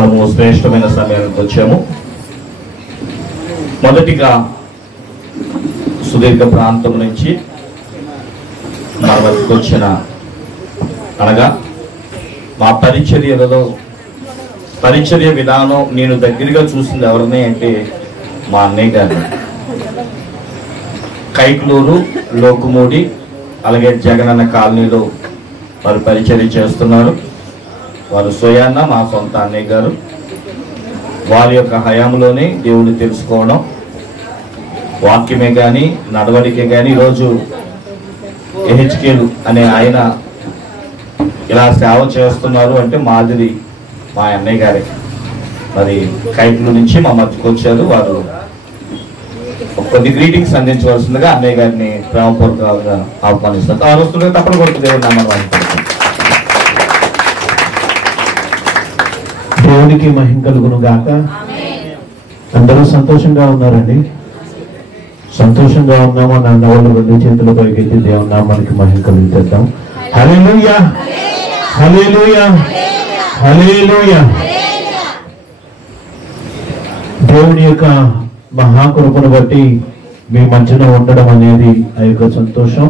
మనము శ్రేష్టమైన సమయానికి వచ్చాము. మొదటిగా సుదీర్ఘ ప్రాంతం నుంచి మన వద్దకు వచ్చిన అనగా మా పరిచర్య విధానం నేను దగ్గరగా చూసింది ఎవరిని అంటే మా అన్నయ్య గారు. కైకులూరు, లోకుమూడి, అలాగే జగనన్న కాలనీలో వారు పరిచర్య చేస్తున్నారు. వారు సోయాన్న మా సొంత అన్నయ్య గారు. వారి యొక్క హయాంలోనే దేవుడిని తెలుసుకోవడం, వాక్యమే కానీ నడవడికే కానీ ఈరోజు ఎహెచ్కేలు అనే ఆయన ఇలా సేవ చేస్తున్నారు అంటే మాదిరి మా అన్నయ్య గారే. మరి కైకులు నుంచి మా మధ్యకు వచ్చారు. వారు కొద్ది గ్రీటింగ్స్ అందించవలసిందిగా అన్నయ్య గారిని ప్రేమపూర్వకంగా ఆహ్వానిస్తారు. ఆ రోజులుగా తప్పని కొడుకు దేవుడు నామని. దేవునికి మహిమ కలుగును గాక. అందరూ సంతోషంగా ఉన్నారండి? సంతోషంగా ఉన్నామా? నా నవ్వులు రెండు చేతుల పైకెత్తి దేవుని నామానికి మహిమ కలుగుతాం. హల్లెలూయా, హల్లెలూయా, హల్లెలూయా. దేవుని యొక్క మహాకృపను బట్టి మీ మధ్యన ఉండడం అనేది ఆ యొక్క సంతోషం.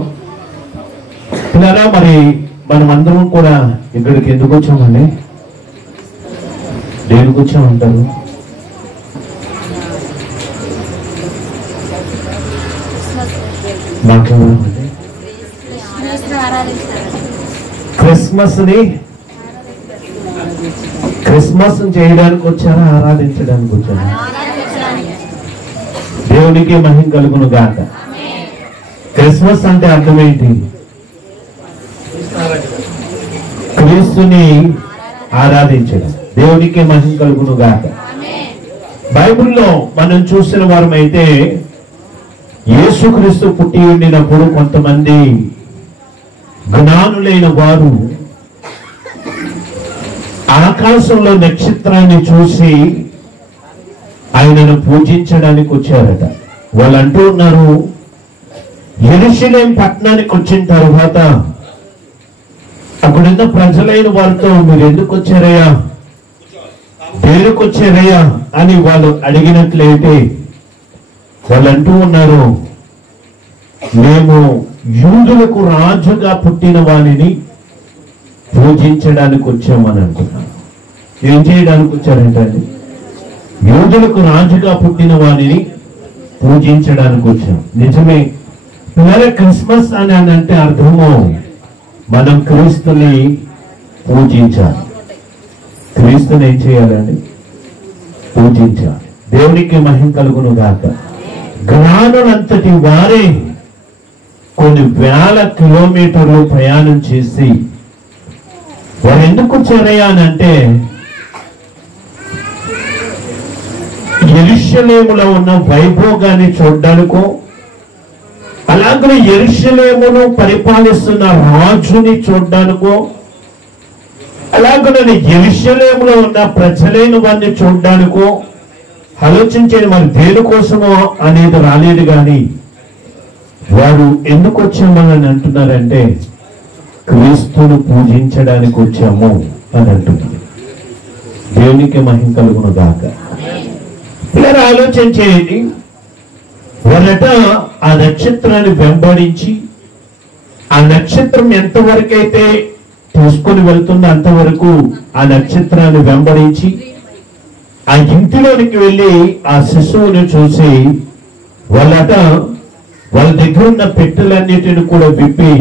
పిల్లరా, మరి మనమందరం కూడా ఇక్కడికి ఎందుకు వచ్చామండి? దేనికి వచ్చామంటారు? మాట్లాడాలండి. క్రిస్మస్ చేయడానికి వచ్చారా, ఆరాధించడానికి వచ్చారా? దేవునికి మహిమ కలుగును గాక. క్రిస్మస్ అంటే అర్థం ఏంటి? క్రీస్తుని ఆరాధించడం. దేవునికి మహిమ కలుగును గాక. బైబిల్లో మనం చూసిన వారమైతే యేసుక్రీస్తు పుట్టి ఉండినప్పుడు కొంతమంది జ్ఞానులైన వారు ఆకాశంలో నక్షత్రాన్ని చూసి ఆయనను పూజించడానికి వచ్చారట. వాళ్ళు అంటూ ఉన్నారు, యెరూషలేము పట్టణానికి వచ్చిన తర్వాత అక్కడున్న ప్రజలైన వారితో మీరు ఎందుకు వచ్చారయ్యా, దేనికి వచ్చారయ్యా అని వాళ్ళు అడిగినట్లయితే వాళ్ళు అంటూ ఉన్నారు, మేము యూదులకు రాజుగా పుట్టిన వారిని పూజించడానికి వచ్చామని అంటున్నారు. ఏం చేయడానికి వచ్చారంటే యూదులకు రాజుగా పుట్టిన వారిని పూజించడానికి వచ్చాం. నిజమే పిల్లల, క్రిస్మస్ అని అంటే అర్థము మనం క్రీస్తుని పూజించాలి. క్రీస్తుని ఏం చేయాలండి? పూజించాలి. దేవునికి మహిమ కలుగును గాక. జ్ఞానులంతటి వారే కొన్ని వేల కిలోమీటర్లు ప్రయాణం చేసి వారు ఎందుకు వచ్చారయ్యా అని అంటే యెరూషలేములో ఉన్న వైభోగాన్ని చూడడానికో, అలాగే యెరూషలేమును పరిపాలిస్తున్న రాజుని చూడడానికో, అలాగే యెరూషలేములో ఉన్న ప్రజలైన వారిని చూడడానికో ఆలోచించేది. మరి దేనికోసమో అనేది రాలేదు. కానీ వారు ఎందుకు వచ్చామని అంటున్నారంటే క్రీస్తును పూజించడానికి వచ్చాము అని అంటున్నారు. దేవునికి మహిమ కలుగును గాక. ఇలా ఆలోచన చేయండి. వారట ఆ నక్షత్రాన్ని వెంబడించి ఆ నక్షత్రం ఎంతవరకైతే తీసుకొని వెళ్తుందో అంతవరకు ఆ నక్షత్రాన్ని వెంబడించి ఆ ఇంటిలోనికి వెళ్ళి ఆ శిశువుని చూసి వాళ్ళట వాళ్ళ దగ్గర ఉన్న పెట్టెలన్నిటిని కూడా విప్పి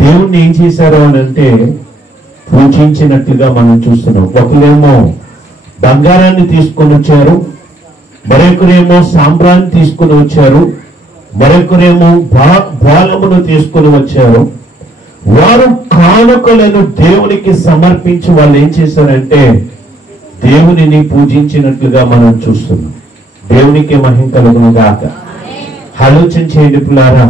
దేవుణ్ణి ఏం చేశారు అని అంటే పూజించినట్టుగా మనం చూస్తున్నాం. ఒకరేమో బంగారాన్ని తీసుకొని వచ్చారు, మరొకరేమో సాంబ్రాన్ని తీసుకుని వచ్చారు, మరొకరేమో బాలమును తీసుకుని వచ్చారు. వారు కానుకలను దేవునికి సమర్పించి వాళ్ళు ఏం చేశారంటే దేవునిని పూజించినట్లుగా మనం చూస్తున్నాం. దేవునికి మహిమ కలుగును గాక. ఆలోచన చేయండి పిల్లారా,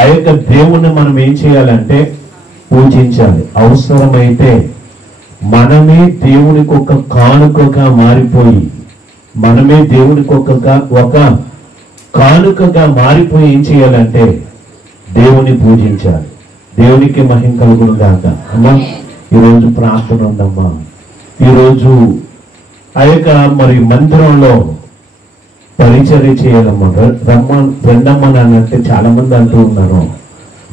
ఆ యొక్క దేవుణ్ణి మనం ఏం చేయాలంటే పూజించాలి. అవసరమైతే మనమే దేవునికి ఒక కానుకగా మారిపోయి, మనమే దేవునికి ఒక కానుకగా మారిపోయి ఏం చేయాలంటే దేవుని పూజించాలి. దేవునికి మహిమ కలుగును గాక. అమ్మా ఈరోజు ప్రార్థన ఉందమ్మా. ఈరోజు ఆ యొక్క మరి మందిరంలో పరిచర్య చేయాలన్నమాట. రండమ్మని అని అంటే చాలా మంది అంటూ ఉన్నారు,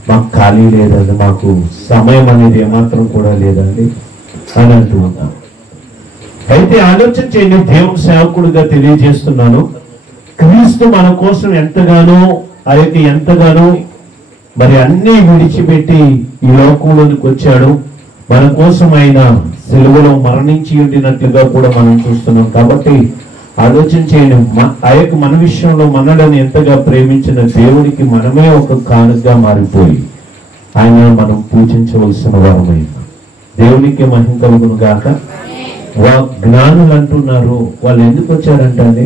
మాకు ఖాళీ లేదండి, మాకు సమయం అనేది ఏమాత్రం కూడా లేదండి అని అంటూ ఉన్నాను. అయితే ఆలోచన చేయండి, దేవుని సేవకుడిగా తెలియజేస్తున్నాను, క్రీస్తు మన కోసం ఎంతగానో ఎంతగానో మరి అన్ని విడిచిపెట్టి ఈ లోకంలోనికి వచ్చాడు. మన కోసం ఆయన సిలువలో మరణించి ఉండినట్లుగా కూడా మనం చూస్తున్నాం. కాబట్టి ఆలోచన చేయండి, మన విషయంలో మనలను ఎంతగా ప్రేమించిన దేవుడికి మనమే ఒక కానుకగా మారిపోయి ఆయన మనం పూజించవలసిన వారమైంది. దేవునికి మహిమ కలుగును గాక. జ్ఞానులు అంటున్నారు, వాళ్ళు ఎందుకు వచ్చారంటే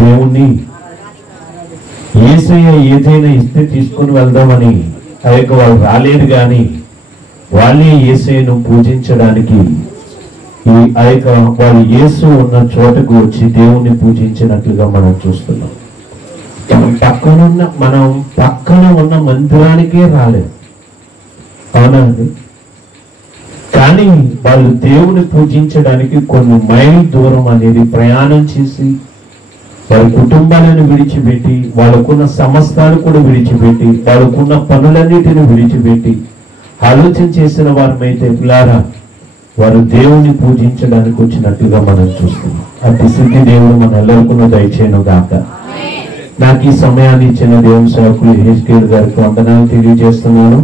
దేవుణ్ణి యేసయ్య ఏదైనా ఇస్తే తీసుకొని వెళ్దామని వాళ్ళు రాలేదు, కానీ వాళ్ళే యేసయ్యను పూజించడానికి వాళ్ళు యేసు ఉన్న చోటకు వచ్చి దేవుణ్ణి పూజించినట్లుగా మనం చూస్తున్నాం. మనం పక్కన ఉన్న మందిరానికే రాలేదు, అవునా అండి? కానీ వాళ్ళు దేవుని పూజించడానికి కొన్ని మైల్ దూరం అనేది ప్రయాణం చేసి వాళ్ళ కుటుంబాలను విడిచిపెట్టి, వాళ్ళకున్న సమస్తాలు కూడా విడిచిపెట్టి, వాళ్ళకున్న పనులన్నిటిని విడిచిపెట్టి ఆలోచన చేసిన వారమైతే పిల్లారా వారు దేవుని పూజించడానికి వచ్చినట్టుగా మనం చూస్తున్నాం. అతి స్థితి దేవుడు మన ఎల్లరికూ దయచేయను గాక. నాకు ఈ సమయాన్ని ఇచ్చిన దేవుని సేవకులు హెచ్కేల్ గారికి వందనాలు తెలియజేస్తున్నాను.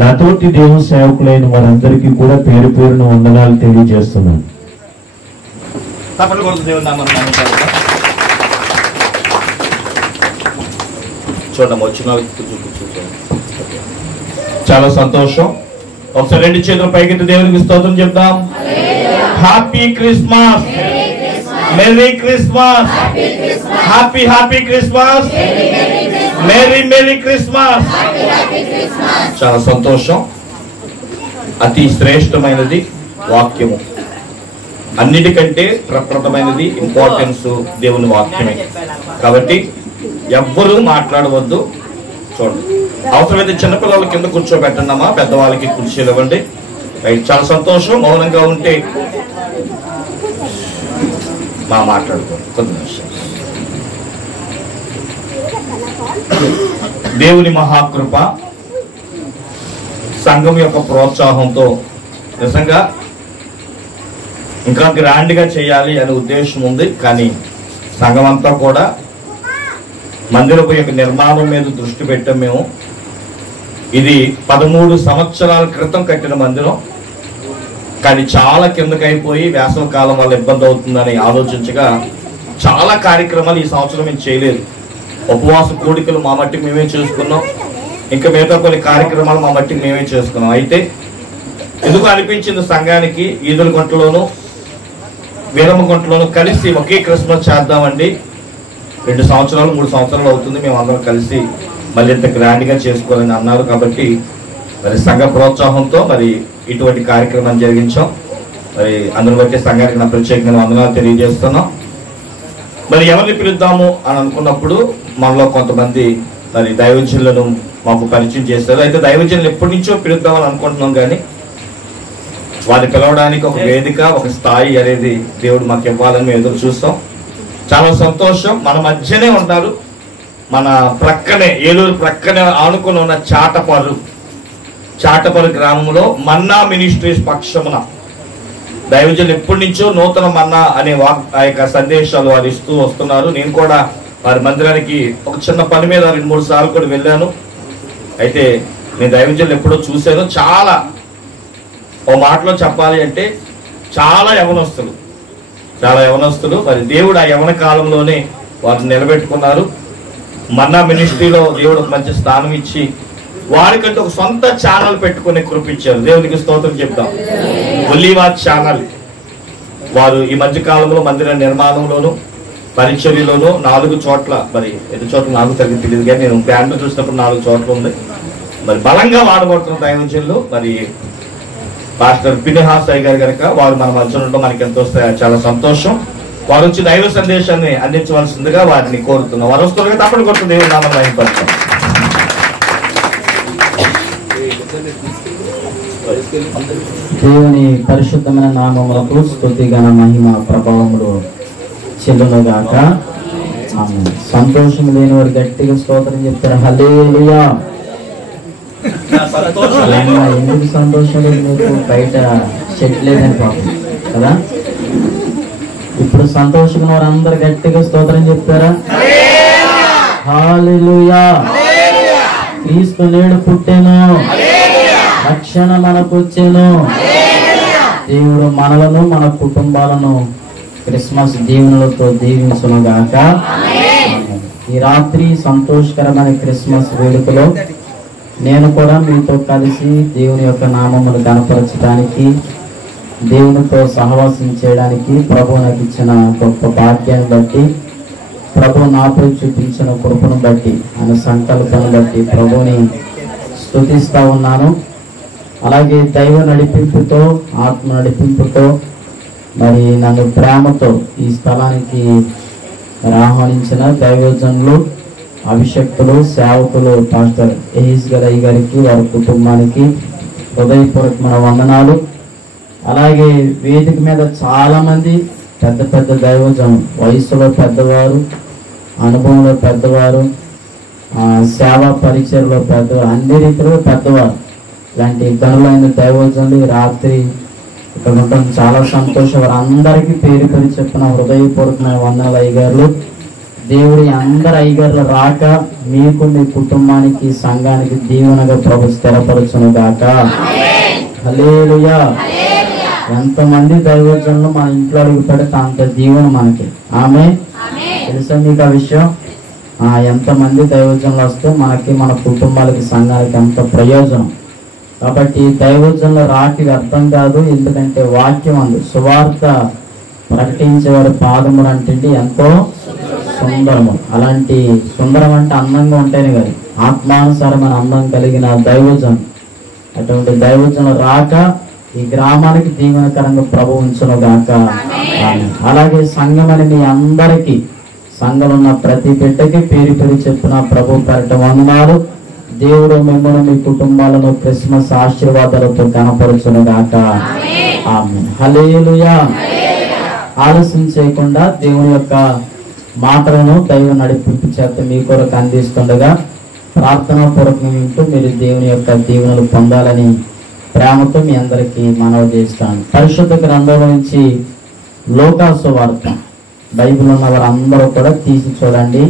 నాతోటి దేవుని సేవకులైన వారందరికీ కూడా పేరు పేరున వందనాలు తెలియజేస్తున్నాను. చూడండి, వచ్చిన చాలా సంతోషం. ఒకసారి రెండు చేతులు పైకెత్తి దేవునికి స్తోత్రం చెప్తాం. Happy Christmas, merry Christmas, happy happy Christmas, merry Christmas. చాలా సంతోషం. అతి శ్రేష్టమైనది వాక్యము, అన్నిటికంటే ప్రప్రథమైనది ఇంపార్టెన్స్ దేవుని వాక్యమే. కాబట్టి ఎవ్వరూ మాట్లాడవద్దు. చూడండి, అవసరమైతే చిన్నపిల్లల కింద కూర్చోబెట్టండి అమ్మా, పెద్దవాళ్ళకి కుర్చీలు ఇవ్వండి. రైట్, చాలా సంతోషం. మౌనంగా ఉంటే మాట్లాడుకోండి కొద్ది నిమిషం. దేవుని మహాకృప, సంఘం యొక్క ప్రోత్సాహంతో నిజంగా ఇంకా గ్రాండ్గా చేయాలి అనే ఉద్దేశం ఉంది. కానీ సంఘం అంతా కూడా మందిరపు యొక్క నిర్మాణం మీద దృష్టి పెట్టాం మేము. ఇది 13 సంవత్సరాల క్రితం కట్టిన మందిరం, కానీ చాలా కిందకైపోయి వేసవి కాలం వల్ల ఇబ్బంది అవుతుందని ఆలోచించగా చాలా కార్యక్రమాలు ఈ సంవత్సరం మేము చేయలేదు. ఉపవాస కూడికలు మా మట్టికి మేమే చేసుకున్నాం, ఇంకా మిగతా కొన్ని కార్యక్రమాలు మా మట్టికి మేమే చేసుకున్నాం. అయితే ఎందుకు అనిపించింది సంఘానికి ఈదుల గుంటలోను వీరమ్మ గుంటలోను కలిసి ఒకే క్రిస్మస్ చేద్దామండి. 2 సంవత్సరాలు 3 సంవత్సరాలు అవుతుంది మేము అందరం కలిసి మళ్ళీ ఇంత గ్రాండ్గా చేసుకోవాలని అన్నారు. కాబట్టి మరి సంఘ ప్రోత్సాహంతో మరి ఇటువంటి కార్యక్రమాన్ని జరిగించాం. మరి అందుని బట్టి సంఘానికి నా ప్రత్యేకంగా వందనాలు తెలియజేస్తున్నాం. మరి ఎవరిని పిలుద్దాము అని అనుకున్నప్పుడు మనలో కొంతమంది మరి దైవజనులను మాకు పరిచయం చేస్తారు. అయితే దైవజనులు ఎప్పటి నుంచో పిలుద్దామని అనుకుంటున్నాం, కానీ వారిని పిలవడానికి ఒక వేదిక, ఒక స్థాయి అనేది దేవుడు మాకు ఇవ్వాలని మేము ఎదురు చూస్తాం. చాలా సంతోషం. మన మధ్యనే ఉన్నారు, మన ప్రక్కనే ఏలూరు ప్రక్కనే ఆనుకుని ఉన్న చాటపరు గ్రామంలో మన్నా మినిస్ట్రీస్ పక్షమున దైవజనులు ఎప్పటి నుంచో నూతన మన్నా అనే ఆ యొక్క సందేశాలు వారు ఇస్తూ వస్తున్నారు. నేను కూడా వారి మందిరానికి ఒక చిన్న పని మీద 2-3 సార్లు కూడా వెళ్ళాను. అయితే నేను దైవజనులు ఎప్పుడో చూశాను. చాలా ఓ మాటలో చెప్పాలి అంటే చాలా యవనస్తులు మరి దేవుడు ఆ యవన కాలంలోనే వారిని నిలబెట్టుకున్నారు. మన్నా మినిస్ట్రీలో దేవుడు ఒక మంచి స్థానం ఇచ్చి వారికంటే ఒక సొంత ఛానల్ పెట్టుకుని కృపించారు. దేవునికి స్తోత్రం చెప్తాం. ఒలీవార్ ఛానల్ వారు ఈ మధ్య కాలంలో మందిర నిర్మాణంలోను పరిచర్యలోను 4 చోట్ల, మరి ఎన్ని చోట్ల నాకు సరిగ్గా తెలియదు, కానీ నేను బ్యాండ్ చూసినప్పుడు 4 చోట్ల ఉంది. మరి బలంగా వాడబడుతున్న దైవజనులు మరి పాస్టర్ పినిహాస్ అయ్య గారు కనుక వారు మన మధ్య ఉండడం మనకి ఎంతో చాలా సంతోషం. వారు వచ్చి దైవ సందేశాన్ని అందించవలసిందిగా వారిని కోరుతున్నాం. వారు వస్తున్నారు, తప్పని కొట్టు దేవుడు నామం మహిమపరచండి. దేవుని పరిశుద్ధమైన నామములకు స్తుతి ఘన మహిమ ప్రభావములు చెల్లునుగాక. ఆమేన్. సంతోషం లేని వారు గట్టిగా స్తోత్రం చెప్తారు. హల్లెలూయా. ఎందుకు సంతోషం లేదు మీకు? బయట చెట్ లేదని పాపం కదా. ఇప్పుడు సంతోషం వారు అందరు గట్టిగా స్తోత్రం చెప్తారా? హల్లెలూయా. క్రీస్తు నేడు పుట్టెను, రక్షణ మనకు వచ్చెను. దేవుడు మనలను మన కుటుంబాలను క్రిస్మస్ దీవెనలతో దీవించునుగాక. ఈ రాత్రి సంతోషకరమైన క్రిస్మస్ వేడుకలో నేను కూడా మీతో కలిసి దేవుని యొక్క నామమును గణపరచడానికి, దేవునితో సహవాసం చేయడానికి ప్రభు నాకు ఇచ్చిన గొప్ప భాగ్యాన్ని బట్టి, ప్రభు నాపై చూపించిన కృపను బట్టి, ఆయన సంకల్పాన్ని బట్టి ప్రభుని స్తుతిస్తా ఉన్నాను. అలాగే దైవ నడిపింపుతో, ఆత్మ నడిపింపుతో మరి నన్ను ప్రేమతో ఈ స్థలానికి ఆహ్వానించిన దైవజనులు, అభిషక్తులు, సేవకులు పాస్టర్ ఎహీస్ గారి గారికి, వారి కుటుంబానికి హృదయపూర్వకమైన వందనాలు. అలాగే వేదిక మీద చాలా మంది పెద్ద పెద్ద దైవజనులు, వయసులో పెద్దవారు, అనుభవంలో పెద్దవారు, సేవా పరిచయలో పెద్దవారు, అన్ని రీతిలో పెద్దవారు, ఇలాంటి గనులైన దైవజనులు ఈ రాత్రి ఇక్కడ ఉండడం చాలా సంతోషం. వారందరికీ పేరు పేరు చెప్పిన హృదయపూర్వకమైన వందనాలు అయ్యగారులు. దేవుడి అందరు అయ్యగారులు రాక మీకు, మీ కుటుంబానికి, సంఘానికి దీవెనగా ప్రభు స్థిరపరచును గాక. హల్లెలూయా. ఎంతమంది దైవజనులు మన ఇంట్లో అడుగు పెడితే అంత దీవెన మనకి. ఆమె తెలుసా మీకు ఆ విషయం? ఎంతమంది దైవజనులు వస్తే మనకి, మన కుటుంబాలకి, సంఘాలకి ఎంత ప్రయోజనం. కాబట్టి దైవజనుల రాకి అర్థం కాదు. ఎందుకంటే వాక్యం అందు సువార్త ప్రకటించేవారి పాదములు అంటే ఎంతో సుందరము. అలాంటి సుందరం అంటే అందంగా ఉంటేనే కాదు, ఆత్మానుసారమైన అందం కలిగిన దైవజనం. అటువంటి దైవజనుల రాక ఈ గ్రామానికి దీవెనకరంగా ప్రభు ఉంచును గాక. అలాగే సంఘమని మీ అందరికీ, సంఘంలో ఉన్న ప్రతి బిడ్డకి పేరు పేరు చెప్పిన ప్రభు పేరిట వందనాలు. దేవుడు మిమ్మల్ని, మీ కుటుంబాలను క్రిస్మస్ ఆశీర్వాదాలతో కనపరచును గాక. ఆమేన్. హల్లెలూయా. ఆలస్యం చేయకుండా దేవుని యొక్క మాటలను దైవ నడిపింపు చేత మీ కొరకు అందిస్తుండగా ప్రార్థనా పూర్వకంగా వింటూ మీరు దేవుని యొక్క దీవెనలు పొందాలని ప్రేమతో మీ అందరికీ మనవి చేస్తాను. పరిశుద్ధ గ్రంథంలో నుంచి లోకాసు వార్త, బైబిల్ ఉన్న వారందరూ కూడా తీసి చూడండి.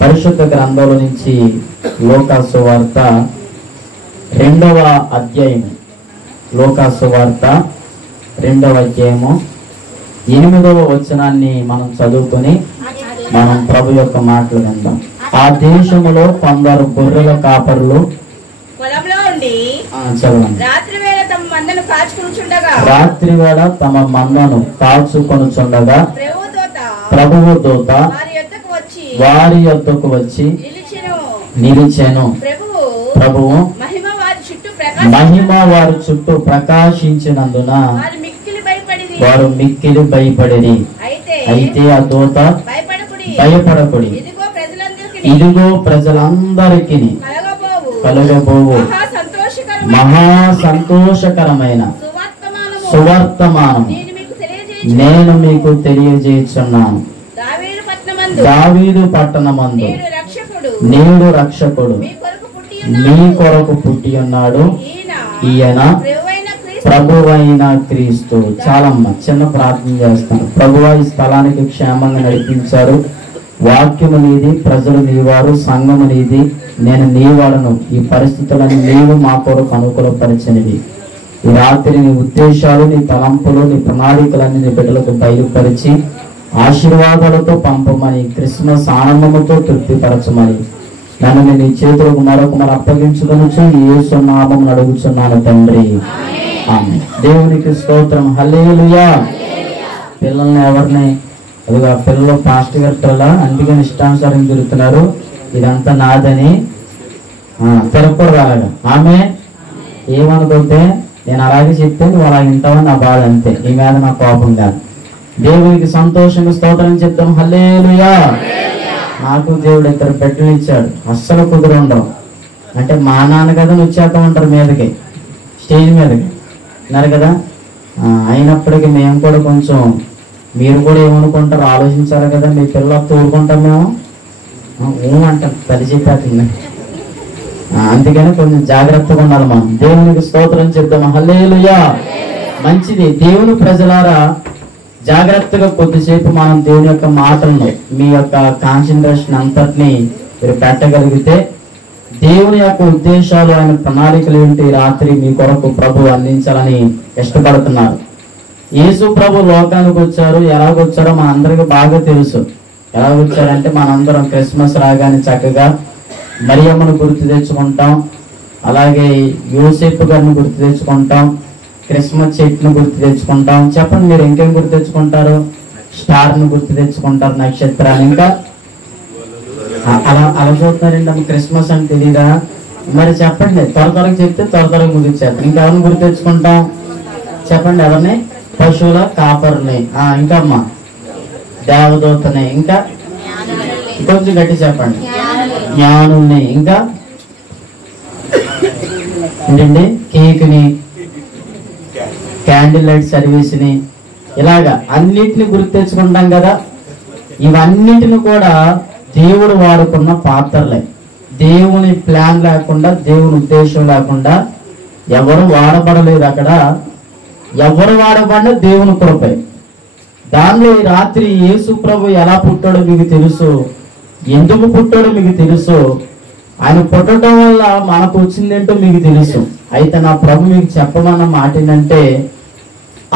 పరిశుద్ధ గ్రంథంలో నుంచి లోకాసు వార్త 2వ అధ్యాయము, లోకాసు వార్త 2వ అధ్యాయము 8వ వచనాన్ని మనం చదువుకొని మనం ప్రభు యొక్క మాటలు విందాం. ఆ దేశములో కొందరు గొర్రెల కాపరులు పొలంలో ఉండి చదవండి. రాత్రి వేళ తమ మందను కాచుకొనుచుండగా ప్రభువు దూత వారి యొద్దకు వచ్చి నిలిచెను. ప్రభువు మహిమ వారి చుట్టూ ప్రకాశించినందున వారు మిక్కిలి భయపడిరి. అయితే ఆ దూత భయపడకుడి, ఇదిగో ప్రజలందరికీ కలుగబోవు మహా సంతోషకరమైన సువర్తమానం నేను మీకు తెలియజేయుచున్నాను. దావీదు పట్టణమందు నేడు రక్షకుడు మీ కొరకు పుట్టి ఉన్నాడు. ఈయన ప్రభువైన క్రీస్తు. చాలమ్మ చిన్న ప్రార్థన చేస్తాను. ప్రభువా ఈ స్థలానికి క్షేమంగా నడిపించారు. వాక్యము నీది, ప్రజలు నీవారు, సంఘము నీది, నేను నీవాడను. ఈ పరిస్థితులను నీవు మా కొరకు అనుకూలపరిచినవి. ఈ రాత్రి నీ ఉద్దేశాలు, నీ తలంపులు, నీ ప్రణాళికలన్నీ నీ బిడ్డలకు బయలుపరిచి ఆశీర్వాదాలతో పంపమని, క్రిస్మస్ ఆనందముతో తృప్తిపరచమని నన్ను నీ చేతులకు మరొక అప్పగించుకొనుచు యేసు నామమున అడుగుచున్నాను తండ్రి. ఆమేన్. దేవునికి స్తోత్రం. హల్లెలూయా. పిల్లల్ని ఎవరిని అదిగా పిల్లలు పాస్టర్ గారితో అందుకని ఇష్టానుసారం తిరుగుతున్నారు, ఇదంతా నాదని తిరగకూడదు. ఆమె ఏమనుకుంటే నేను అలాగే చెప్తే నువ్వు అలా వింటావని నా బాధ, అంతే. నీ మీద నా కోపం కాదు. దేవునికి సంతోషంగా స్తోత్రం చెప్తాం. హల్లెలూయా. నాకు దేవుడు 2 బిడ్డలు ఇచ్చాడు. అస్సలు కుదురు ఉండవు. అంటే మా నాన్న కదా వచ్చేస్తా ఉంటారు మీదకి, స్టేజ్ మీదకి. అన్నారు కదా. అయినప్పటికీ మేము కూడా కొంచెం, మీరు కూడా ఏమనుకుంటారో ఆలోచించాలి కదా. మీ పిల్లలు తోడుకుంటాం మేము అంటాం, తల్లి చెప్పేస్తుంది. అందుకని కొంచెం జాగ్రత్తగా ఉండాలి మనం. దేవునికి స్తోత్రం చెప్తాము. హల్లెలూయా. మంచిది. దేవుని ప్రజలారా, జాగ్రత్తగా కొద్దిసేపు మనం దేవుని యొక్క మాటలను, మీ యొక్క కాన్సన్ట్రేషన్ అంతటిని మీరు పెట్టగలిగితే, దేవుని యొక్క ఉద్దేశాలు, ఆయన ప్రణాళికలు ఏంటి రాత్రి మీ కొరకు ప్రభు అందించాలని ఇష్టపడుతున్నారు. యేసు ప్రభు లోకానికి వచ్చారు. ఎలాగొచ్చారో మనందరికి బాగా తెలుసు. ఎలాగొచ్చారంటే, మనందరం క్రిస్మస్ రాగానే చక్కగా మరియమ్మను గుర్తు తెచ్చుకుంటాం, అలాగే యోసేపు గారిని గుర్తు తెచ్చుకుంటాం, క్రిస్మస్ చెట్టును గుర్తు తెచ్చుకుంటాం. చెప్పండి, మీరు ఇంకేం గుర్తు తెచ్చుకుంటారు? స్టార్ ను గుర్తు తెచ్చుకుంటారు, నక్షత్రాన్ని. ఇంకా అలా చూస్తున్నారండి. అమ్మ క్రిస్మస్ అని తెలీదా? మరి చెప్పండి, త్వరగా చెప్తే త్వరగా ముగించేస్తాం. ఇంకెవరిని గుర్తు తెచ్చుకుంటాం? చెప్పండి, ఎవరిని? పశువుల కాపర్ని. ఇంకా అమ్మ దేవదూతని. ఇంకా కొంచెం గట్టి చెప్పండి. జ్ఞానుల్ని. ఇంకా ఏంటండి? కేక్ని, క్యాండిల్ లైట్ సర్వీస్ ని, ఇలాగా అన్నిటిని గుర్తు తెచ్చుకుంటాం కదా. ఇవన్నిటిని కూడా దేవుడు వాడుకున్న పాత్రలే. దేవుని ప్లాన్ లేకుండా, దేవుని ఉద్దేశం లేకుండా ఎవరు వాడబడలేదు. అక్కడ ఎవరు వాడబడినా దేవుని కృపే. దానిలో ఈ రాత్రి యేసు ప్రభు ఎలా పుట్టాడో మీకు తెలుసు, ఎందుకు పుట్టాడో మీకు తెలుసు, ఆయన పుట్టడం వల్ల మనకు వచ్చిందేంటో మీకు తెలుసు. అయితే నా ప్రభు మీకు చెప్పమన్న మాట ఏంటంటే,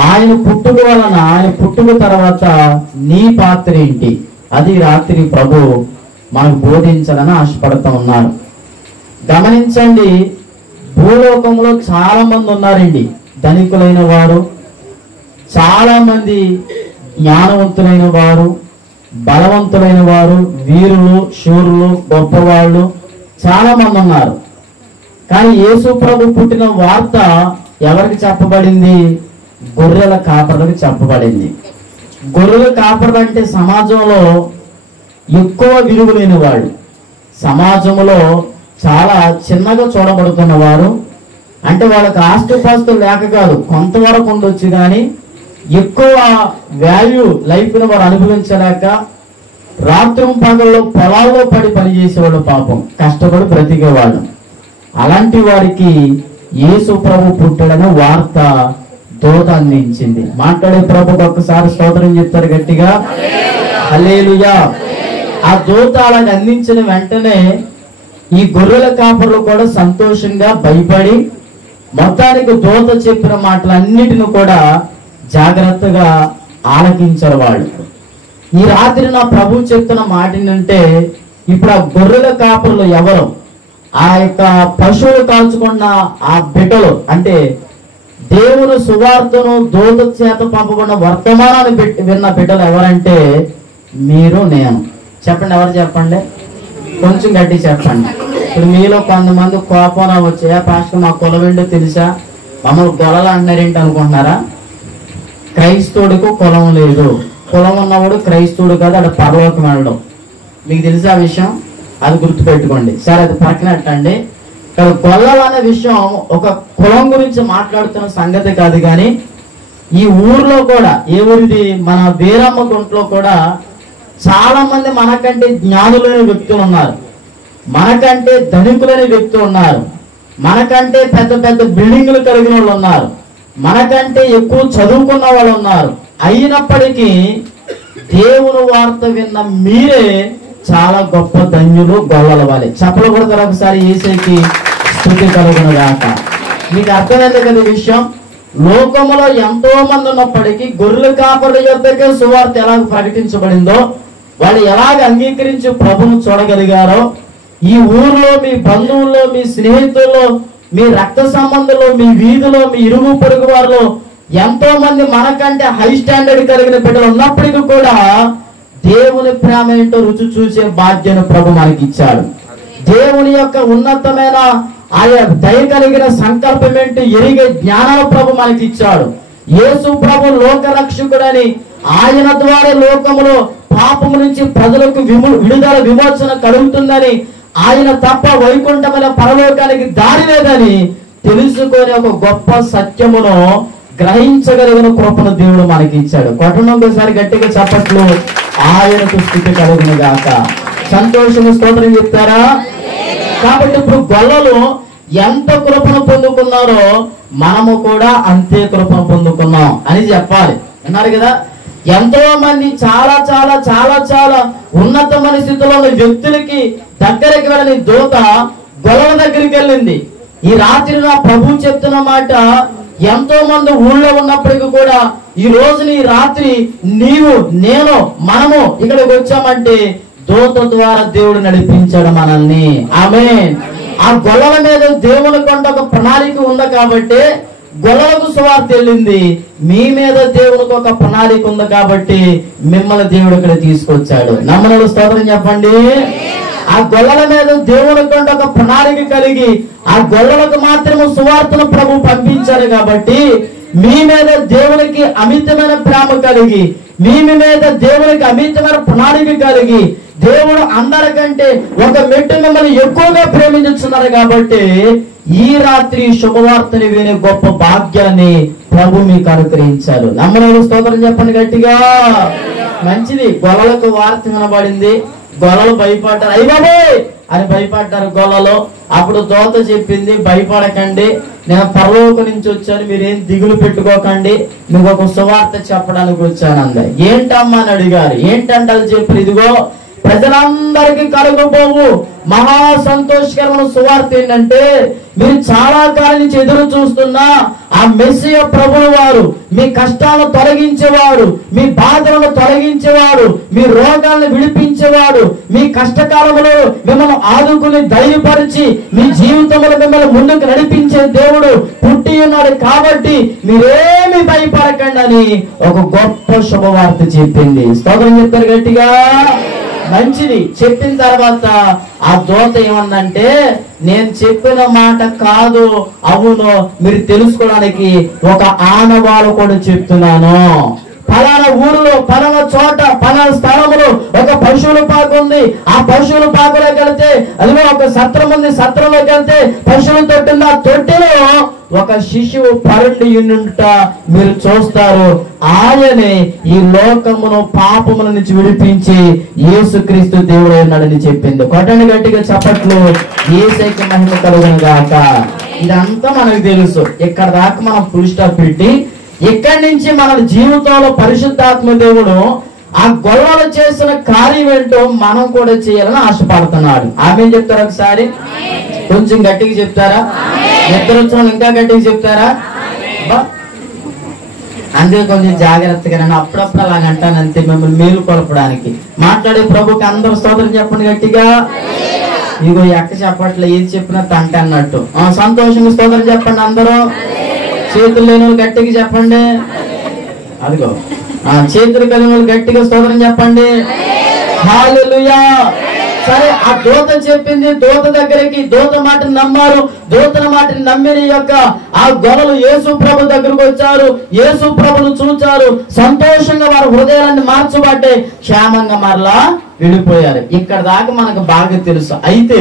ఆయన పుట్టుక వలన, ఆయన పుట్టుక తర్వాత నీ పాత్ర ఏంటి, అది రాత్రి ప్రభు మనకు బోధించాలని ఆశపడుతూ ఉన్నారు. గమనించండి, భూలోకంలో చాలా మంది ఉన్నారండి. ధనికులైన వారు, చాలా మంది జ్ఞానవంతులైన వారు, బలవంతులైన వారు, వీరులు, శూరులు, గొప్పవాళ్ళు చాలా మంది ఉన్నారు. కానీ యేసు ప్రభు పుట్టిన వార్త ఎవరికి చెప్పబడింది? గొర్రెల కాపరులకు చెప్పబడింది. గొర్రెల కాపరులు అంటే సమాజంలో ఎక్కువ విలువ లేని వాడు, సమాజంలో చాలా చిన్నగా చూడబడుతున్న వారు. అంటే వాళ్ళకి ఆస్తిపాస్తులు లేక కాదు, కొంతవరకు ఉండొచ్చు, కానీ ఎక్కువ వాల్యూ లైఫ్ను వారు అనుభవించలేక రాత్రి పగల్లో పొలాల్లో పడి పనిచేసేవాళ్ళు, పాపం కష్టపడి బ్రతికేవాళ్ళు. అలాంటి వారికి యేసు ప్రభు పుట్టాడనే వార్త దూత అందించింది. మాట్లాడే ప్రభుకు ఒక్కసారి స్తోత్రం చెప్తారు గట్టిగా, హల్లెలూయా. ఆ దూత అలాగ అందించిన వెంటనే ఈ గొర్రెల కాపరులు కూడా సంతోషంగా భయపడి మొత్తానికి దూత చెప్పిన మాటలన్నిటిని కూడా జాగ్రత్తగా ఆలకించారు వాళ్ళు. ఈ రాత్రి నా ప్రభు చెప్తున్న మాట ఏంటంటే, ఇప్పుడు ఆ గొర్రెల కాపరులు ఎవరు? ఆ యొక్క పశువులు కాల్చుకున్న ఆ బిడ్డలు, అంటే దేవుని సువార్తను దూత చేత పంపబడిన వర్తమానాన్ని విన్న బిడ్డలు ఎవరంటే మీరు, నేను. చెప్పండి, ఎవరు? చెప్పండి, కొంచెం గట్టి చెప్పండి. ఇప్పుడు మీలో కొంతమంది కోపంలో వచ్చాయా, పాస్టర్ మా కులం ఏంటో తెలుసా, మమ్మల్ని గొలలు అంటున్నారేంటి అనుకుంటున్నారా? క్రైస్తవుడికి కులం లేదు. కులం ఉన్నవాడు క్రైస్తవుడు కాదు, అది పరలోకం వెళ్ళడం. మీకు తెలుసా ఆ విషయం? అది గుర్తుపెట్టుకోండి. సరే, అది పక్కనట్టండి. ఇక్కడ గొల్లలు అనే విషయం ఒక కులం గురించి మాట్లాడుతున్న సంగతి కాదు. కానీ ఈ ఊర్లో కూడా, ఏ ఊరిది? మన వీరమ్మ గుంట్లో కూడా చాలా మంది మనకంటే జ్ఞానులైన వ్యక్తులు ఉన్నారు, మనకంటే ధనికులైన వ్యక్తులు ఉన్నారు, మనకంటే పెద్ద పెద్ద బిల్డింగులు కలిగిన వాళ్ళు ఉన్నారు, మనకంటే ఎక్కువ చదువుకున్న వాళ్ళు ఉన్నారు. అయినప్పటికీ దేవుని వార్త విన్న మీరే చాలా గొప్ప ధన్యులు, గొల్లల వాళ్ళే. చెప్పలు కొడతారు ఒకసారి, యేసుకి స్తుతి కలుగును గాక. మీకు అర్థమైంది కదా విషయం? లోకములో ఎంతో మంది ఉన్నప్పటికీ గొర్రెల కాపరుల యొద్దకే సువార్త ఎలాగ ప్రకటించబడిందో, వాళ్ళు ఎలాగ అంగీకరించి ప్రభువును చూడగలిగారో, ఈ ఊర్లో మీ బంధువుల్లో, మీ స్నేహితుల్లో, మీ రక్త సంబంధంలో, మీ వీధిలో, మీ ఇరుగు పొరుగు వారిలో ఎంతో మంది మనకంటే హై స్టాండర్డ్ కలిగిన బిడ్డలు ఉన్నప్పటికీ కూడా దేవుని ప్రేమ ఏంటో రుచి చూసే బాధ్యత ప్రభు మనకి ఇచ్చాడు. దేవుని యొక్క ఉన్నతమైన ఆయన దయ కలిగిన సంకల్పం ఏంటో ఎరిగే జ్ఞానాలు ప్రభు మనకి ఇచ్చాడు. యేసు ప్రభు లోక రక్షకుడని, ఆయన ద్వారా లోకములో పాపము నుంచి ప్రజలకు విడుదల విమోచన కలుగుతుందని, ఆయన తప్ప వైకుంఠమైన పరలోకానికి దారి లేదని తెలుసుకొని ఒక గొప్ప సత్యమును గ్రహించగలిగిన కృపను దేవుడు మనకి ఇచ్చాడు. కొట్టడం ఒకసారి గట్టిగా చప్పట్లు. ఆయనకు స్థితి కలుగును గాక. సంతోషము స్తోత్రం చెప్తారా? కాబట్టి ఇప్పుడు గొల్లలు ఎంత కృపను పొందుకున్నారో మనము కూడా అంతే కృపను పొందుకున్నాం అని చెప్పాలి. అన్నారు కదా, ఎంతో మంది చాలా చాలా చాలా చాలా ఉన్నతమైన స్థితిలో ఉన్న వ్యక్తులకి దగ్గరికి వెళ్ళని దూత గొల్లల దగ్గరికి వెళ్ళింది. ఈ రాత్రి నా ప్రభు చెప్తున్న మాట, ఎంతో మంది ఊళ్ళో ఉన్నప్పటికీ కూడా ఈ రోజుని ఈ రాత్రి నీవు నేను మనము ఇక్కడికి వచ్చామంటే దూత ద్వారా దేవుడు నడిపించాడు మనల్ని. ఆమేన్. ఆ గొల్లల మీద దేవుని కొండ ఒక ప్రణాళిక ఉంది కాబట్టి గొల్లలకు సువార్త వెళ్ళింది. మీ మీద దేవునికి ఒక ప్రణాళిక ఉంది కాబట్టి మిమ్మల్ని దేవుడు ఇక్కడ తీసుకొచ్చాడు. నమ్మనలు స్తోత్రం చెప్పండి. ఆ గొల్లల మీద దేవుని కొండ ఒక ప్రణాళిక కలిగి ఆ గొల్లలకు మాత్రమే సువార్తను ప్రభు పంపించారు కాబట్టి మీ మీద దేవునికి అమితమైన ప్రేమ కలిగి మీ మీద దేవునికి అమితమైన ప్రణాళిక కలిగి దేవుడు అందరికంటే ఒక మెట్టు మిమ్మల్ని ఎక్కువగా ప్రేమించుతున్నారు కాబట్టి ఈ రాత్రి శుభవార్తని వినే గొప్ప భాగ్యాన్ని ప్రభు మీకు అనుగ్రహించారు. నమ్మనలు స్తోత్రం చెప్పండి గట్టిగా. మంచిది. గొల్లలకు వార్త వినబడింది. గొల్లలు భయపడ్డారు. అయ్యబాబే అని భయపడ్డారు గొల్లలు. అప్పుడు దోత చెప్పింది, భయపడకండి, నేను పరలోకం నుంచి వచ్చాను, మీరేం దిగులు పెట్టుకోకండి, మీకు ఒక సువార్త చెప్పడానికి వచ్చాను అంది. ఏంటమ్మా అని అడిగారు. ఏంటంటే చెప్పి, ఇదిగో ప్రజలందరికీ కలుగుపోవు మహా సంతోషకరమైన సువార్త ఏంటంటే, మీరు చాలా కాలం నుంచి ఎదురు చూస్తున్న ఆ మెస్సియ ప్రభువు వారు మీ కష్టాలను తొలగించేవాడు, మీ బాధలను తొలగించేవాడు, మీ రోగాలను విడిపించేవాడు, మీ కష్టకాలంలో మిమ్మల్ని ఆదుకుని ధైర్యపరిచి మీ జీవితంలో మిమ్మల్ని ముందుకు నడిపించే దేవుడు పుట్టి ఉన్నాడు కాబట్టి మీరేమి భయపడకండి అని ఒక గొప్ప శుభవార్త చెప్పింది. స్తోత్రం చెప్తారు గట్టిగా. మంచిది. చెప్పిన తర్వాత ఆ దూత ఏమన్నంటే, నేను చెప్పిన మాట కాదు అవును మీరు తెలుసుకోవడానికి ఒక ఆనవాళ్ళు కూడా చెప్తున్నాను. పలానా ఊరిలో పలానా చోట పలానా స్థలంలో ఒక పశువుల పాకు ఉంది. ఆ పశువుల పాకులోకి వెళ్తే అదిగో ఒక సత్రం ఉంది. సత్రంలోకి వెళ్తే పశువుల తొట్టి ఉంది. ఆ తొట్టిలో ఒక శిశువు పరుండి ఉండుట మీరు చూస్తారు. ఆయనే ఈ లోకమును పాపముల నుంచి విడిపించి యేసుక్రీస్తు దేవుడు ఉన్నాడని చెప్పింది. కొట్టండి గట్టిగా చప్పట్లు. యేసుకి మహిమ కలుగును గాక. ఇదంతా మనకు తెలుసు. ఇక్కడ దాకా మనం ఫుల్ స్టాప్ పెట్టి ఇక్కడి నుంచి మన జీవితంలో పరిశుద్ధాత్మ దేవుడు ఆ గొల్లలు చేసిన కార్యం ఏంటో మనం కూడా చేయాలని ఆశపడుతున్నాడు. ఆమె చెప్తారా? ఒకసారి కొంచెం గట్టిగా చెప్తారా? ఇద్దరు వచ్చిన ఇంకా గట్టిగా చెప్తారా? అందుకే కొంచెం జాగ్రత్తగా నన్ను అప్పుడప్పుడు అలాగ అంటాను అంతే, మిమ్మల్ని మేలు కొలపడానికి. మాట్లాడే ప్రభుకి అందరూ స్తోత్రం చెప్పండి గట్టిగా. ఇగో ఎక్క చెప్పట్లే, ఏది చెప్పినా తంట అన్నట్టు. సంతోషంగా స్తోత్రం చెప్పండి అందరూ. చేతులు లేని వాళ్ళు గట్టిగా చెప్పండి. అదిగో చేతులు కలిగిన వాళ్ళు గట్టిగా స్తోత్రం చెప్పండి. హల్లెలూయా. సరే, ఆ దూత చెప్పింది. దూత దగ్గరికి దూత మాటని నమ్మారు. దూతల మాటని నమ్మిన యొక్క ఆ గొల్లలు యేసు ప్రభు దగ్గరకు వచ్చారు. యేసు ప్రభును చూచారు. సంతోషంగా వారి హృదయాన్ని మార్చబడ్డాయి. క్షేమంగా మరలా వెళ్ళిపోయారు. ఇక్కడ దాకా మనకు బాగా తెలుసు. అయితే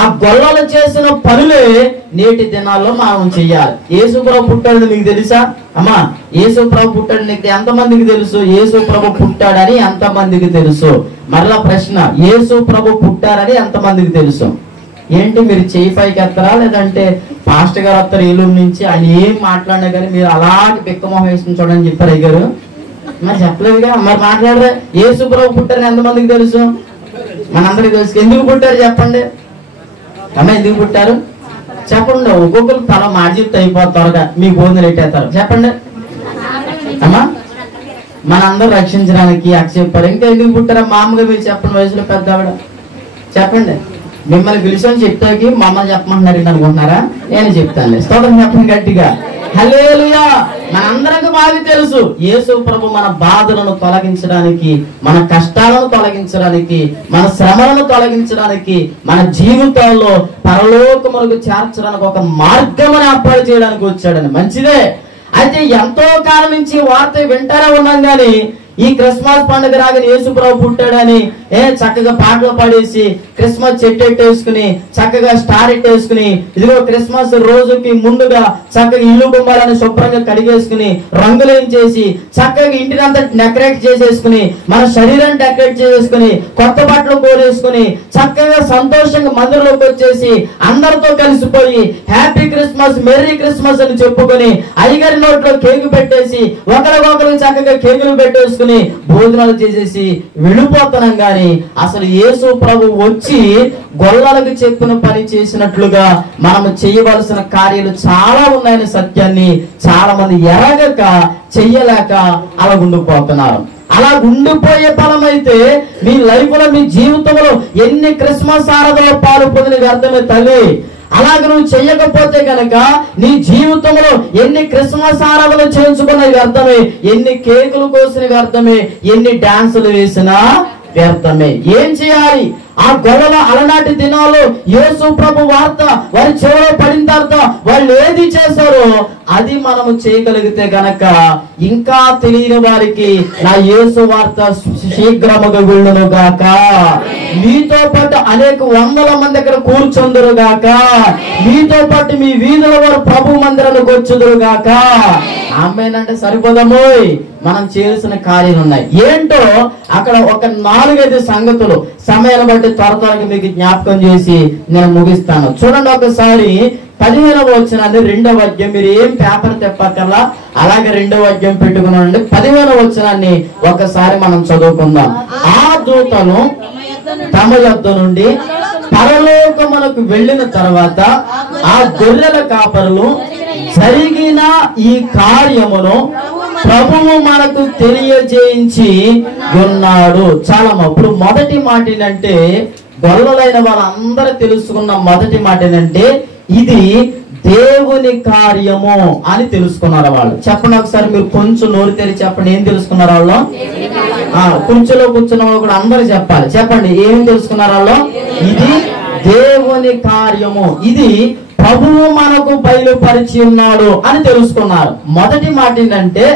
ఆ గొల్లలు చేసిన పనులే నేటి దినాల్లో మనం చెయ్యాలి. యేసు ప్రభు పుట్టాడని మీకు తెలుసా అమ్మా? యేసు ప్రభు పుట్టాడు నీకు ఎంతమందికి తెలుసు? యేసు ప్రభు పుట్టాడని ఎంతమందికి తెలుసు? మరలా ప్రశ్న, యేసు ప్రభు పుట్టారని ఎంతమందికి తెలుసు? ఏంటి మీరు చేయి పైకి ఎత్తరా? లేదంటే పాస్టర్ గారు వస్తారు ఏలూరు నుంచి, ఆయన ఏం మాట్లాడినా కానీ మీరు అలాగే పిక్కమొహం వేసుకుని చూడని చెప్పారు అయ్యారు. మరి చెప్పలేదుగా. మరి మాట్లాడరా? యేసు ప్రభు పుట్టారని ఎంతమందికి తెలుసు? మనందరికి తెలుసు. ఎందుకు పుట్టారు చెప్పండి అమ్మ? ఎందుకు పుట్టారు చెప్పండి. ఒక్కొక్కరు తల మార్జిట్ అయిపోతారుగా, మీ భోజనం ఎట్టేస్తారు చెప్పండి అమ్మా. మనందరూ రక్షించడానికి చెప్పారు. ఇంకా ఎందుకు పుట్టారా? మామూలుగా మీరు చెప్పండి. వయసులో పెద్ద ఆవిడ చెప్పండి. మిమ్మల్ని పిలిచని చెప్తాకి మమ్మల్ని చెప్పమంటున్నారు అనుకుంటున్నారా? నేను చెప్తాను. స్తోత్రం చెప్పండి గట్టిగా. హల్లెలూయా. మనందరికి బాగా తెలుసు యేసు ప్రభు మన బాధలను తొలగించడానికి, మన కష్టాలను తొలగించడానికి, మన శ్రమలను తొలగించడానికి, మన జీవితాల్లో పరలోకములకు చేర్చడానికి ఒక మార్గమును ఏర్పాటు చేయడానికి వచ్చాడని. మంచిదే. అయితే ఎంతో కాలం నుంచి వార్త వింటానే ఉన్నాం కానీ ఈ క్రిస్మస్ పండుగ రాగానే యేసు ప్రభు పుట్టాడని చక్కగా పాటలు పాడేసి క్రిస్మస్ చెట్టు ఎట్టేసుకుని చక్కగా స్టార్ ఎట్టేసుకుని ఇదిగో క్రిస్మస్ రోజుకి ముందుగా చక్కగా ఇల్లు గుమ్మాలని శుభ్రంగా కడిగేసుకుని రంగులేం చేసి చక్కగా ఇంటిని అంతా డెకరేట్ చేసేసుకుని మన శరీరాన్ని డెకరేట్ చేసేసుకుని కొత్త బట్టలు కోరేసుకుని చక్కగా సంతోషంగా మందిరంలోకి వచ్చేసి అందరితో కలిసిపోయి హ్యాపీ క్రిస్మస్ మెర్రీ క్రిస్మస్ అని చెప్పుకొని అయ్యగారి నోట్లో కేకు పెట్టేసి ఒకరికొకరు చక్కగా కేకులు పెట్టేసుకుని భోజనాలు చేసేసి వెళ్ళిపోతున్నాం గాని అసలు యేసు ప్రభు వచ్చి గొల్లలకు చెప్పిన పని చేసినట్లుగా మనము చేయవలసిన కార్యాలు చాలా ఉన్నాయని సత్యాన్ని చాలా మంది ఎరగక చెయ్యలేక అలా ఉండిపోతున్నారు. అలా ఉండిపోయే ఫలం అయితే మీ లైఫ్ లో మీ జీవితంలో ఎన్ని క్రిస్మస్ ఆరాధనలో పాలు పొందిన వ్యర్థమే తల్లి. అలాగే నువ్వు చెయ్యకపోతే కనుక నీ జీవితంలో ఎన్ని క్రిస్మస్ ఆరాధనలు చేయించుకున్నవి వ్యర్థమే, ఎన్ని కేకులు కోసిన వ్యర్థమే, ఎన్ని డాన్సులు వేసినా వ్యర్థమే. ఏం చేయాలి? ఆ గొడవల అలనాటి దినాల్లో యేసు ప్రభు వార్త వారి చెవిలో పడిన తర్వాత వాళ్ళు ఏది చేశారో అది మనము చేయగలిగితే గనక ఇంకా తెలియని వారికి నా యేసు వార్త శీఘ్రముగా వెళ్ళును గాక, మీతో పాటు అనేక వందల మంది అక్కడ కూర్చొందురు గాక, మీతో పాటు మీ వీధుల వారు ప్రభు మందిరానికి వచ్చుదురు గాక. ఆమేనంటే సరిపోదమోయ్, మనం చేయాల్సిన కార్యాలు ఉన్నాయి. ఏంటో అక్కడ ఒక 4-5 సంగతులు సమయాన్ని బట్టి త్వరగా మీకు జ్ఞాపకం చేసి నేను ముగిస్తాను. చూడండి ఒకసారి 15వ వచనాన్ని 2వ అధ్యాయం, మీరు ఏం పేపర్ తెప్పకల్లా అలాగే 2వ అధ్యాయం పెట్టుకున్నానండి. 15వ వచనాన్ని ఒకసారి మనం చదువుకుందాం. ఆ దూతను తమ యొద్ద నుండి పరలోకమునకు వెళ్ళిన తర్వాత ఆ గొర్రెల కాపరులు జరిగిన ఈ కార్యమును ప్రభువు మనకు తెలియజేయించి ఉన్నాడు. చాలా ఇప్పుడు మొదటి మాట ఏంటంటే, గొల్లలైన వాళ్ళందరూ తెలుసుకున్న మొదటి మాట ఏంటంటే ఇది దేవుని కార్యము అని తెలుసుకున్నారు వాళ్ళు. చెప్పండి ఒకసారి, మీరు కొంచెం నోరు తెరిచి చెప్పండి, ఏం తెలుసుకున్నారు వాళ్ళు? కుర్చీలో కూర్చున్న వాళ్ళు కూడా అందరూ చెప్పాలి. చెప్పండి, ఏం తెలుసుకున్నారు వాళ్ళు? ఇది దేవుని కార్యము, ఇది ప్రభువు మనకు బయలుపరిచి ఉన్నాడు అని తెలుసుకున్నారు. మొదటి మాట ఏంటంటే,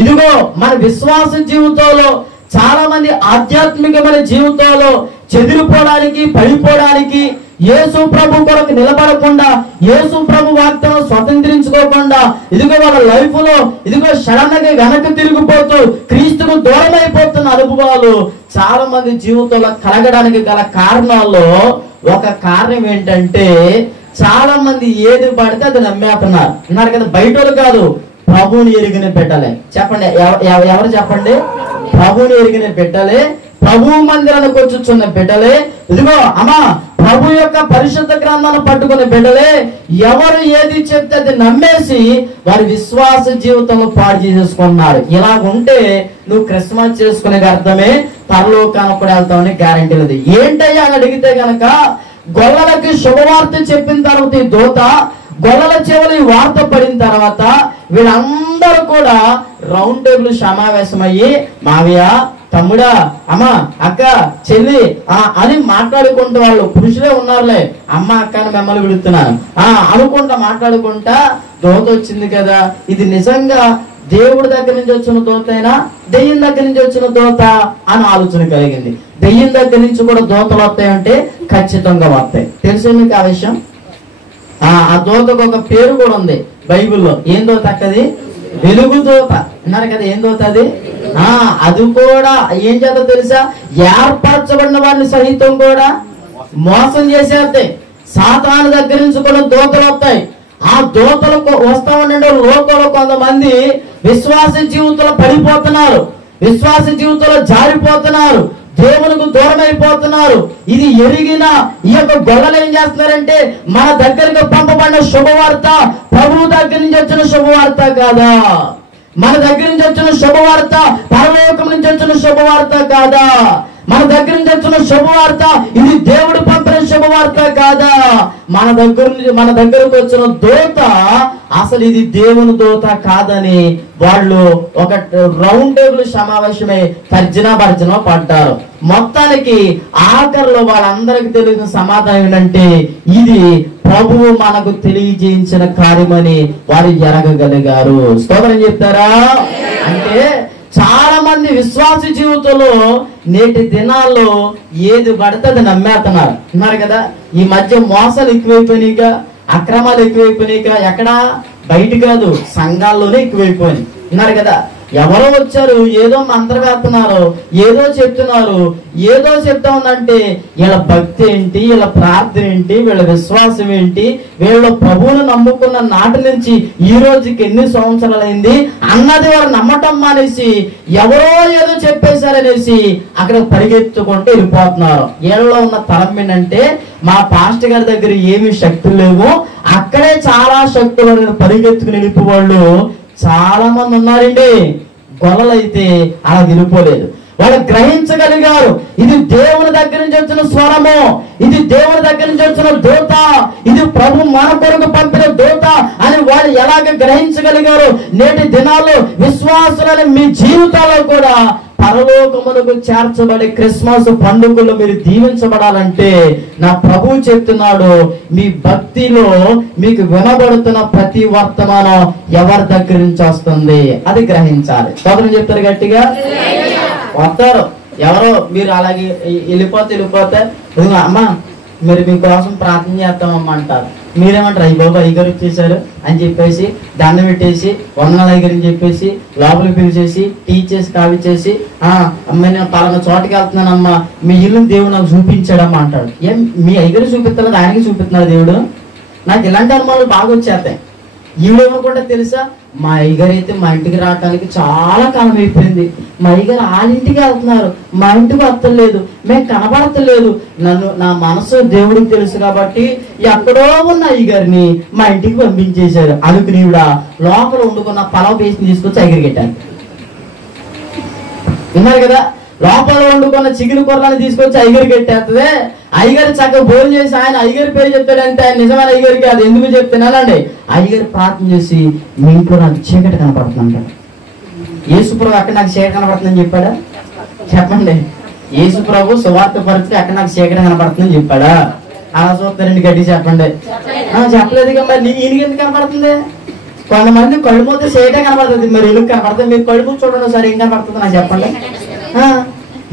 ఇదిగో మన విశ్వాస జీవితంలో చాలా మంది ఆధ్యాత్మికమైన జీవితంలో చెదిరిపోవడానికి పడిపోవడానికి యేసు ప్రభు కొరకు నిలబడకుండా యేసు ప్రభు వాక్యం స్వతంత్రించుకోకుండా ఇదిగో వాళ్ళ లైఫ్ లో ఇదిగో సడన్ గా వెనక్కి తిరిగిపోతూ క్రీస్తుకు దూరం అయిపోతున్న అనుభవాలు చాలా మంది జీవితంలో కలగడానికి గల కారణాల్లో ఒక కారణం ఏంటంటే, చాలా మంది ఏది పడితే అది నమ్మేస్తున్నారు. అన్నారు కదా, బయటోళ్ళు కాదు, ప్రభువుని ఎరిగిన బిడ్డలే. చెప్పండి, ఎవరు చెప్పండి? ప్రభువుని ఎరిగిన బిడ్డలే, ప్రభు మందిరానికి వచ్చుచున్న బిడ్డలే, ఇదిగో అమ్మా ప్రభు యొక్క పరిశుద్ధ గ్రంథాన్ని పట్టుకునే బిడ్డలే, ఎవరు ఏది చెప్తే అది నమ్మేసి వారి విశ్వాస జీవితంలో పాడు చేసేసుకున్నారు. ఇలా ఉంటే నువ్వు క్రిస్మస్ చేసుకునే అర్థమే పరలోకానికి కూడా వెళ్తామని గ్యారంటీ లేదు. ఏంటయ్యా అని అడిగితే గనక, గొల్లలకి శుభవార్త చెప్పిన తర్వాత ఈ దూత గొల్లల చెవులు ఈ వార్త పడిన తర్వాత వీళ్ళందరూ కూడా రౌండ్ టేబుల్ సమావేశమయ్యి, మావయ్య, తమ్ముడా, అమ్మ, అక్క, చెల్లి అని మాట్లాడుకుంటూ, వాళ్ళు పురుషులే ఉన్నారులే, అమ్మ అక్క అని మిమ్మల్ని పిలుస్తున్నాను అనుకుంటా మాట్లాడుకుంటా, దూత వచ్చింది కదా, ఇది నిజంగా దేవుడి దగ్గర నుంచి వచ్చిన దూతైనా దెయ్యం దగ్గర నుంచి వచ్చిన దూత అని ఆలోచన కలిగింది. దెయ్యం దగ్గర నుంచి కూడా దూతలు వస్తాయంటే ఖచ్చితంగా వస్తాయి. తెలుసు మీకు ఆ విషయం? ఆ దూతకు ఒక పేరు కూడా ఉంది బైబిల్లో. ఏం దూత అక్కది? వెలుగు దూత అన్నారు కదా. ఏం దూత అది? అది కూడా ఏం చేత తెలుసా? ఏర్పరచబడిన వారిని సహితం కూడా మోసం చేసేస్తాయి. సాతాను దగ్గర నుంచి కూడా దూతలు వస్తాయి. ఆ దూతలకు వస్తా ఉండే లోకంలో కొంతమంది విశ్వాస జీవితంలో పడిపోతున్నారు, విశ్వాస జీవితంలో జారిపోతున్నారు, దేవునికి దూరం అయిపోతున్నారు. ఇది ఎరిగిన ఈ యొక్క గొల్లలు ఏం చేస్తున్నారంటే, మన దగ్గరకు పంపబడిన శుభవార్త ప్రభువు దగ్గర నుంచి వచ్చిన శుభవార్త కాదా? మన దగ్గర నుంచి వచ్చిన శుభవార్త పరలోకం నుంచి వచ్చిన శుభవార్త కాదా? మన దగ్గర నుంచి వచ్చిన శుభవార్త ఇది దేవుడు పంపిన శుభవార్త కాదా? మన దగ్గరకు వచ్చిన దూత అసలు ఇది దేవుని దూత కాదని వాళ్ళు ఒక రౌండ్ టేబుల్ సమావేశమై తర్జన పడ్డారు. మొత్తానికి ఆఖరిలో వాళ్ళందరికి తెలిసిన సమాధానం ఏంటంటే, ఇది ప్రభువు మనకు తెలియజేయించిన కార్యమని వారు ఎరగగలిగారు. స్తోత్రం చెప్తారా? అంటే చాలా మంది విశ్వాస జీవితంలో నేటి దినాల్లో ఏది పడితే అది నమ్మేస్తున్నారు అన్నారు కదా. ఈ మధ్య మోసాలు ఎక్కువైపోయినాయిగా, అక్రమాలు ఎక్కువైపోయినాయిగా. ఎక్కడ బయట కాదు, సంఘాల్లోనే ఎక్కువైపోయినాయి అన్నారు కదా. ఎవరో వచ్చారు, ఏదో మంత్రం వేస్తున్నారు, ఏదో చెప్తున్నారు. ఏదో చెప్తా ఉందంటే వీళ్ళ భక్తి ఏంటి, వీళ్ళ ప్రార్థన ఏంటి, వీళ్ళ విశ్వాసం ఏంటి, వీళ్ళ ప్రభువును నమ్ముకున్న నాటి నుంచి ఈ రోజుకి ఎన్ని సంవత్సరాలైంది అన్నది వారు నమ్మటం మానేసి ఎవరో ఏదో చెప్పేశారనేసి అక్కడ పరిగెత్తుకుంటూ వెళ్ళిపోతున్నారు. వీళ్ళలో ఉన్న తరం ఏంటంటే మా పాస్టర్ గారి దగ్గర ఏమి శక్తులు లేవు, అక్కడే చాలా శక్తులు పరిగెత్తుకుని వెళ్ళిపోవాళ్ళు చాలా మంది ఉన్నారండి. గొల్లలైతే అలా వెళ్ళిపోలేదు. వాళ్ళు గ్రహించగలిగారు ఇది దేవుని దగ్గర నుంచి వచ్చిన స్వరము, ఇది దేవుని దగ్గర నుంచి వచ్చిన దూత, ఇది ప్రభు మన కొరకు పంపిన దూత అని వాళ్ళు ఎలాగ గ్రహించగలిగారు. నేటి దినాల్లో విశ్వాసులని మీ జీవితాల్లో కూడా పరలోకములకు చేర్చబడి క్రిస్మస్ పండుగలో మీరు దీవించబడాలంటే నా ప్రభువు చెప్తున్నాడు, మీ భక్తిలో మీకు వినబడుతున్న ప్రతి వర్తమానం ఎవరి దగ్గర నుంచి వస్తుంది అది గ్రహించాలి. సోదరులు చెప్తారు గట్టిగా, వస్తారు ఎవరో మీరు అలాగే వెళ్ళిపోతే అమ్మ మీరు మీకోసం ప్రార్థన చేస్తామమ్మా అంటారు. మీరేమంటారు, అయ్యి బాబు అయ్యగారు వచ్చేసారు అని చెప్పేసి దండం పెట్టేసి వందనాలు అయ్యగారు అని చెప్పేసి లోపలికి పిలిచేసి టీ చేసి కాఫీ చేసి అమ్మ నేను పలానా చోటకి వెళ్తున్నానమ్మా, మీ ఇల్లుని దేవుడు నాకు చూపించాడమ్మా అంటాడు. ఏం మీ అయ్యగారు చూపిస్తున్నాడు, ఆయనకి చూపిస్తున్నాడు దేవుడు? నాకు ఇలాంటి అనుమానాలు బాగా వచ్చేస్తాయి. ఈవిడేమనుకుంటే తెలుసా, మా అయ్యగారు అయితే మా ఇంటికి రావడానికి చాలా కాలం అయిపోయింది, మా అయ్యగారు వాళ్ళ ఇంటికి వెళ్తున్నారు, మా ఇంటికి వస్తలేదు, మేము కనబడతలేదు. నా మనసు దేవుడికి తెలుసు కాబట్టి ఎక్కడో ఉన్న అయ్యగారిని మా ఇంటికి పంపించేశారు అనుకుని ఈవిడ లోపల వండుకున్న పలావ్ పేస్ట్ని తీసుకొచ్చి అయ్యగారికి పెట్టారు. విన్నారు కదా, లోపల వండుకున్న చికెన్ కూరలను తీసుకొచ్చి అయ్యగారికి పెట్టేస్తుంది. అయ్యగారు చక్కగా భోజనం చేసి ఆయన అయ్యగారి పేరు చెప్తాడంటే ఆయన నిజమైన అయ్యగారికి అది ఎందుకు చెప్తున్నానండి, అయ్యగారు ప్రార్థన చేసి మీ ఇంట్లో నాకు చీకటి కనపడుతుంది. యేసుప్రభు అక్కడ నాకు చీకటి కనపడుతుందని చెప్పాడా? చెప్పండి. యేసుప్రభు సువార్త పరిస్థితి అక్కడ నాకు చీకటి కనపడుతుందని చెప్పాడా? అలా చూస్తారండి గడ్డి చెప్పండి. చెప్పలేదు. మరి ఈయనకి ఎందుకు కనపడుతుంది? కొంతమంది కళ్ళు మూతే చీకటే కనపడుతుంది, మరి ఎందుకు కనపడుతుంది? మీరు కళ్ళు మూసి చూడండి ఒకసారి ఏం కనపడుతుంది నాకు చెప్పండి.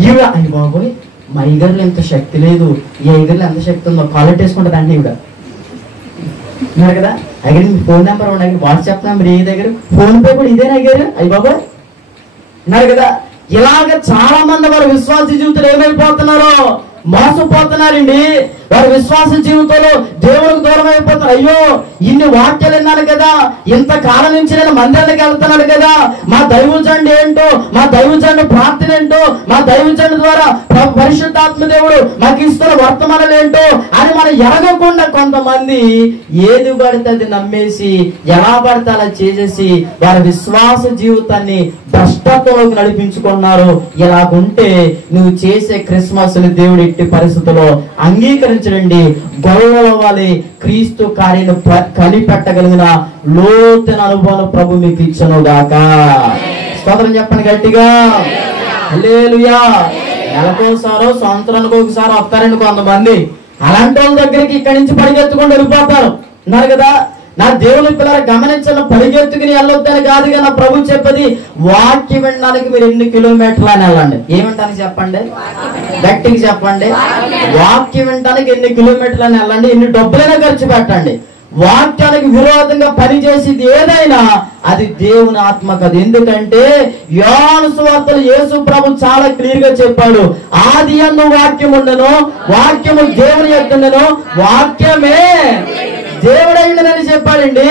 ఈవిడ అయ్యి బాబోయ్ మా అయ్యగారులో ఎంత శక్తి లేదు, ఈ అయ్యగారులో ఎంత శక్తి ఉందో కాలెట్ వేసుకుంటుంది అండి ఈవిడ. ఉన్నారు కదా, అయ్యారు మీ ఫోన్ నెంబర్ ఉండాలి, వాట్సాప్ నెంబర్ ఏ దగ్గర, ఫోన్ పే కూడా ఇదేనా అయ్యారు అయ్యి బాబోయ్. ఉన్నారు కదా, ఇలాగ చాలా మంది వారు విశ్వాస జీవితంలో ఏమైపోతున్నారో మోసపోతున్నారండి. వారి విశ్వాస జీవితంలో దేవుడికి దూరం అయిపోతారు. అయ్యో ఇన్ని వాక్యాలు విన్నాను కదా, ఇంతకాలం నుంచి నేను మందిరానికి వెళ్తున్నాను కదా, మా దైవజండు ఏంటో, మా దైవజండు ప్రార్థన ఏంటో, మా దైవజండు ద్వారా పరిశుద్ధాత్మ దేవుడు మాకు ఇస్తున్న వర్తమానాలు ఏంటో అని మనం ఎరగకుండా కొంతమంది ఏది పడితే అది నమ్మేసి ఎలా పడితే అలా చేసేసి వారి విశ్వాస జీవితాన్ని భ్రష్టత్వంలోకి నడిపించుకున్నారు. ఇలాగుంటే నువ్వు చేసే క్రిస్మస్ దేవుడు ఎట్టి పరిస్థితుల్లో అంగీకరించడండి. గొల్లల వాలి క్రీస్తు కార్యాన్ని కనిపెట్టగలిగిన లోతైన అనుభవం ప్రభు మీకు ఇచ్చను గాక. స్తోత్రం చెప్పండి గట్టిగా, హల్లెలూయా. నెలకోసారో సంవత్సరానికి ఒకసారి వస్తారండి కొంతమంది. అలాంటి వాళ్ళ దగ్గరికి ఇక్కడి నుంచి పరిగెత్తుకొని వెళ్ళిపోతారు. ఉన్నారు కదా, నా దేవుని పిల్లలు గమనించిన పరిగెత్తుకుని వెళ్ళొద్దని కాదుగా నా ప్రభు చెప్పది, వాక్యం వినడానికి మీరు ఎన్ని కిలోమీటర్లు అని వెళ్ళండి. ఏమింటానికి చెప్పండి, గట్టికి చెప్పండి. వాక్యం వినడానికి ఎన్ని కిలోమీటర్లు అని వెళ్ళండి, ఎన్ని డబ్బులైనా ఖర్చు పెట్టండి. వాక్యానికి విరోధంగా పనిచేసేది ఏదైనా అది దేవుని ఆత్మ కాదు. ఎందుకంటే యోహాను సువార్తలో యేసు ప్రభు చాలా క్లియర్ గా చెప్పాడు, ఆది యందు వాక్యం ఉండెను, వాక్యము దేవుని యొద్ద ఉండెను, వాక్యమే దేవుడైందని చెప్పాడండి.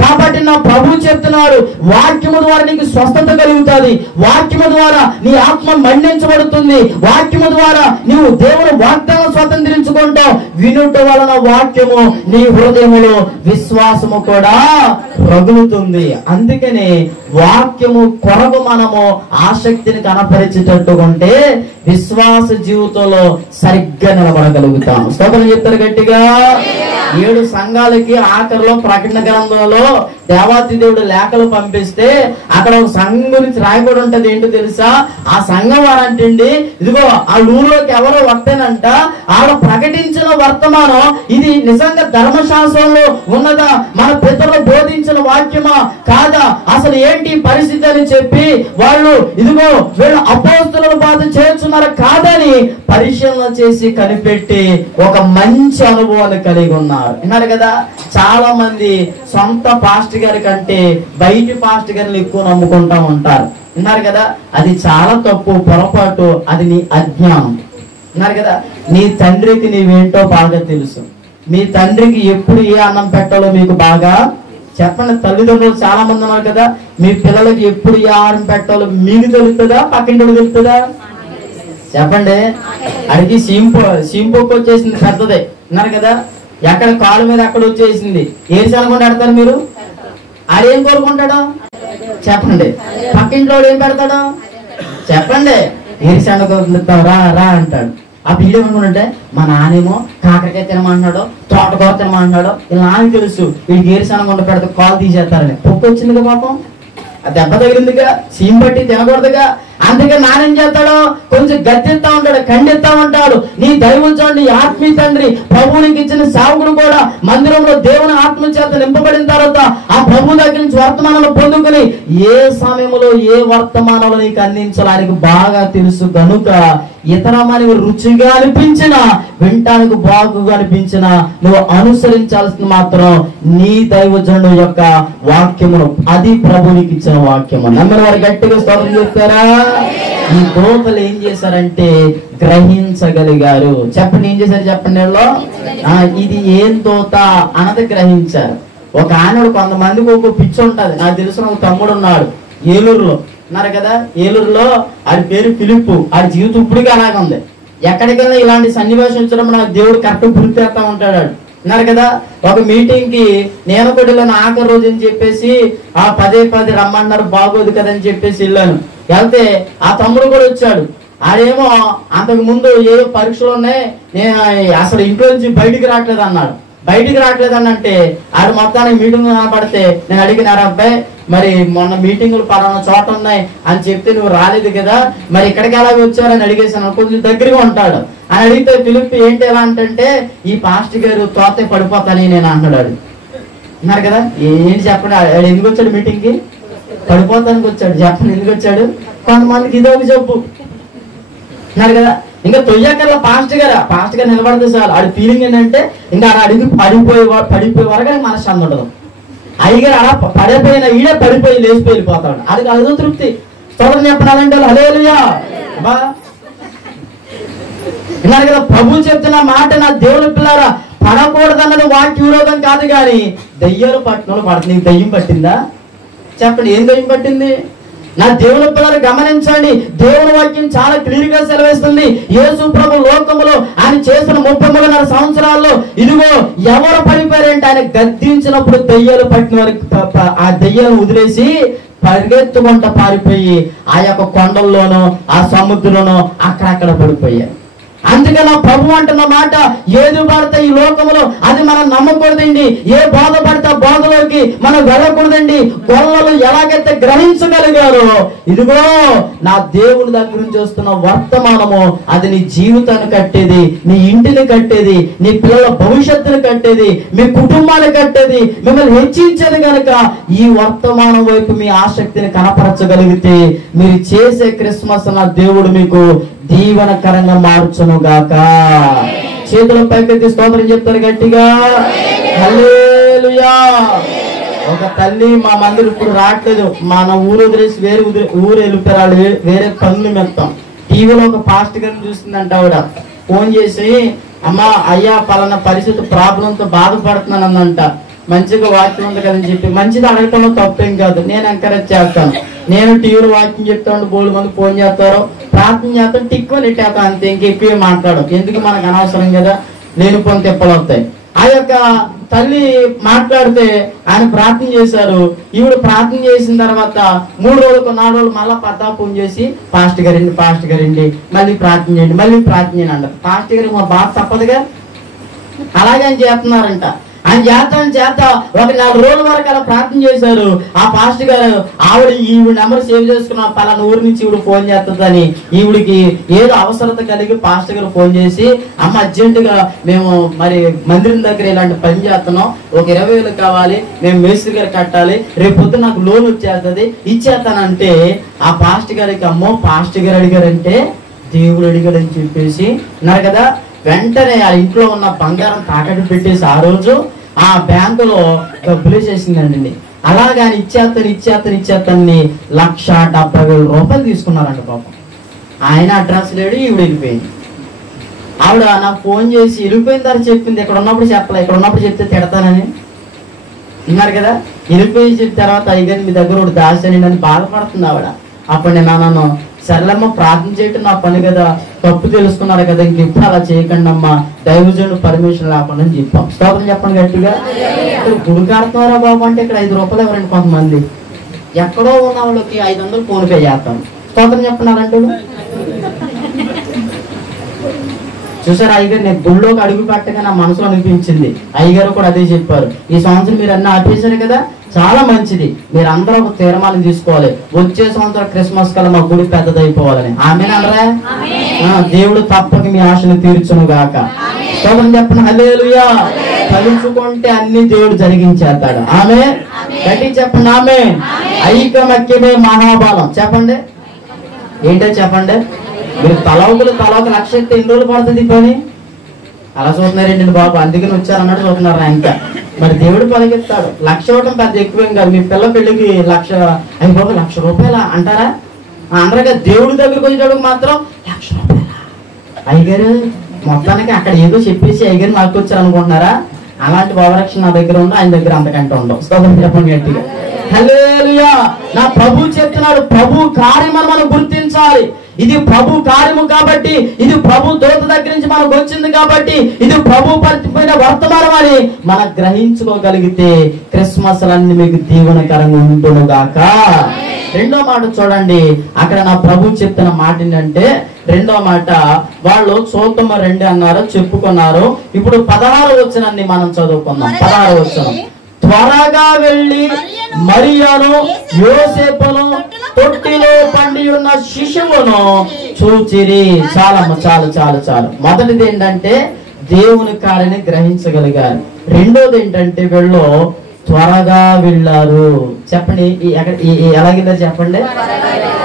కాబట్టి నా ప్రభు చెప్తున్నాడు, వాక్యము ద్వారా నీకు స్వస్థత కలుగుతుంది, వాక్యము ద్వారా నీ ఆత్మ మండించబడుతుంది, వాక్యము ద్వారా నీవు దేవుని వాగ్దానం స్వతంత్రించుకుంటావు. వినుట వలన వాక్యము నీ హృదయములో విశ్వాసము కూడా రగులుతుంది. అందుకని వాక్యము కొరకు మనము ఆసక్తిని కనపరిచేటట్టుకుంటే విశ్వాస జీవితంలో సరిగ్గా నిలబడగలుగుతాం. స్తోత్రం చెప్తారు గట్టిగా. 7 సంఘాలకి ఆఖరిలో ప్రకటన గ్రంథంలో దేవాతి దేవుడు లేఖలు పంపిస్తే అక్కడ ఒక సంఘం గురించి రాయబడి ఉంటది. ఏంటో తెలుసా? ఆ సంఘం వారంటండి, ఇదిగో ఆ ఊర్లోకి ఎవరో వస్తేనంట, ఆవిడ ప్రకటించిన వర్తమానం ఇది నిజంగా ధర్మశాస్త్రంలో ఉన్నదా, మన పితరులు బోధించిన వాక్యమా కాదా, అసలు ఏంటి పరిస్థితి అని చెప్పి వాళ్ళు ఇదిగో వీళ్ళు అపోస్తుల బాధ చేస్తున్నారు కాదని పరిశీలన చేసి కనిపెట్టి ఒక మంచి అనుభవాన్ని కలిగి ఉన్నారు. విన్నారు కదా, చాలా మంది సొంత పాస్టర్ గారి కంటే బయటి పాస్టర్ గారిని ఎక్కువ నమ్ముకుంటా ఉంటారు. విన్నారు కదా, అది చాలా తప్పు, పొరపాటు, అది నీ అజ్ఞానం. విన్నారు కదా, నీ తండ్రికి నీవేంటో బాగా తెలుసు. మీ తండ్రికి ఎప్పుడు ఏ అన్నం పెట్టాలో మీకు బాగా చెప్పండి. తల్లిదండ్రులు చాలా మంది ఉన్నారు కదా, మీ పిల్లలకి ఎప్పుడు ఏ ఆహారం పెట్టాలో మీకు తెలుస్తుందా, పక్కింటి తెలుస్తుందా? చెప్పండి. అడిగి సీంపోకి వచ్చేసింది పెద్దదే. విన్నారు కదా, ఎక్కడ కాలు మీద ఎక్కడ వచ్చేసింది. ఏసి అనుకుంటే పెడతారు మీరు? ఆడేం కోరుకుంటాడు చెప్పండి? పక్కింట్లో ఏం పెడతాడు చెప్పండి? ఏసి అనుకుంటాం రా రా అంటాడు. ఆ పిల్లి ఏమనుకుంటే మా నానేమో కాకరకాయ తినమంటున్నాడు, తోటకూర తినమంటున్నాడు, ఇలా నాన్న తెలుసు వీడికి ఏరిసి అనుకుంటా పెడితే కాలు తీసేస్తారని. పొక్కు వచ్చిందిగా పాపం, ఆ దెబ్బ తగిలిందిగా, సీమ్ పట్టి తినకూడదుగా. అందుకే నానేం చేస్తాడు, కొంచెం గద్దెత్తా ఉంటాడు, ఖండిస్తా ఉంటాడు. నీ దైవజనుడు, నీ ఆత్మీయ తండ్రి, ప్రభువునికి ఇచ్చిన సేవకుడు కూడా మందిరంలో దేవుని ఆత్మ చేత నింపబడిన తర్వాత ఆ ప్రభు దగ్గర నుంచి వర్తమానాలు పొందుకుని ఏ సమయంలో ఏ వర్తమానంలో నీకు అందించాలో ఆయనకు బాగా తెలుసు కనుక ఇతర మనవి రుచిగా అనిపించినా, వింటానికి బాగుగా అనిపించినా నువ్వు అనుసరించాల్సింది మాత్రం నీ దైవజనుడు యొక్క వాక్యమును. అది ప్రభునికి ఇచ్చిన వాక్యము. నమ్మిన వారు గట్టిగా స్తోత్రం చేస్తారా? ఈ దోతలు ఏం చేశారంటే గ్రహించగలిగారు. చెప్పండి, ఏం చేశారు చెప్పండి? ఇది ఏం దోత అన్నది గ్రహించారు. ఒక ఆనడు కొంతమందికి ఒక పిచ్చి ఉంటది. నాకు తెలిసిన ఒక తమ్ముడు ఉన్నాడు ఏలూరులో. ఉన్నారు కదా, ఏలూరులో ఆడి పేరు ఫిలిప్పు. ఆడి జీవితం ఇప్పటికీ అలాగే ఉంది. ఎక్కడికైనా ఇలాంటి సన్నివేశం వచ్చినప్పుడు నాకు దేవుడు కరెక్ట్ గుర్తు చేస్తా ఉంటాడు. ఉన్నారు కదా, ఒక మీటింగ్ కి నేను కూడా ఆఖరి రోజు అని చెప్పేసి ఆ పదే రమ్మన్నారు, బాగోదు కదని చెప్పేసి వెళ్ళాను. వెళ్తే ఆ తమ్ముడు కూడా వచ్చాడు. ఆడేమో అంతకు ముందు ఏదో పరీక్షలు ఉన్నాయి, నేను అసలు ఇంట్లో నుంచి బయటికి రావట్లేదు అన్నాడు. బయటికి రావట్లేదని అంటే ఆడు మొత్తానికి మీటింగ్ కనపడితే నేను అడిగినారు, అబ్బాయి మరి మొన్న మీటింగులు పలానా చోట ఉన్నాయి అని చెప్తే నువ్వు రాలేదు కదా, మరి ఇక్కడికి ఎలా వచ్చారని అడిగేసాను. కొంచెం దగ్గరగా ఉంటాడు అని అడిగితే ఫిలిప్ ఏంటి ఎలా అంటే ఈ పాస్టర్ గారు తోతే పడిపోతాని నేను అంటున్నాడు. అన్నారు కదా, ఏంటి చెప్పండి, ఆడు ఎందుకు వచ్చాడు మీటింగ్ కి? పడిపోతానికి వచ్చాడు. చెప్పండి ఎందుకు వచ్చాడు? కొంతమందికి ఇదో ఒక జబ్బు. అన్నారు కదా, ఇంకా తొయ్యాకల్లా పాస్టర్ గారు నిలబడితే చాలు ఆడి ఫీలింగ్ ఏంటంటే ఇంకా అడిగి పడిపోయే వరకు మనశ్శాంతి ఉండదు. అయ్యగారు అలా పడిపోయిన ఈడే పడిపోయి లేచిపోయి వెళ్ళిపోతాడు. అది అదో తృప్తి. స్తోత్రం చెప్పడాలంటే హల్లెలూయా బా. విన్నారు కదా, ప్రభు చెప్తున్న మాట నా దేవుని పిల్లారా, పడకూడదన్నది వాక్య విరోధం కాదు, కానీ దయ్యాలు పట్టిన పడుతుంది. నీకు దయ్యం పట్టిందా చెప్పండి? ఏం దయ్యం పట్టింది? నా దేవుని పిల్లలు గమనించండి, దేవుని వాక్యం చాలా క్లియర్ గా సెలవిస్తుంది. యేసు ప్రభు లోకములో ఆయన చేసిన 33.5 సంవత్సరాల్లో ఇదిగో ఎవరు పడిపోయారంటే ఆయన గద్దించినప్పుడు దయ్యాలు పట్టిన వారికి ఆ దయ్యాలను వదిలేసి పరిగెత్తుకుంటా పారిపోయి ఆ యొక్క కొండల్లోనో ఆ సముద్రంలోనో అక్కడక్కడ పడిపోయారు. అందుకని ప్రభు అంటున్న మాట, ఏది పడితే ఈ లోకంలో అది మనం నమ్మకూడదండి. ఏ బాధ పడితే బాధలోకి మనం వెళ్ళకూడదండి. గొల్లలు ఎలాగైతే గ్రహించగలిగారో ఇదిగో నా దేవుని దగ్గర నుంచి వస్తున్న వర్తమానము అది నీ జీవితాన్ని కట్టేది, నీ ఇంటిని కట్టేది, నీ పిల్లల భవిష్యత్తుని కట్టేది, మీ కుటుంబాన్ని కట్టేది, మిమ్మల్ని హెచ్చించేది కనుక ఈ వర్తమానం వైపు మీ ఆసక్తిని కనపరచగలిగితే మీరు చేసే క్రిస్మస్ నా దేవుడు మీకు దీవనకరంగా మార్చును గాక. చేతుల పైకెత్తి స్తోత్రం చెప్తారు గట్టిగా హల్లెలూయా. ఒక తల్లి మా మందిరం ఇప్పుడు రావట్లేదు, మన ఊరు వదిలేసి వేరే ఊరు వెళ్ళిపోయారు, వేరే పనులు మెత్తాం. టీవీలో ఒక పాస్టర్ గారిని చూస్తుందంట. ఆవిడ ఫోన్ చేసి అమ్మా అయ్యా పలానా పరిస్థితి ప్రాబ్లంతో బాధపడుతున్నాను అందంట. మంచిగా వాక్యం ఉంది కదని చెప్పి మంచిది అడగటంలో తప్పేం కాదు, నేను ఎంకరేజ్ చేస్తాను. నేను టీవీలో వాక్యం చెప్తాను, బోల్డ్ మంది ఫోన్ చేస్తారు, ప్రార్థన చేస్తాను, టిక్కు నెట్టేస్తాను, అంతే. ఇంకెక్కువ మాట్లాడు, ఎందుకు మనకు అనవసరం కదా, లేని పని తిప్పలు వస్తాయి. ఆ యొక్క తల్లి మాట్లాడితే ఆయన ప్రార్థన చేశారు. ఈవిడ ప్రార్థన చేసిన తర్వాత 3 రోజులకు 4 రోజులు మళ్ళీ పద్దా ఫోన్ చేసి పాస్టర్ గారండి మళ్ళీ ప్రార్థన చేయండి, మళ్ళీ ప్రార్థన చేయండి అంటారు. పాస్టర్ గారికి మా బాధ తప్పదుగా, అలాగే అని చేస్తున్నారంట. ఆయన చేద్దాం ఒక 4 రోజుల వరకు అలా ప్రార్థన చేశారు. ఆ పాస్టర్ గారు ఈవిడ నెంబర్ సేవ్ చేసుకున్న పలానా ఊరి నుంచి ఈవిడ ఫోన్ చేస్తుందని ఈవిడికి ఏదో అవసరత కలిగి పాస్టర్ గారు ఫోన్ చేసి, అమ్మ అర్జెంటుగా మేము మరి మందిరం దగ్గర ఇలాంటి పని చేస్తున్నాం, ఒక 20,000 కావాలి, మేము మేస్త్రి గారు కట్టాలి, రేపు పొద్దున నాకు లోన్ వచ్చేస్తుంది, ఇచ్చేస్తానంటే ఆ పాస్టర్ గారికి అమ్మో పాస్టర్ గారు అడిగారంటే దేవుడు అడిగాడని చెప్పేసి ఉన్నారు కదా. వెంటనే ఆ ఇంట్లో ఉన్న బంగారం తాకట్టు పెట్టేసి ఆ రోజు ఆ బ్యాంకులో డబ్బులు వేసేసిందండి. అలాగని ఇచ్చేస్తాను 1,70,000 రూపాయలు తీసుకున్నారంట పాపం. ఆయన అడ్రస్ లేడు, ఈవిడ వెళ్ళిపోయింది. ఆవిడ నాకు ఫోన్ చేసి వెళ్ళిపోయిన తర్వాత చెప్పింది, ఇక్కడ ఉన్నప్పుడు చెప్పలే, ఇక్కడ ఉన్నప్పుడు చెప్తే తిడతానని విన్నారు కదా. వెళ్ళిపోయి చెప్పిన తర్వాత అయ్యగారు మీ దగ్గర ఒకటి దాచానండి అని బాధపడుతుంది ఆవిడ. అప్పుడు నేను అన్నాను, సర్లేమ్మ ప్రార్థన చేయటం నా పని కదా, తప్పు తెలుసుకున్నారు కదా, ఇంక ఇప్పుడు అలా చేయకండి అమ్మా, దైవజనుడు పర్మిషన్ లేకుండా అని చెప్పాం. స్తోత్రం చెప్పండి గట్టిగా. ఇక్కడ గుడి కడుతున్నారా బాబు అంటే ఇక్కడ 5 రూపాయలు ఎవరండి కొంతమంది, ఎక్కడో ఉన్న వాళ్ళకి 500 ఫోన్ పే చేస్తాం. స్తోత్రం చెప్పన్నారంటే చూసారు అయ్యగారు, నేను గుళ్ళోకి అడుగు పెట్టగా నా మనసులో అనిపించింది. అయ్యగారు కూడా అదే చెప్పారు, ఈ సంవత్సరం మీరు అన్నీ ఆపేశారు కదా, చాలా మంచిది, మీరు అందరూ ఒక తీర్మానం తీసుకోవాలి, వచ్చే సంవత్సరం క్రిస్మస్ కల్లా మా గుడి పెద్దదైపోవాలని. ఆమేనరా? దేవుడు తప్పక మీ ఆశను తీర్చును గాక. స్తోత్రం చెప్పండి. హల్లెలూయా. తలుచుకుంటే అన్ని దేవుడు జరిగించేస్తాడు. ఆమె గట్టి చెప్పండి. ఆమె ఐకమత్యమే మహాబలం. చెప్పండి ఏంటో చెప్పండి. మీరు తలవకు 1,00,000 ఎత్తే ఎన్ని రోజులు పడుతుంది పని? అలా చూస్తున్నారండి బాబు, అందుకని వచ్చారన్నట్టు చూస్తున్నారు. ఇంకా మరి దేవుడు పలికిస్తాడు. 1,00,000 ఇవ్వడం పెద్ద ఎక్కువేం కాదు. మీ పిల్ల పెళ్లికి 1,00,000 అయ్యి బాబు 1,00,000 రూపాయలు అంటారా? అందరిగా దేవుడి దగ్గరికి వచ్చేటప్పుడు మాత్రం 1,00,000 రూపాయలు. అయ్యగారు మొత్తానికి అక్కడ ఏదో చెప్పేసి అయ్యగారు నాకు వచ్చారు అనుకుంటున్నారా? అలాంటి భావరక్షణ నా దగ్గర ఉండవు, ఆయన దగ్గర అంతకంటే ఉండవు. స్తోత్రం చెప్పండి గట్టిగా. హల్లెలూయా. నా ప్రభు చెప్తున్నాడు, ప్రభు కార్యమని మనం గుర్తించాలి. ఇది ప్రభు కార్యము కాబట్టి, ఇది ప్రభు దూత దగ్గర నుంచి మనకు వచ్చింది కాబట్టి, ఇది ప్రభు పరిచిపోయిన వర్తమానం అని మనం గ్రహించుకోగలిగితే క్రిస్మస్ అన్ని మీకు దీవెనకరంగా ఉంటును గాక. రెండో మాట చూడండి, అక్కడ నా ప్రభు చెప్తున్న మాట ఏంటంటే, రెండో మాట వాళ్ళు సోతమ 2 అన్నారు, చెప్పుకున్నారు. ఇప్పుడు 16వ వచనాన్ని మనం చదువుకుందాం. 16వ వచనం, త్వరగా వెళ్ళి మరియను యోసేపును తొట్టిలో పండి ఉన్న శిశువును చూచిరి. చాలు. మొదటిది ఏంటంటే దేవుని కార్యాన్ని గ్రహించగలిగారు. రెండోది ఏంటంటే వీళ్ళు త్వరగా వెళ్ళారు. చెప్పండి ఎలాగిల్లారు చెప్పండి,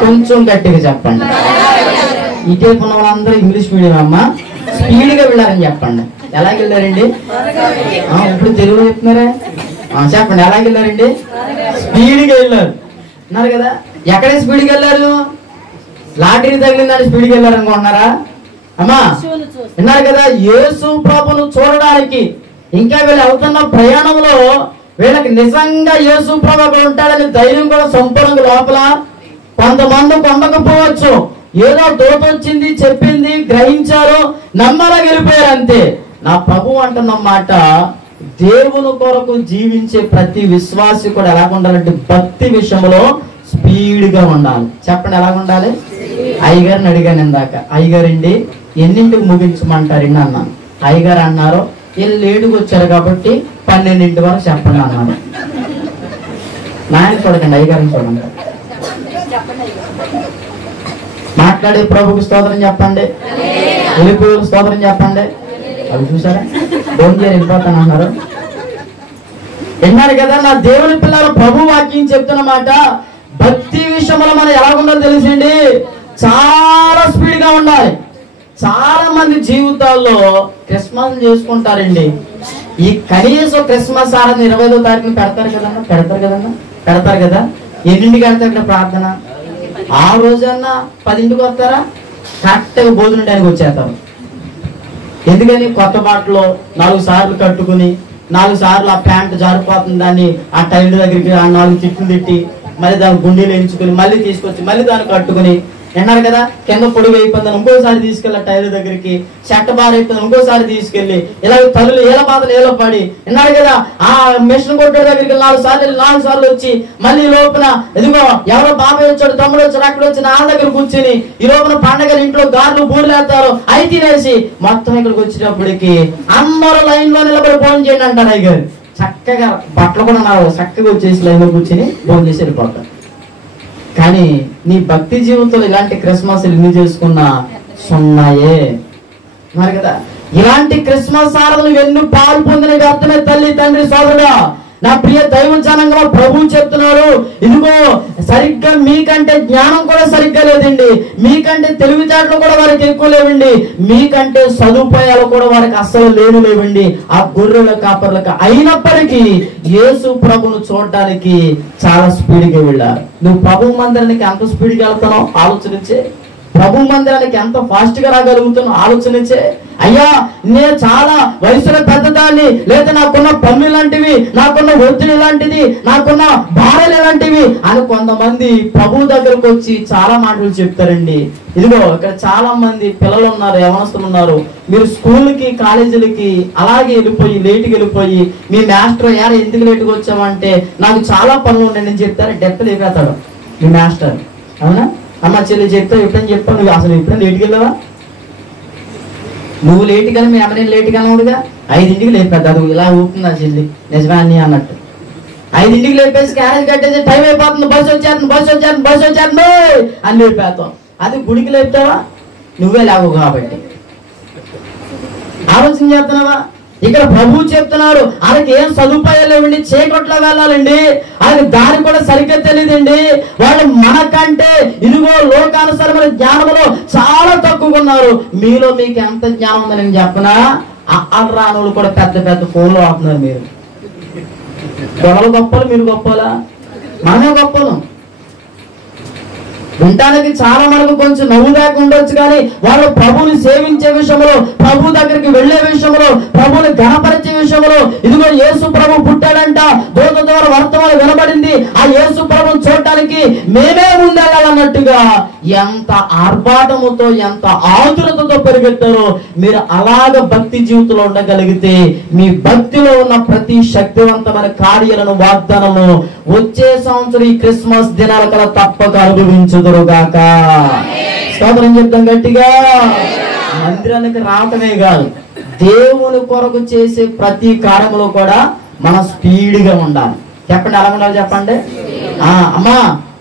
కొంచెం గట్టిగా చెప్పండి. ఇటేపు ఉన్న వాళ్ళందరూ ఇంగ్లీష్ మీడియం అమ్మ, స్పీడ్గా వెళ్ళారని చెప్పండి. ఎలాగెళ్ళారండి? ఇప్పుడు తెలుగులో చెప్తున్నారా? చెప్పండి ఎలాగెళ్ళారండి? స్పీడ్గా వెళ్ళారు అన్నారు కదా. ఎక్కడ స్పీడ్గా వెళ్ళారు? లాటరీ తగిలిందని స్పీడ్గా వెళ్ళారు అనుకుంటున్నారా అమ్మా? విన్నారు కదా, యేసు ప్రభును చూడడానికి ఇంకా వీళ్ళు అవుతున్న ప్రయాణంలో వీళ్ళకి నిజంగా యేసు ప్రభు అక్కడ ఉంటాడని ధైర్యం కూడా సంపూర్ణంగా లోపల కొంతమంది పొందకపోవచ్చు. ఏదో దూత వచ్చింది, చెప్పింది, గ్రహించారు, నమ్మలా వెళ్ళిపోయారు అంతే. నా ప్రభు అంటున్నమాట, దేవుని కొరకు జీవించే ప్రతి విశ్వాసి కూడా ఎలా ఉండాలంటే భక్తి విషయంలో స్పీడ్గా ఉండాలి. చెప్పండి ఎలాగ ఉండాలి? అయ్యగారిని అడిగాను ఇందాక, అయ్యగారండి ఎన్నింటికి ముగించమంటారు అన్నాను. అయ్యగారు అన్నారు, వీళ్ళు లేటుకు వచ్చారు కాబట్టి 12 వరకు చెప్పండి అన్నాను. నాయన చూడకండి, అయ్యగారిని చూడండి. మాట్లాడే ప్రభుకి స్తోత్రం చెప్పండి, వెళ్ళిపోయి స్తోత్రం చెప్పండి. అవి చూసారా, భోజనం వెళ్ళిపోతాను అన్నారు. విన్నారు కదా, నా దేవుని పిల్లలు ప్రభు వాక్యం చెప్తున్నమాట. భక్తి విషయంలో మనం ఎలా ఉండాలో తెలిసిండి, చాలా స్పీడ్ గా ఉండాలి. చాలా మంది జీవితాల్లో క్రిస్మస్ చేసుకుంటారండి. ఈ కనీసం క్రిస్మస్ ఆరాధన 25వ తారీఖున పెడతారు కదా. ఎన్నింటికి వెళ్తారు ఇక్కడ ప్రార్థన? ఆ రోజన్నా 10ంటికి వస్తారా? కరెక్ట్గా భోజనం టైంకి వచ్చేస్తారు. ఎందుకని? కొత్త బాటలో 4 సార్లు కట్టుకుని 4 సార్లు ఆ ప్యాంట్ జారిపోతుంది, దాన్ని ఆ టైల్ దగ్గరికి 4 తిట్లు తిట్టి మళ్ళీ దాన్ని గుండీలు ఎంచుకుని మళ్ళీ తీసుకొచ్చి మళ్ళీ దాన్ని కట్టుకుని విన్నారు కదా, కింద పొడుగు అయిపోయిందని ఇంకోసారి తీసుకెళ్ళి టైర్ దగ్గరికి, చెట్ట బార్ అయిపోయింది ఇంకోసారి తీసుకెళ్లి, ఇలా తల్లులు ఏల బాధలు ఏలో పడి, విన్నారు కదా ఆ మిషన్ కొట్టే దగ్గరికి 4 సార్లు వచ్చి మళ్ళీ లోపల ఎదుగో ఎవరో బాబాయ్ వచ్చాడు, తమ్ముడు వచ్చాడు, అక్కడ వచ్చి నా దగ్గర కూర్చుని ఈ లోపల పండగ ఇంట్లో గార్లు బూర్లు వేస్తారు, అవి తినేసి మొత్తం ఇక్కడికి వచ్చేటప్పటికి అందరూ లైన్ లో నిలబడి ఫోన్ చేయండి అంటారు. అయ్యారు చక్కగా బట్టలు కూడా నాకు చక్కగా వచ్చేసి లైన్ లో కూర్చుని ఫోన్ చేసి వెళ్ళిపోతారు. కానీ నీ భక్తి జీవితంలో ఇలాంటి క్రిస్మస్ ఎన్ని చేసుకున్నా సున్నాయే. మరి కదా ఇలాంటి క్రిస్మస్ ఆరాధనలు ఎన్ని పాలు పొందిన వ్యర్థమే తల్లి తండ్రి సోదరుడా. నా ప్రియ దైవ జనంగా ప్రభువు చెప్తున్నారు, ఇదిగో సరిగ్గా మీకంటే జ్ఞానం కూడా సరిగ్గా లేదండి, మీకంటే తెలివితేటలు కూడా వారికి ఎక్కువ లేవండి, మీకంటే సదుపాయాలు కూడా వారికి అస్సలు లేవండి ఆ గొర్రెల కాపర్లకు. అయినప్పటికీ యేసు ప్రభును చూడడానికి చాలా స్పీడ్గా వెళ్ళారు. నువ్వు ప్రభు మందిరానికి ఎంత స్పీడ్గా వెళ్తానో ఆలోచనించే, ప్రభు మందిరానికి ఎంత ఫాస్ట్ గా రాగలుగుతానో ఆలోచనించే. అయ్యా నేను చాలా వయసులో పెద్దదాన్ని, లేదా నాకున్న పన్ను లాంటివి, నాకున్న ఒత్తిడి లాంటిది, నాకున్న బాధలు లాంటివి అని కొంతమంది ప్రభు దగ్గరకు వచ్చి చాలా మాటలు చెప్తారండి. ఇదిగో ఇక్కడ చాలా మంది పిల్లలు ఉన్నారు, యవనస్తులు ఉన్నారు. మీరు స్కూల్కి కాలేజీలకి అలాగే వెళ్ళిపోయి లేటుకి వెళ్ళిపోయి మీ మాస్టర్ యారు ఎందుకు లేటుగా వచ్చామంటే నాకు చాలా పనులు ఉన్నాయి నేను చెప్తారు, డెత్ లేకపోతాడు మీ మాస్టర్. అవునా అమ్మ చెల్లి చెప్తావు, ఎప్పుడని చెప్పావు, నువ్వు అసలు ఎప్పుడైనా లేటుకి వెళ్ళావా? నువ్వు లేటుగా మీ అమ్మని లేటుగా ఉన్నాడుగా, 5ంటికి లేపేద్దా అది ఇలా ఊపుతుందా చెల్లి నిజమే అని అన్నట్టు. 5ంటికి లేపేసి క్యారేజ్ కట్టేసి టైం అయిపోతుంది, బస్సు వచ్చేస్తుంది అని లేపేస్తాం. అది గుడికి లేపుతావా? నువ్వే లేవు కాబట్టి ఆలోచన చేస్తున్నావా? ఇక్కడ ప్రభువు చెప్తున్నారు ఆయనకి ఏం సదుపాయాలు లేవండి, చీకట్లో వెళ్ళాలండి, ఆయన దారి కూడా సరిగ్గా తెలియదండి. వాళ్ళు మనకంటే ఇదిగో లోకానుసారమైన జ్ఞానంలో చాలా తక్కువగా ఉన్నారు. మీలో మీకు ఎంత జ్ఞానం ఉందని నేను చెప్పనా? రానులు కూడా పెద్ద పెద్ద ఫోన్లు ఆపుతున్నారు. మీరు గొడవలు గొప్పలు, మీరు గొప్పలా? మనమే గొప్పలు. వినటానికి చాలా మనకు కొంచెం నవ్వు దాకా ఉండొచ్చు, కానీ వాళ్ళు ప్రభువుని సేవించే విషయంలో, ప్రభు దగ్గరికి వెళ్లే విషయంలో, ప్రభువుని ఘనపరిచే విషయంలో, ఇదిగో యేసు ప్రభు పుట్టాడంట, దూత ద్వారా వర్తమానం వినబడింది, ఆ యేసు ప్రభుని చూడటానికి మేమే ముందెళ్ళాలన్నట్టుగా ఎంత ఆర్భాటముతో ఎంత ఆతురతతో పెరిగెత్తారో. మీరు అలాగ భక్తి జీవితంలో ఉండగలిగితే మీ భక్తిలో ఉన్న ప్రతి శక్తివంతమైన కార్యాలను వాగ్దానము వచ్చే సంవత్సరం ఈ క్రిస్మస్ దినాల కల్లా తప్పక అనుభవించుదురుగాక. స్తోత్రం చెప్తాం గట్టిగా. మందిరానికి రావటమే కాదు, దేవుని కొరకు చేసే ప్రతి కార్యంలో కూడా మనం స్పీడ్గా ఉండాలి. చెప్పండి ఎలా ఉండాలి చెప్పండి. అమ్మా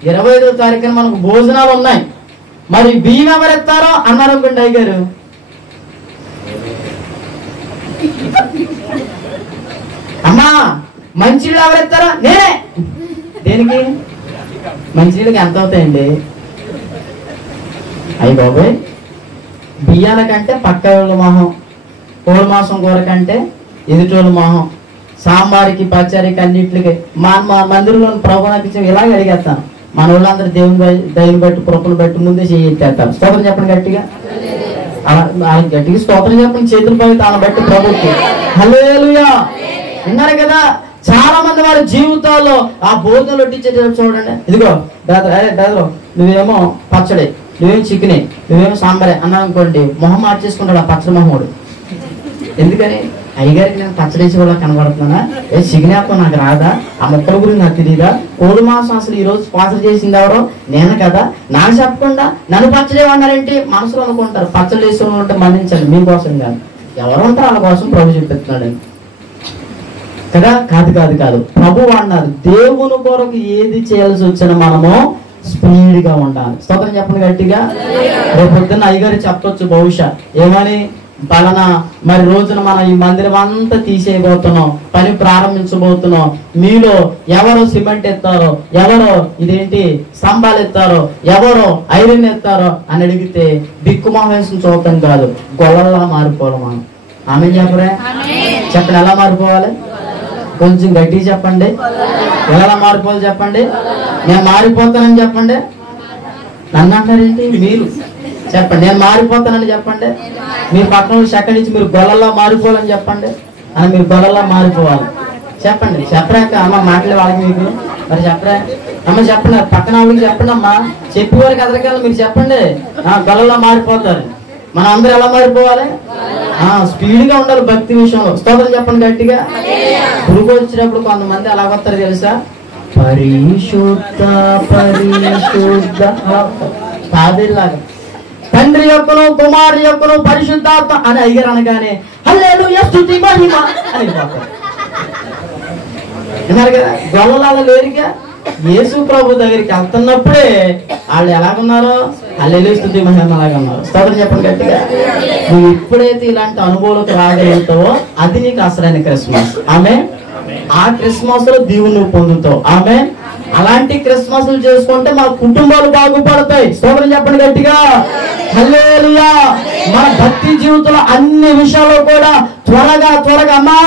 25వ తారీఖున మనకు భోజనాలు ఉన్నాయి, మరి బియ్యం ఎవరు ఎత్తారో అన్నారు అనుకోండి అయ్యగారు. అమ్మా మంచినీళ్ళు ఎవరు ఎత్తారో నేనే. దేనికి? మంచినీళ్ళకి ఎంత అవుతాయండి? అయ్యి బాబోయ్, బియ్యాల కంటే పక్క వాళ్ళ మొహం, కోడి మాంసం కూర కంటే ఎదుటోళ్ళ మొహం, సాంబార్కి పచ్చడికి అన్నింటికి మా మందిరంలో ప్రభుత్వం ఇలాగే అడిగేస్తాను. మన వాళ్ళందరూ దేవుని బట్టి కృపను బట్టి ముందే చేస్తారు. స్తోత్రం చెప్పండి గట్టిగా. అలా గట్టిగా స్తోత్రం చెప్పండి, చేతులు పై తాను బట్టి ప్రభుత్వం. హల్లెలూయా. విన్నారు కదా, చాలా మంది వారి జీవితాల్లో ఆ భోజనం వడ్డించేటప్పుడు చూడండి, ఇదిగో బెదరు నువ్వేమో పచ్చడి, నువ్వేమో చికెనే, నువ్వేమో సాంబారే అన్నా అనుకోండి, మొహం మార్చేసుకుంటాడు ఆ పచ్చడి మొహముడు. ఎందుకని? అయ్యగారికి నేను పచ్చడి వేసి కూడా కనబడుతున్నానా? చికెన్ వేస్తాం నాకు రాదా? ఆ మొక్కల గురించి నాకు తెలియదా? కోడి మాంసం అసలు ఈ రోజు స్పాన్సర్ చేసింది ఎవరో నేను కదా, నాకు చెప్పకుండా నన్ను పచ్చడి అన్నారేంటి మనసులో అనుకుంటారు. పచ్చడి వేసి ఉంటే మన్నించండి, మీకోసం కాదు, ఎవరు ఉంటారు వాళ్ళ కోసం ప్రభు చెప్పిస్తున్నాడు కదా. కాదు ప్రభు అన్నారు దేవుని కొరకు ఏది చేయాల్సి వచ్చినా మనము స్పీడ్గా ఉండాలి. స్తోత్రం చెప్పండి గట్టిగా. రేపు పొద్దున్న అయ్యగారు చెప్పొచ్చు బహుశా ఏమని, పలానా మరి రోజున మనం ఈ మందిరం అంతా తీసేయబోతున్నాం, పని ప్రారంభించబోతున్నాం, మీలో ఎవరో సిమెంట్ ఎత్తారో, ఎవరో ఇదేంటి స్తంభాలు ఎత్తారో, ఎవరో ఐరన్ ఎత్తారో అని అడిగితే దిక్కుమావేశం చూడటం కాదు, గొల్లలా మారిపోవాలి మనం. ఆమె చెప్పరే చెప్పండి, ఎలా మారిపోవాలి? కొంచెం గట్టిగా చెప్పండి. ఎలా మారిపోవాలి చెప్పండి. నేను మారిపోతానని చెప్పండి. నన్ను అంటారేంటి? మీరు చెప్పండి, నేను మారిపోతానని చెప్పండి. మీ పక్కన సెకండ్ నుంచి మీరు గొల్లలా మారిపోవాలని చెప్పండి. అని మీరు గొల్లలా మారిపోవాలి చెప్పండి. చెప్పరాక అమ్మ మాటలే వాళ్ళకి మీకు మరి చెప్పరా. అమ్మ చెప్పండి, పక్కన వాళ్ళకి చెప్పండి అమ్మా, చెప్పేవారికి ఎదరికెళ్ళి మీరు చెప్పండి. గొల్లలా మారిపోతారు. మనం అందరూ ఎలా మారిపోవాలి? స్పీడ్ గా ఉండాలి భక్తి విషయంలో. స్తోత్రం చెప్పండి గట్టిగా. గురువు వచ్చినప్పుడు కొంతమంది ఎలా వస్తారు తెలుసా? పరిశుద్ధ పరిశుద్ధ తాబేలాగా తండ్రి యొక్కను కుమారుని యొక్కను పరిశుద్ధాత్మ అని అయ్యారు అనగానే హల్లెలూయా స్తుతి మహిమ అని విన్నారు కదా. గొల్లలాగా లేరుగా. యేసు ప్రభు దగ్గరికి వెళ్తున్నప్పుడే వాళ్ళు ఎలాగున్నారు? హల్లెలూయా స్తుతి మహిమ లాగా ఉన్నారు. స్తోత్రం చెప్పండి గట్టిగా. నువ్వు ఎప్పుడైతే ఇలాంటి అనుభవాలకు రాగలుగుతావో అది నీకు అసలైన క్రిస్మస్. ఆమె ఆ క్రిస్మస్ లో దీవుని నువ్వు పొందుతావు. ఆమె అలాంటి క్రిస్మస్ చేసుకుంటే మా కుటుంబాలు బాగుపడతాయి. స్తోత్రం చెప్పండి గట్టిగా. హల్లెలూయా. మన భక్తి జీవితంలో అన్ని విషయాల్లో కూడా త్వరగా అమ్మా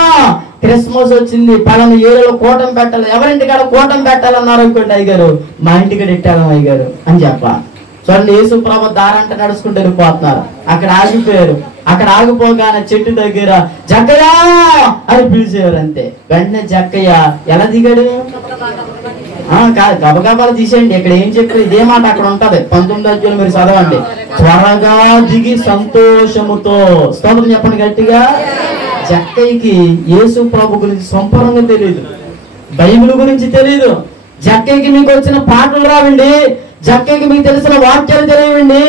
క్రిస్మస్ వచ్చింది, పలానా ఏరియాలో కూటం పెట్టాలి, ఎవరింటికాడ కూటం పెట్టాలన్నారు అనుకోండి, అయ్యగారు మా ఇంటికి పెట్టాము అయ్యగారు అని చెప్పాలి. చూడండి, యేసు ప్రభు దారంట నడుచుకుంటూ వెళ్ళిపోతున్నారు. అక్కడ ఆగిపోయారు. అక్కడ ఆగిపోగానే చెట్టు దగ్గర జక్కయ్య అని పిలిచేవారు. అంతే, వెంటనే జక్కయ్య ఎలా దిగాడు? కాదు, గబగబాలు తీసేయండి. ఇక్కడ ఏం చెప్పారు? ఇదే మాట అక్కడ ఉంటది. 19వ అధ్యాయం మీరు చదవండి. త్వరగా దిగి సంతోషముతో. స్తోత్రం చెప్పండి గట్టిగా. జక్కయ్యకి యేసు ప్రభు గురించి సంపూర్ణంగా తెలియదు, బైబిల్ గురించి తెలియదు. జక్కయ్యకి మీకు వచ్చిన పాటలు రావండి, జక్కయ్యకి మీకు తెలిసిన వాక్యాలు తెలియవండి,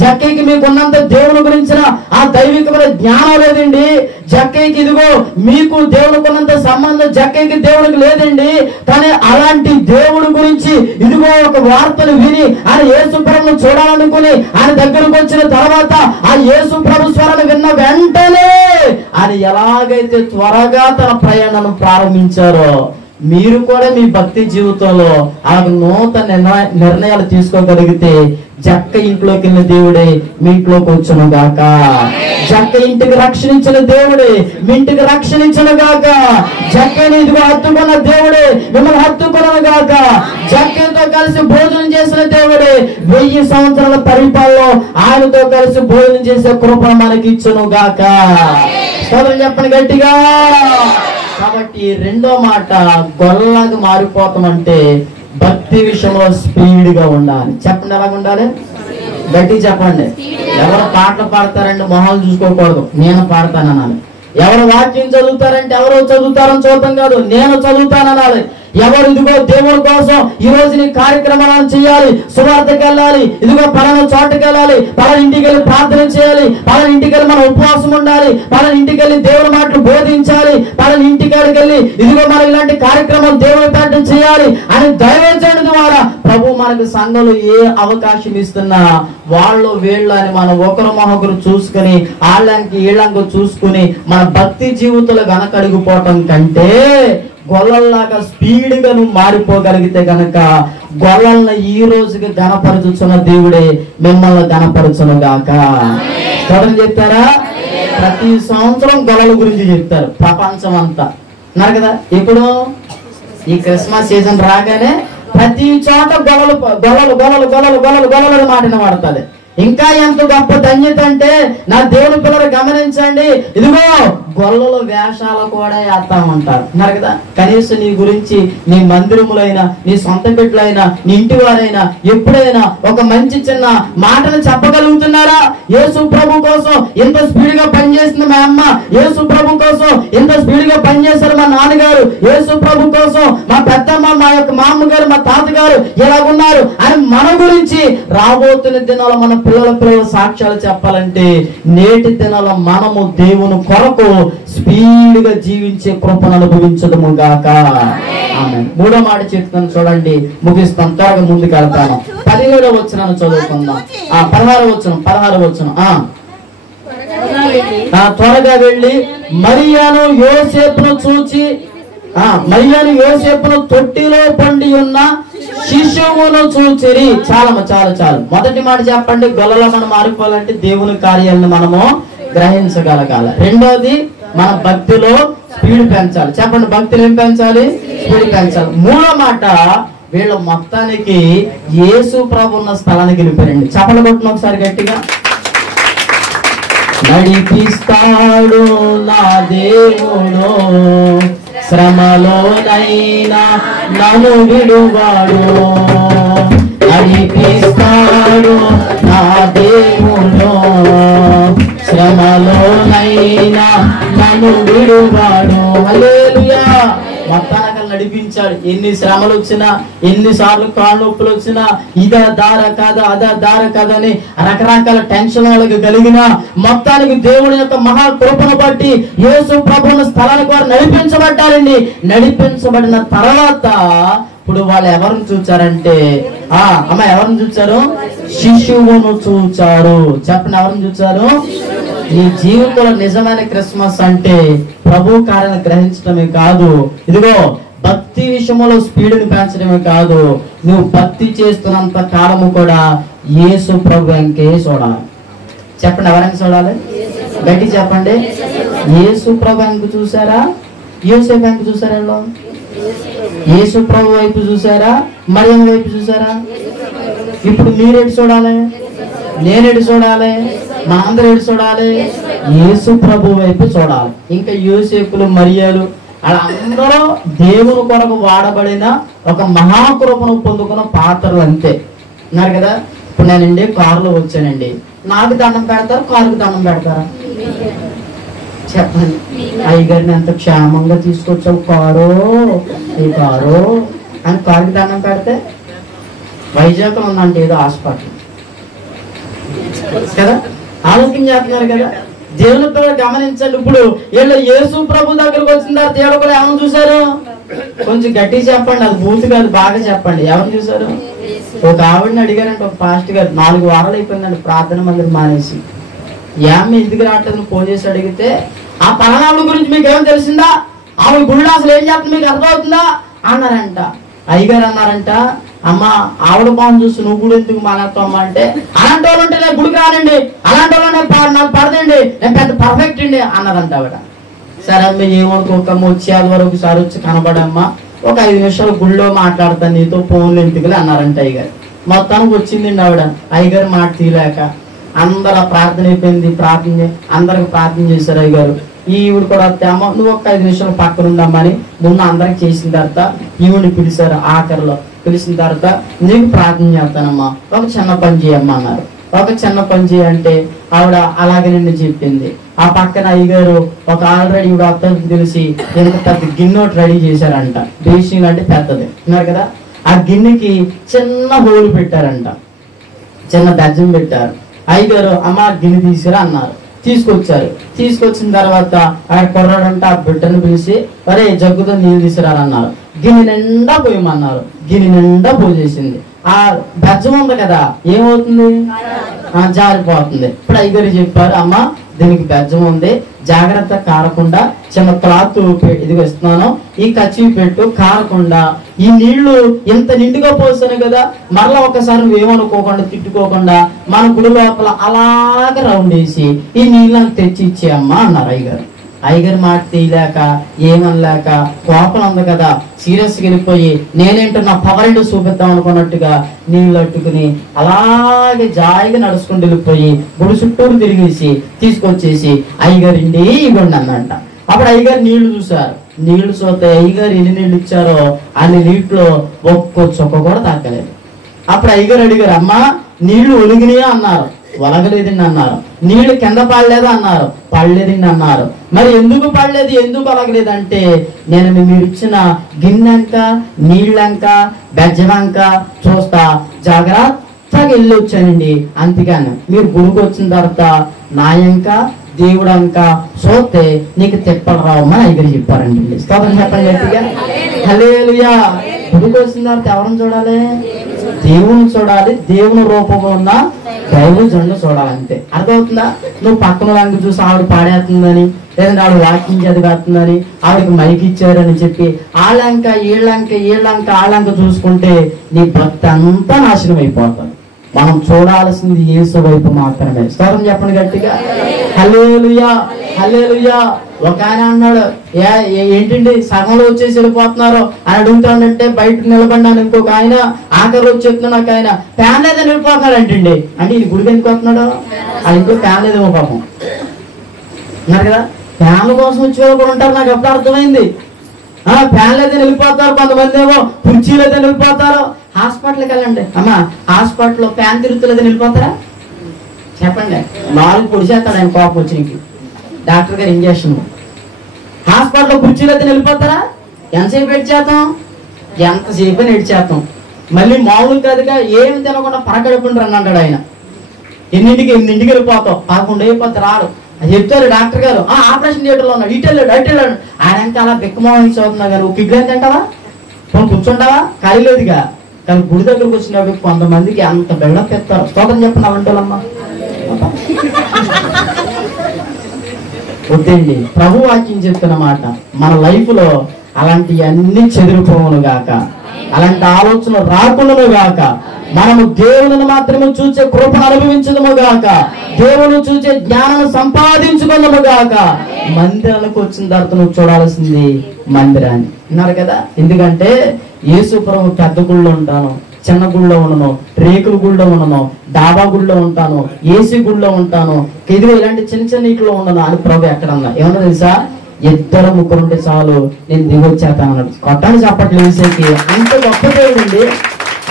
జక్కయ్యకి మీకు ఉన్నంత దేవుని గురించిన ఆ దైవికమైన జ్ఞానం లేదండి. జక్కయ్యకి ఇదిగో మీకు దేవునికి ఉన్నంత సంబంధం జక్కయ్యకి దేవునికి లేదండి. కానీ అలాంటి దేవుడి గురించి ఇదిగో ఒక వార్తను విని ఆయన యేసు ప్రభువును చూడాలనుకుని ఆయన దగ్గరకు వచ్చిన తర్వాత ఆ యేసు ప్రభు స్వరాన్ని విన్న వెంటనే ఆయన ఎలాగైతే త్వరగా తన ప్రయాణం ప్రారంభించారో మీరు కూడా మీ భక్తి జీవితంలో ఆ నూతన నిర్ణయాలు తీసుకోగలిగితే జక్క ఇంట్లోకి వెళ్ళిన దేవుడే మీ ఇంట్లోకి వచ్చును గాక. జక్క ఇంటికి రక్షణ ఇచ్చిన దేవుడే మీ ఇంటికి రక్షణ ఇచ్చిన గాక. జక్కని ఇదిగో హత్తుకున్న దేవుడే మిమ్మల్ని హత్తుకున్న గాక. జక్కతో కలిసి భోజనం చేసిన దేవుడే 1000 సంవత్సరాల పరిపాలనలో ఆయనతో కలిసి భోజనం చేసే కృప మనకి ఇచ్చును గాక. స్తోత్రం చెప్పండి గట్టిగా. కాబట్టి రెండో మాట, గొల్లలాగా మారిపోతామంటే భక్తి విషయంలో స్పీడ్ గా ఉండాలి. చెప్పండి, ఎలాగ ఉండాలి? గట్టి చెప్పండి. ఎవరు పాటలు పాడతారంటే మొహాలు చూసుకోకూడదు, నేను పాడతాననాలి. ఎవరు వాక్యం చదువుతారంటే ఎవరో చదువుతారని చూడటం కాదు, నేను చదువుతాననాలి. ఎవరు ఇదిగో దేవుడి కోసం ఈ రోజు నీ కార్యక్రమాలను చేయాలి, సువార్తకి వెళ్ళాలి, ఇదిగో పలానా చోటకి వెళ్ళాలి, పలానా ఇంటికి వెళ్ళి ప్రార్థన చేయాలి, పలానా ఇంటికి వెళ్ళి మనం ఉపవాసం ఉండాలి, పలానా ఇంటికి వెళ్ళి దేవుడి మాటలు బోధించాలి, పలానా ఇంటికాడికి వెళ్ళి ఇదిగో మనం ఇలాంటి కార్యక్రమం దేవుడి పేట చేయాలి అని దైవజనుడి ద్వారా ప్రభు మనకు సంఘంలో ఏ అవకాశం ఇస్తున్నా వాళ్ళు వీళ్ళు అని మనం ఒకరు చూసుకుని వాళ్ళకి వీళ్ళంకు చూసుకుని మన భక్తి జీవితంలో గనకడిగిపోవటం కంటే గొల్లల్లాగా స్పీడ్ గా నువ్వు మారిపోగలిగితే గనక గొల్లల్ని ఈ రోజుకి గణపరచుచున్న దేవుడే మిమ్మల్ని గణపరచును గాక. చూడని చెప్తారా? ప్రతి సంవత్సరం గొల్లల గురించి చెప్తారు ప్రపంచం అంతా, అన్నారు కదా. ఇప్పుడు ఈ క్రిస్మస్ సీజన్ రాగానే ప్రతి చోట గొల్లలు గొల్లలు గొల్లలు గొల్లలు గొల్లలు గొల్లలు మాటను వాడుతుంది. ఇంకా ఎంత గొప్ప ధన్యత అంటే నా దేవుని పిల్లలు గమనించండి, ఇదిగో గొల్లల వేషాలు కూడా వేస్తా ఉంటారు, అన్నారు కదా. కనీసం నీ గురించి నీ మందిరములైనా నీ సొంత బిడ్డలైనా నీ ఇంటి వారైనా ఎప్పుడైనా ఒక మంచి చిన్న మాటను చెప్పగలుగుతున్నారా? యేసు ప్రభు కోసం ఎంత స్పీడ్ గా పనిచేసింది మా అమ్మ, యేసు ప్రభు కోసం ఎంత స్పీడ్ గా పనిచేశారు మా నాన్నగారు, యేసు ప్రభు కోసం మా పెద్దమ్మ, మా యొక్క మా అమ్మగారు, మా తాతగారు ఎలాగున్నారు అని మన గురించి రాబోతున్న దినాల్లో మన పిల్లల సాక్ష్యాలు చెప్పాలంటే నేటి దినాల మనము దేవుని కొరకు స్పీడ్ గా జీవించే కృపను అనుభవించదము గాక. ఆమె మూడో మాట చెప్తాను చూడండి, ముగిస్తాను, త్వరగా ముందుకు వెళ్తాను. 17వ వచనాన్ని చదువుకుందాం. 16వ వచనం. త్వరగా వెళ్ళి మరియను యోసేపును చూచి మరియను యోసేపును తొట్టిలో పండి ఉన్న శిశువును చూచిరి. చాలు. మొదటి మాట చెప్పండి, గొల్లలో మనం మారిపోవాలంటే దేవుని కార్యాలను మనము గ్రహించగలగాలి. రెండోది మన భక్తిలో స్పీడ్ పెంచాలి. చెప్పండి, భక్తిలో ఏం పెంచాలి? స్పీడ్ పెంచాలి. మూడో మాట, వీళ్ళు మొత్తానికి యేసు ప్రభు ఉన్న స్థలానికి వెళ్ళిపోయారండి. చెప్పలు కొట్టిన ఒకసారి గట్టిగా. నడిపిస్తాడు నా దేవుడు శ్రమలోనైనా నన్ను విడువాడు, నడిపిస్తాడు నా దేవుడు. శ్రమలోనైనా నన్ను విడువాడు. హల్లెలూయా. మొత్తానికి నడిపించాడు. ఎన్ని శ్రమలు వచ్చినా, ఎన్నిసార్లు కాళ్ళు నొప్పులు వచ్చినా, ఇదా దార కాదా అదా దార కాదా అని రకరకాల టెన్షన్ వాళ్ళకి కలిగిన మొత్తానికి దేవుని యొక్క మహా కృపను బట్టి యేసు ప్రభువుని స్థలానికి వారు నడిపించబడ్డారండి. నడిపించబడిన తర్వాత ఇప్పుడు వాళ్ళు ఎవరిని చూచారంటే అమ్మ ఎవరిని చూచారు? శిశువును చూచారు. చెప్పండి, ఎవరిని చూచారు? ఈ జీవితంలో నిజమైన క్రిస్మస్ అంటే ప్రభు కార్యాలను గ్రహించడమే కాదు, ఇదిగో భక్తి విషయంలో స్పీడ్ని పెంచడమే కాదు, నువ్వు భక్తి చేస్తున్నంత కాలము కూడా యేసు ప్రభు వెంకే చూడాలి. చెప్పండి, ఎవరైనా చూడాలి? గట్టి చెప్పండి. యేసు ప్రభు వెంక చూసారా? యేసు వెంక చూసారా? యేసు ప్రభు వైపు చూసారా? మరియం వైపు చూసారా? ఇప్పుడు మీరేటి చూడాలి? నేనేటి చూడాలి? మా అందరూ ఏడు చూడాలి? యేసు ప్రభు వైపు చూడాలి. ఇంకా యోసేపులు మరియలు వాళ్ళందరూ దేవుని కొరకు వాడబడిన ఒక మహాకృపను పొందుకున్న పాత్రలు అంతే ఉన్నారు కదా. ఇప్పుడు నేనండి కారులో వచ్చానండి, నాకు దండం పెడతారు, కారుకు దండం పెడతారా? చెప్పండి. అయ్యగారిని ఎంత క్షేమంగా తీసుకొచ్చావు కారు, ఈ కారు అని కారుకి దండం పెడితే వైజాగ్ ఉందంటే ఏదో హాస్పిటల్ కదా, ఆలోచన చేస్తున్నారు కదా. దేవుని పిల్లలు గమనించండి. ఇప్పుడు వీళ్ళు యేసు ప్రభు దగ్గరకు వచ్చిన తర్వాత దేవుడు కూడా ఏమని చూసారు? కొంచెం గట్టి చెప్పండి, అది బూతు కాదు, బాగా చెప్పండి. ఎవరిని చూసారు? ఒక ఆవిడని అడిగారంటే, ఒక పాస్టర్ గారు 4 వారాలు అయిపోయిందండి ప్రార్థన మందిరం మానేసి. ఏమి ఎందుకు రావట్లేదు ఫోన్ చేసి అడిగితే, ఆ పలానావిడ గురించి మీకు ఏమో తెలిసిందా? ఆవిడ గుళ్ళు అసలు ఏం చేస్తుంది మీకు అర్థమవుతుందా అన్నారంట. అయ్యగారు అన్నారంట, అమ్మ ఆవిడ బాగుంది చూసి నువ్వు కూడా ఎందుకు మానేస్తావమ్మా అంటే, అలాంటి వాళ్ళు ఉంటే నేను గుడికి రానండి, అలాంటి వాళ్ళు నాకు పడదండి, నేను పెద్ద పర్ఫెక్ట్ అండి అన్నదంట ఆవిడ. సరే అమ్మ ఏమనుకోకమ్మ, వచ్చి ఆదివారం ఒకసారి వచ్చి కనబడమ్మా, ఒక 5 నిమిషాలు గుళ్ళో మాట్లాడతాను నీతో, ఫోన్లు ఎందుకులే అన్నారంట అయ్యగారు. మొత్తానికి వచ్చిందండి ఆవిడ. అయ్యగారు మాట తీయలేక అందరూ ప్రార్థన అయిపోయింది, అందరికి ప్రార్థన చేశారు అయ్యగారు. ఈవిడ కూడా అమ్మ నువ్వు ఒక 5 నిమిషాలు పక్కన ఉండమ్మని ముందు అందరికి చేసిన తర్వాత ఈవిడిని పిలిచారు. ఆఖరిలో పిలిచిన తర్వాత నీకు ప్రార్థన చేస్తానమ్మా, ఒక చిన్న పని చేయమ్మా అన్నారు. ఒక చిన్న పని చేయంటే ఆవిడ అలాగే నిన్ను చెప్పింది. ఆ పక్కన అయ్యగారు ఒక ఆల్రెడీ ఈవిడ అత్తకి తెలిసి ఎంత పెద్ద గిన్నె రెడీ చేశారంట. బేసిన్ అంటే పెద్దది ఉన్నారు కదా, ఆ గిన్నెకి చిన్న హోల్ పెట్టారంట, చిన్న బెజ్జం పెట్టారు. అయ్యగారు అమ్మ గిన్నె తీసుకురా అన్నారు. తీసుకొచ్చారు. తీసుకొచ్చిన తర్వాత ఆ కుర్రాడంటే ఆ బిడ్డను పిలిచి అరే జగ్గుతో నీళ్ళు తీసుకురాలన్నారు. గిన్నె నిండా పోయమన్నారు. గిన్నె నిండా పోసేసింది. ఆ బెజ్జం ఉంది కదా ఏమవుతుంది? జారిపోతుంది. ఇప్పుడు అయ్యగారు చెప్పారు, అమ్మ దీనికి బెజ్జం ఉంది, జాగ్రత్త కారకుండా చిన్న క్లాత్ ఇదిగో ఇస్తున్నాను, ఈ కచ్చివి పెట్టు, కారకుండా ఈ నీళ్లు ఇంత నిండుగా పోస్తాను కదా, మరలా ఒకసారి నువ్వేమనుకోకుండా తిట్టుకోకుండా మన గుడి లోపల అలాగ రౌండ్ వేసి ఈ నీళ్ళని తెచ్చి ఇచ్చేయమ్మా అన్నారు అయ్యగారు. అయ్యగారు మాట తీయలేక ఏమనలేక కోపం ఉంది కదా సీరియస్గా వెళ్ళిపోయి నేనేంటో నా పవర్ ఏంటో చూపిద్దాం అనుకున్నట్టుగా నీళ్ళు అట్టుకుని అలాగే జాయిగా నడుచుకుంటూ వెళ్ళిపోయి గుడి చుట్టూరు తిరిగేసి తీసుకొచ్చేసి అయ్యగారు ఇండి ఇవ్వండి అన్నంట. అప్పుడు అయ్యగారు నీళ్లు చూసారు. నీళ్లు చూస్తే అయ్యగారు ఎన్ని నీళ్ళు ఇచ్చారో అన్ని నీటిలో ఒక్కో చుక్క కూడా తగ్గలేదు. అప్పుడు అయ్యగారు అడిగారు, అమ్మా నీళ్లు ఒలిగినాయా అన్నారు. ఒలగలేదండి అన్నారు. నీళ్లు కింద పడలేదు అన్నారు. పడలేదండి అన్నారు. మరి ఎందుకు పడలేదు, ఎందుకు ఒలగలేదంటే నేను మీరు ఇచ్చిన గిన్నెంక నీళ్ళంక బెజ్జవంక చూస్తా జాగ్రత్తగా వెళ్ళి వచ్చానండి, అంతేగాని మీరు గుడికి వచ్చిన తర్వాత నాయంక దేవుడంక చూస్తే నీకు తిప్పలు రావమ్మని అయ్యగారు చెప్పారండి. స్తోత్రం చెప్పండి గట్టిగా. హల్లెలూయా. గుడికి వచ్చిన తర్వాత ఎవరిని చూడాలి? దేవుని చూడాలి. దేవుని రూపంలో ఉన్న దైవజనుడు చూడాలి, అంతే. అర్థమవుతుందా? నువ్వు పక్కన రంగు చూసి ఆవిడ పాడేస్తుందని లేదంటే ఆవిడ వాకింగ్ చదివేస్తుందని ఆవిడకి మైకి ఇచ్చారని చెప్పి ఆళ్ళంక ఆళ్ళంక చూసుకుంటే నీ భక్తి అంతా నాశనం అయిపోతుంది. మనం చూడాల్సింది యేసు వైపు మాత్రమే. స్తోత్రం చెప్పండి గట్టిగా. హల్లెలూయా, హల్లెలూయా. ఒక ఆయన అన్నాడు, ఏంటండి సగంలో వచ్చేసి వెళ్ళిపోతున్నారు అని అడుగుతాడంటే బయట నిలబడినాను. ఇంకొక ఆయన ఆఖరిలో వచ్చేస్తున్నాడు. ఒక ఆయన ఫ్యాన్ లేదని వెళ్ళిపోతున్నాడు అంటండి. అంటే ఈ గుడికి ఎందుకు వస్తున్నాడు? అది ఇంకో ఫ్యాన్ లేదేమో పాపం ఉన్నారు కదా. ఫ్యాన్ల కోసం వచ్చేవాళ్ళు కూడా ఉంటారు. నాకు ఎప్పుడు అర్థమైంది ఫ్యాన్లు అయితే వెళ్ళిపోతారు, కొంతమంది ఏమో కుర్చీలు అయితే వెళ్ళిపోతారు. హాస్పిటల్కి వెళ్ళండి, అమ్మా హాస్పిటల్లో ఫ్యాన్ తిరుగుతులేదు వెళ్ళిపోతారా చెప్పండి? 4 పొడిచేస్తాడు ఆయన కోపం వచ్చి నీకు, డాక్టర్ గారు ఇంజక్షన్. హాస్పిటల్లో కుర్చీలు అయితే వెళ్ళిపోతారా? ఎంతసేపు ఎడిచేస్తాం? ఎంతసేపు అని ఎడిచేస్తాం. మళ్ళీ మామూలు కాదుగా ఏమి తినకుండా పరగడుపుండ్రు అని అంటాడు ఆయన. 8ంటికి వెళ్ళిపోతాం, 11 అయిపోతే రాడు. అది చెప్తారు డాక్టర్ గారు, ఆపరేషన్ థియేటర్లో ఉన్నాడు, ఇటు వెళ్ళాడు. ఆయన ఇంకా అలా బిక్కమోహన్ చదువుతున్నా కానీ ఒక కిడ్నీ తింటావా, కూర్చుంటావా? ఖాళీ లేదుగా. కానీ గుడి దగ్గరకు వచ్చినప్పుడు కొంతమందికి అంత బెళ్ళం పెడతారు. స్తోత్రం చెప్పండి అవంటోళ్ళమ్మా. వద్దండి, ప్రభు వాక్యం చెప్తున్న మాట, మన లైఫ్ లో అలాంటివన్నీ చెదిరిపోవును గాక, అలాంటి ఆలోచన రాకుండాను గాక, మనము దేవుని మాత్రమే చూసే కృపను అనుభవించదము గాక, దేవుని చూసే జ్ఞానం సంపాదించుకుందాము గాక. మందిరానికి వచ్చిన తర్వాత నువ్వు చూడాల్సింది మందిరాన్ని, విన్నారు కదా? ఎందుకంటే యేసు ప్రభు పెద్ద గుళ్ళో ఉంటాను, చిన్న గుళ్ళో ఉండను, రేకుల గుళ్ళో ఉండను, డాబా గుళ్ళో ఉంటాను, ఏసీ గుళ్ళో ఉంటాను, ఇదిగో ఇలాంటి చిన్న చిన్న ఇంట్లో ఉండను అని ప్రభు ఎక్కడన్నా ఏమన్నా తెలుసా? 2-3 ఉంటే చాలు నేను దిగొచ్చేస్తాను అన్నాడు. కొట్టాన్ని చెప్పట్లు వేసేకి అంత గొప్ప దేవుడండి.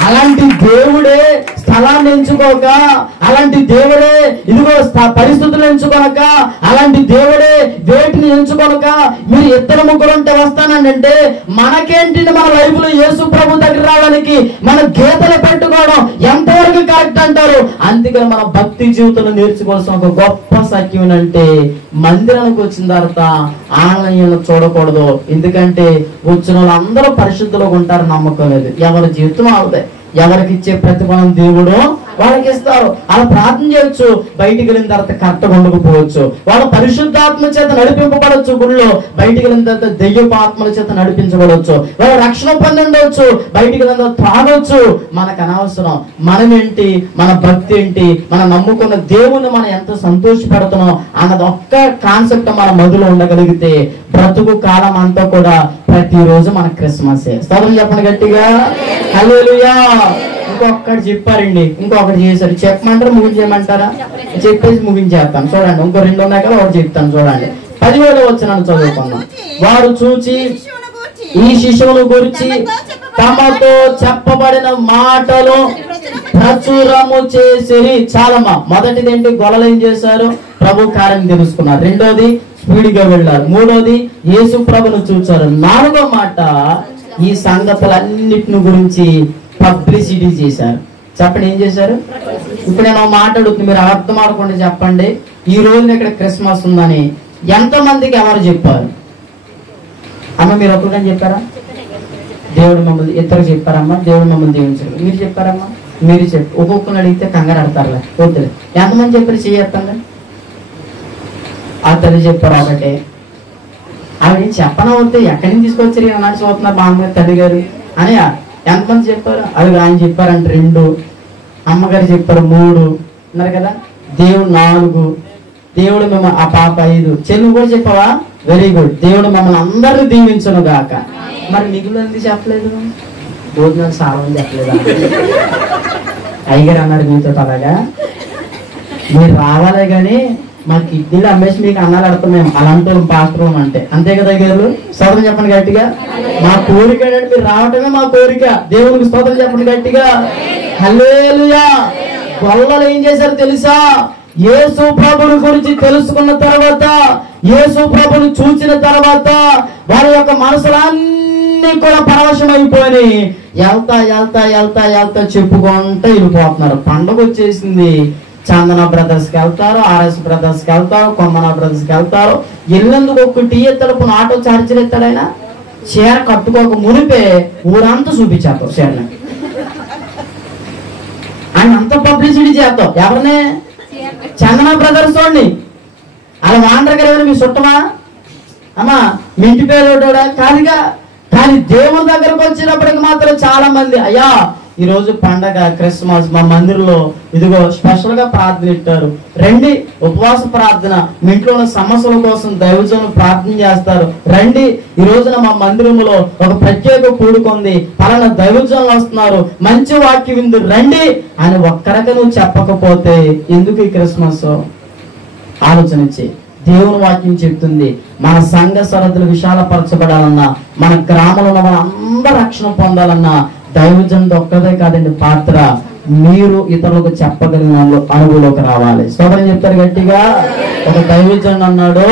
అలాంటి దేవుడే స్థలాన్ని ఎంచుకోక, అలాంటి దేవుడే ఇదిగో పరిస్థితులు ఎంచుకోనక, అలాంటి దేవుడే వేటిని ఎంచుకోనక మీరు 2-3 ఉంటే వస్తానంటే మనకేంటి? మన లైఫ్ లో యేసు ప్రభు దగ్గర రావడానికి మన గీతలు పెట్టుకోవడం ఎంతవరకు కరెక్ట్ అంటారు? అందుకని మన భక్తి జీవితంలో నేర్చుకోవాల్సిన ఒక గొప్ప సత్యం అంటే మందిరానికి వచ్చిన తర్వాత ఆన్లైన్లో చూడకూడదు. ఎందుకంటే వచ్చిన వాళ్ళందరూ పరిశుద్ధులుగా ఉంటారు నమ్మకం లేదు. ఎవరి జీవితం అవుతాయి, ఎవరికి ఇచ్చే ప్రతిఫలం దేవుడు వాళ్ళకి ఇస్తారు. అలా ప్రార్థన చేయొచ్చు, బయటికి వెళ్ళిన తర్వాత కరెక్ట్గా ఉండకపోవచ్చు. వాళ్ళు పరిశుద్ధాత్మ చేత నడిపింపబడవచ్చు, గుళ్ళో బయటికి వెళ్ళిన తర్వాత దెయ్యపు ఆత్మల చేత నడిపించబడవచ్చు. వాళ్ళు రక్షణ పొంది ఉండవచ్చు, బయటికి వెళ్ళిన తర్వాత త్రాగొచ్చు. మనకు అనవసరం. మనం ఏంటి, మన భక్తి ఏంటి, మనం నమ్ముకున్న దేవుని మనం ఎంత సంతోషపెడుతున్నాం అన్నది ఒక్క కాన్సెప్ట్ మన మదిలో ఉండగలిగితే బ్రతుకు కాలం అంతా కూడా ప్రతిరోజు మన క్రిస్మసే. స్తోత్రం చెప్పండి గట్టిగా, హల్లెలూయా. ఇంకొకటి చెప్పారండి, ఇంకొకటి చేశారు. చెప్పమంటారా ముగించేయమంటారా? చెప్పేసి ముగించేస్తాను. చూడండి, ఇంకో 2 ఉన్నాయి కదా, ఒకటి చెప్తాను. చూడండి, 10వ వచనాన్ని చదువుకున్నాం. వారు చూచి ఈ శిశువును గురించి తమతో చెప్పబడిన మాటలు ప్రచురము చేసిరి. చాలమ్మా. మొదటిది ఏంటి? గొల్లలు ఏం చేశారు? ప్రభు కార్యం తెలుసుకున్నారు. రెండోది స్పీడ్ గా వెళ్ళారు. మూడోది యేసు ప్రభును చూచారు. 4వ మాట ఈ సంగతులన్నిటిని గురించి పబ్లిసిటీ చేశారు. చెప్పండి, ఏం చేశారు? ఇప్పుడు నేను మాట్లాడుతుంది, మీరు అర్థం ఆడకుండా చెప్పండి. ఈ రోజున ఇక్కడ క్రిస్మస్ ఉందని ఎంతమందికి ఎవరు చెప్పారు? అమ్మ మీరు ఒక్కరికని చెప్పారా? దేవుడు మమ్మల్ని ఇద్దరు చెప్పారమ్మా, దేవుడు మమ్మల్ని దీవించారు. మీరు చెప్పారమ్మా? మీరు చెప్పి ఒక్కొక్కరిని అడిగితే కంగారు ఆడతారులే, వద్దులే. ఎంతమంది చెప్పారు? చేయొద్దండి. ఆ తల్లి చెప్పారు ఒకటే. ఆవిడ చెప్పన వద్దు, ఎక్కడి నుంచి తీసుకొచ్చారు అన్నాడు చూస్తున్నారు మామగారు తల్లి గారు అని. ఎంతమంది చెప్పారు? అది ఆయన చెప్పారంటే 2, అమ్మగారు చెప్పారు 3 ఉన్నారు కదా. దేవుడు 4, దేవుడు మిమ్మల్ని ఆ పాప 5, చెల్లి కూడా చెప్పావా? Very good. దేవుడు మమ్మల్ని అందరినీ దీవించను గాక. మరి మిగిలిన ఎందుకు చెప్పలేదు? భోజనాలు సారని చెప్పలేదా? అయ్యగారు అన్నారు మీతో అలాగా మీరు రావాలే కానీ మా కిడ్నీలు అమ్మేసి మీకు అన్నాలు అడుతున్నాం అలాంటి పాస్టర్ అంటే. అంతే కదా అయ్యగారు? స్తోత్రం చెప్పండి గట్టిగా. మా కోరిక ఏంటంటే మీరు రావటమే మా కోరిక. దేవునికి స్తోత్రం చెప్పండి గట్టిగా, హల్లెలూయా. గొల్లలు ఏం చేశారు తెలుసా? యేసు ప్రభుని గురించి తెలుసుకున్న తర్వాత, యేసు ప్రభుని చూసిన తర్వాత వారి యొక్క మనసులన్నీ కూడా పరవశం అయిపోయి వెళ్తా చెప్పుకుంటూ వెళ్ళిపోతున్నారు. పండుగ వచ్చేసింది. చందన బ్రదర్స్ కి వెళ్తారు, ఆర్ఎస్ బ్రదర్స్ కి వెళ్తారు, కొమ్మన బ్రదర్స్ కి వెళ్తారు. ఎల్లందుకు ఒక టీ ఎత్తడుపున ఆటో ఛార్జీలు ఎత్తాడైనా చీర కట్టుకోక మునిపే ఊరంతా చూపించారు చీరని. ఆయన అంత పబ్లిసిటీ చేస్తావు. ఎవరిని? చందన బ్రదర్స్ వాడిని. అలా వాండర్ గారు మీ చుట్టమా అమ్మా, మీ ఇంటి పేరు కాదుగా. కానీ దేవుని దగ్గరకు వచ్చినప్పటికి మాత్రం చాలా మంది అయ్యా ఈ రోజు పండగ క్రిస్మస్, మా మందిరంలో ఇదిగో స్పెషల్ గా ప్రార్థన ఇట్టారు, రండి ఉపవాస ప్రార్థన, మీ ఇంట్లో ఉన్న సమస్యల కోసం దైవజనులు ప్రార్థన చేస్తారు, రండి ఈ రోజున మా మందిరంలో ఒక ప్రత్యేక కూడుకుంది, పలానా దైవజనులు వస్తున్నారు, మంచి వాక్యం విందు రండి అని ఒక్కరక నువ్వు చెప్పకపోతే ఎందుకు ఈ క్రిస్మస్? ఆలోచన ఇచ్చి దేవుని వాక్యం చెప్తుంది. మన సంఘ సరదులు విశాలపరచబడాలన్నా, మన గ్రామంలో ఉన్న వాళ్ళందరూ రక్షణ పొందాలన్నా దైవజనుడు ఒక్కదే కాదండి పాత్ర. మీరు ఇతరులకు చెప్పగలిగిన అనుభవంలోకి రావాలి. స్తోత్రం చెప్తారు గట్టిగా. ఒక దైవజనుడు అన్నాడు,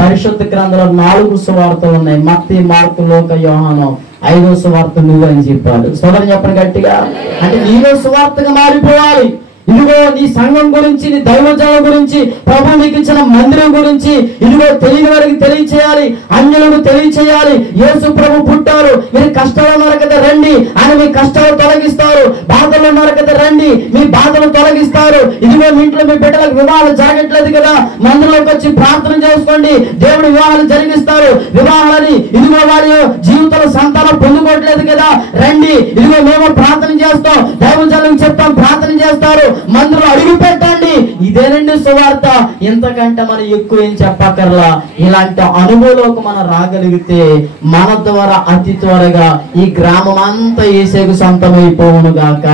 పరిశుద్ధ గ్రంథంలో 4 సువార్తలు ఉన్నాయి. మత్తయి, మార్కు, లూకా, యోహాను. 5వ సువార్త నువ్వు అని చెప్పాడు. స్తోత్రం చెప్పండి గట్టిగా. అంటే నీలో సువార్తగా మారిపోవాలి. ఇదిగో నీ సంఘం గురించి, నీ దైవజనుల గురించి, ప్రభు నీకు ఇచ్చిన మందిరం గురించి ఇదిగో తెలియని వారికి తెలియచేయాలి, అన్యులకు తెలియచేయాలి. యేసు ప్రభు పుట్టారు, మీరు కష్టాలు ఉన్నారు కదా రండి, ఆయన మీ కష్టాలు తొలగిస్తారు. బాధలు ఉన్నారు కదా రండి, మీ బాధలు తొలగిస్తారు. ఇదిగో మీ ఇంట్లో మీ బిడ్డలకు వివాహాలు జరగట్లేదు కదా, మందిరంలోకి వచ్చి ప్రార్థన చేసుకోండి, దేవుడు వివాహాలు జరిగిస్తారు. వివాహాలని ఇదిగో వారి జీవితంలో సంతానం పొందుకోవట్లేదు కదా రండి, ఇదిగో మేము ప్రార్థన చేస్తాం, దైవజనులకు చెప్తాం, ప్రార్థన చేస్తారు, మందిరం అడుగు పెట్టండి. ఇదేనండి సువార్త. ఇంతకంటే మనం ఎక్కువ ఏం చెప్పక్కర్లా. ఇలాంటి అనుభవంలోకి మనం రాగలిగితే మన ద్వారా అతి త్వరగా ఈ గ్రామం అంతా యేసుకు సొంతమైపోవును గాక.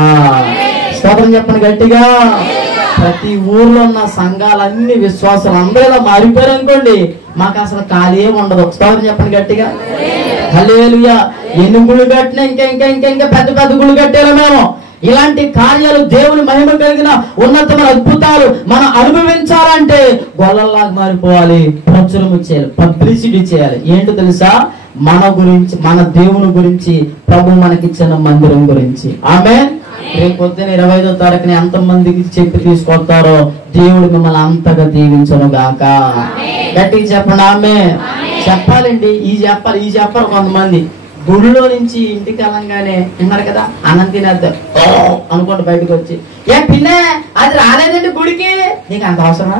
స్తోత్రం చెప్పండి గట్టిగా. ప్రతి ఊర్లో ఉన్న సంఘాలన్నీ విశ్వాసాలు అందరూ ఇలా మారిపోయారు అనుకోండి, మాకు అసలు ఖాళీ ఉండదు. స్తోత్రం చెప్పండి గట్టిగా. హల్లెలూయా. ఎన్ని గుళ్ళు కట్టినా ఇంకా ఇంకా ఇంకా ఇంకా పెద్ద పెద్ద గుళ్ళు కట్టారు మేము. ఇలాంటి కార్యాలు, దేవుని మహిమ కలిగిన ఉన్నతమైన అద్భుతాలు మనం అనుభవించాలంటే గొల్లల్లాగా మారిపోవాలి, ప్రచురము చేయాలి, పబ్లిసిటీ చేయాలి. ఏంటో తెలుసా? మన గురించి, మన దేవుని గురించి, ప్రభు మనకిచ్చిన మందిరం గురించి. ఆమేన్. రేపు పొద్దున 25వ తారీఖున ఎంతమందికి చెప్పి తీసుకొస్తారో దేవుడు మిమ్మల్ని అంతగా దీవించును గాక. గట్టిగా చెప్పండి ఆమేన్. చెప్పాలండి. ఈ చెప్పారు కొంతమంది. గుడిలో నుంచి ఇంటికి వెళ్ళంగానే విన్నారు కదా, అన్నం తినేద్దాం అనుకోండి, బయటకు వచ్చి ఏ పిన్నే అది రాలేదండి గుడికి, నీకు అంత అవసరమా?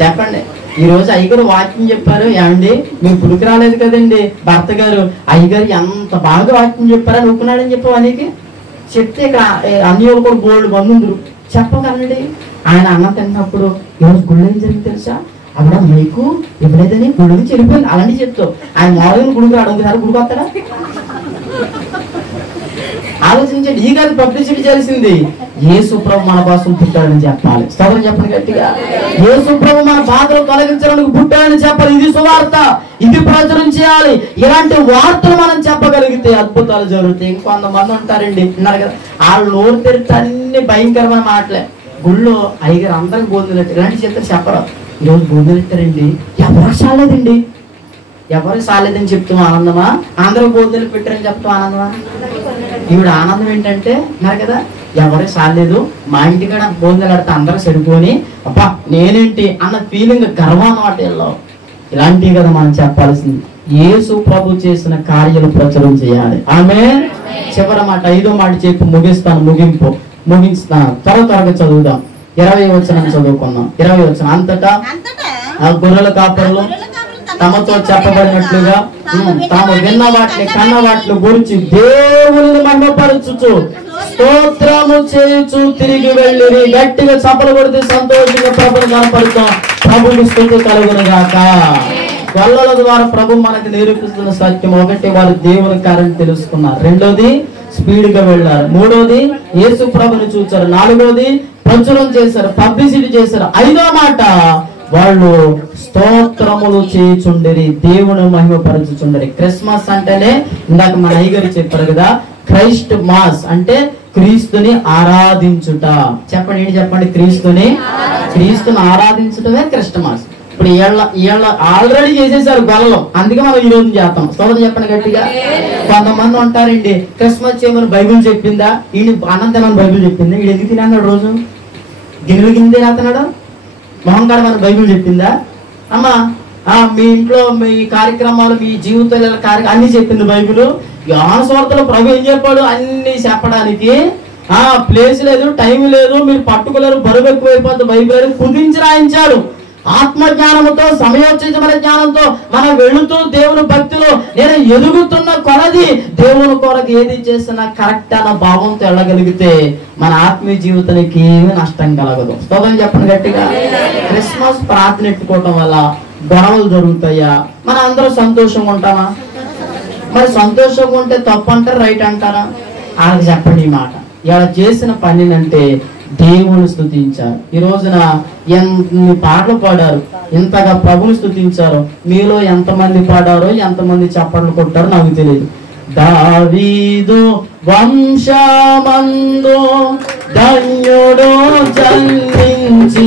చెప్పండి. ఈ రోజు అయ్యగారు వాక్యం చెప్పారు, ఏమండి మీకు గుడికి రాలేదు కదండి భర్త గారు, అయ్యగారు ఎంత బాగా వాక్యం చెప్పారని ఒప్పుకున్నాడని చెప్పావు నీకు చెప్తే ఇక్కడ అన్యులు కూడా బోల్డ్ బంధువులు చెప్పగలండి. ఆయన అన్నం తిన్నప్పుడు ఈరోజు గుళ్ళు ఏం జరిగింది తెలుసా, అక్కడ మీకు ఎప్పుడైతే గుడి నుంచి వెళ్ళిపోయింది అలాంటి చెప్తావు. ఆయన మామూలుగా గుడికి రాడు, ఒకసారి గుడికి వస్తాడా? ఆలోచించండి. ఈ గారి పబ్లిసిటీ చేసింది. యేసు ప్రభు మన కోసం పుట్టాడని చెప్పాలి. స్తోత్రం చెప్పండి గట్టిగా. యేసు ప్రభు మన బాధలు తొలగించడానికి పుట్టాడని చెప్పాలి. ఇది సువార్త, ఇది ప్రచురం చేయాలి. ఇలాంటి వార్తలు మనం చెప్పగలిగితే అద్భుతాలు జరుగుతాయి. ఇంకొంతమంది ఉంటారండి, విన్నారు కదా, వాళ్ళు నోరు తెరితే అన్ని భయంకరమైన మాటలే. గుళ్ళో అయ్యగారు అందరికి బోధనలు ఇలాంటి చెప్తారు చెప్పరు. ఈరోజు బోధనలు ఇస్తారండి, ఎవరికి సాలేదండి, ఎవరికి సాలేదని చెప్తాం ఆనందమా, అందరూ బోధనలు పెట్టారని చెప్తాం ఆనందమా? ఈవిడ ఆనందం ఏంటంటే ఉన్నారు కదా, ఎవరికి సాలేదు, మా ఇంటికాడ బోధనలు ఆడితే అందరూ చెడుకొని అబ్బా నేనేంటి అన్న ఫీలింగ్, గర్వం అన్నమాట వీళ్ళు. ఇలాంటివి కదా మనం చెప్పాల్సింది. యేసు ప్రభు చేసిన కార్యాలు ప్రచురం చేయాలి. ఆమేన్. చివరి మాట, 5వ మాట చెప్పి ముగిస్తాను. త్వరగా చదువుదాం. 20వ వచనం చదువుకుందాం. 20వ వచనం. అంతటా ఆ గొర్రెల కాపరులు తమతో చెప్పబడినట్లుగా తాము విన్న వాటిని, కన్న వాటిని గురించి దేవుని మహిమపరచుచు స్తోత్రము చేయుచు తిరిగి వెళ్ళిరి. గట్టిగా చప్పలు కొడితే సంతోషంగా ప్రభుని కనపడతాం. ప్రభుని స్తుతి కలుగును గాక. గొల్లల ద్వారా ప్రభు మనకి నిరూపిస్తున్న సత్యం ఒకటి, వారు దేవుని కార్యం తెలుసుకున్నారు. రెండోది స్పీడ్ గా వెళ్ళారు. మూడోది యేసు ప్రభుని చూచారు. నాలుగోది ప్రచురం చేశారు, పబ్లిసిటీ చేశారు. 5వ మాట, వాళ్ళు స్తోత్రములు చేయుచుండేది, దేవుని మహిమపరచుచుండేది. క్రిస్మస్ అంటేనే ఇందాక మన అయ్యగారు చెప్పారు కదా, క్రైస్ట్ మాస్ అంటే క్రీస్తుని ఆరాధించుట. చెప్పండి, ఏంటి చెప్పండి? క్రీస్తుని ఆరాధించుటమే క్రిస్టమాస్. ఇప్పుడు ఏళ్ళ ఆల్రెడీ చేసేసారు గొల్లం, అందుకే మనం ఈ రోజు చేస్తాం. స్తోత్రం చెప్పండి గట్టిగా. కొంతమంది ఉంటారండి, క్రిస్మస్ చేయమని బైబిల్ చెప్పిందా, ఈయన అన్నం తినని బైబిల్ చెప్పిందా, ఈడు ఎందుకు తిన్నాడు రోజు, గిన్నెలు గిన్నె తినేస్తున్నాడు, మొహం కాడ మన బైబిల్ చెప్పిందా? అమ్మా మీ ఇంట్లో మీ కార్యక్రమాలు, మీ జీవితంలో అన్ని చెప్పింది బైబిల్. యోహాను సువార్తలో ప్రభు ఏం చెప్పాడు? అన్ని చెప్పడానికి ప్లేస్ లేదు, టైం లేదు, మీరు పట్టుకోలేరు, బరువు ఎక్కువైపోద్ది. బైబిల్ కుదించి రాయించాడు. ఆత్మజ్ఞానంతో, సమయోచితమైన జ్ఞానంతో మనం వెళుతూ దేవుని భక్తిలో నేను ఎదుగుతున్న కొలది దేవుని కొరకు ఏది చేసినా కరెక్ట్ అన్న భావంతో వెళ్ళగలిగితే మన ఆత్మీయ జీవితానికి ఏమీ నష్టం కలగదు. స్తోత్రం చెప్పండి గట్టిగా. క్రిస్మస్ ప్రార్థన ఎట్టుకోవటం వల్ల గొడవలు జరుగుతాయా? మన అందరూ సంతోషంగా ఉంటామా? మరి సంతోషంగా ఉంటే తప్పు అంటారా, రైట్ అంటారా? వాళ్ళకి చెప్పండి ఈ మాట. ఇలా చేసిన పనినంటే దేవుని స్తుతించారు. ఈ రోజున ఎన్ని పాటలు పాడారు, ఇంతగా ప్రభుని స్తుతించారో మీలో ఎంతమంది పాడారో ఎంతమంది చప్పట్లు కొట్టారో నాకు తెలియదు. దావీదు వంశమందు ధన్యుడు జన్మించినాడు,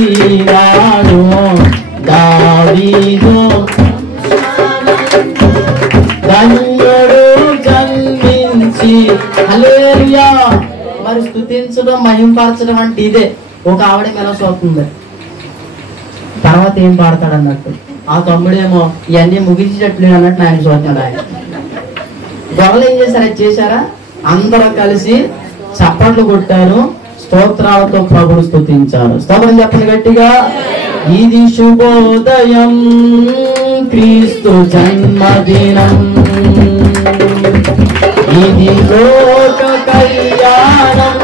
దావీదు ధన్యుడు జన్మించి. హల్లెలూయా. మరి స్తుతించడం మహింపరచడం అంటే ఇదే. ఒక ఆవిడ మెలసి వస్తుంది, తర్వాత ఏం పాడతాడు అన్నట్టు. ఆ తమ్ముడేమో ఇవన్నీ ముగించేటట్లు అన్నట్టు ఆయన చూస్తున్నాడు. ఆయన గొడవలు ఏం చేశారు, అది చేశారా? అందరూ కలిసి చప్పట్లు కొట్టారు, స్తోత్రాలతో ప్రభుని స్తుతించారు. స్తోత్రం చెప్పండి గట్టిగా. ఇది శుభోదయం, క్రీస్తు జన్మదినం, ఇది లోక కళ్యాణం,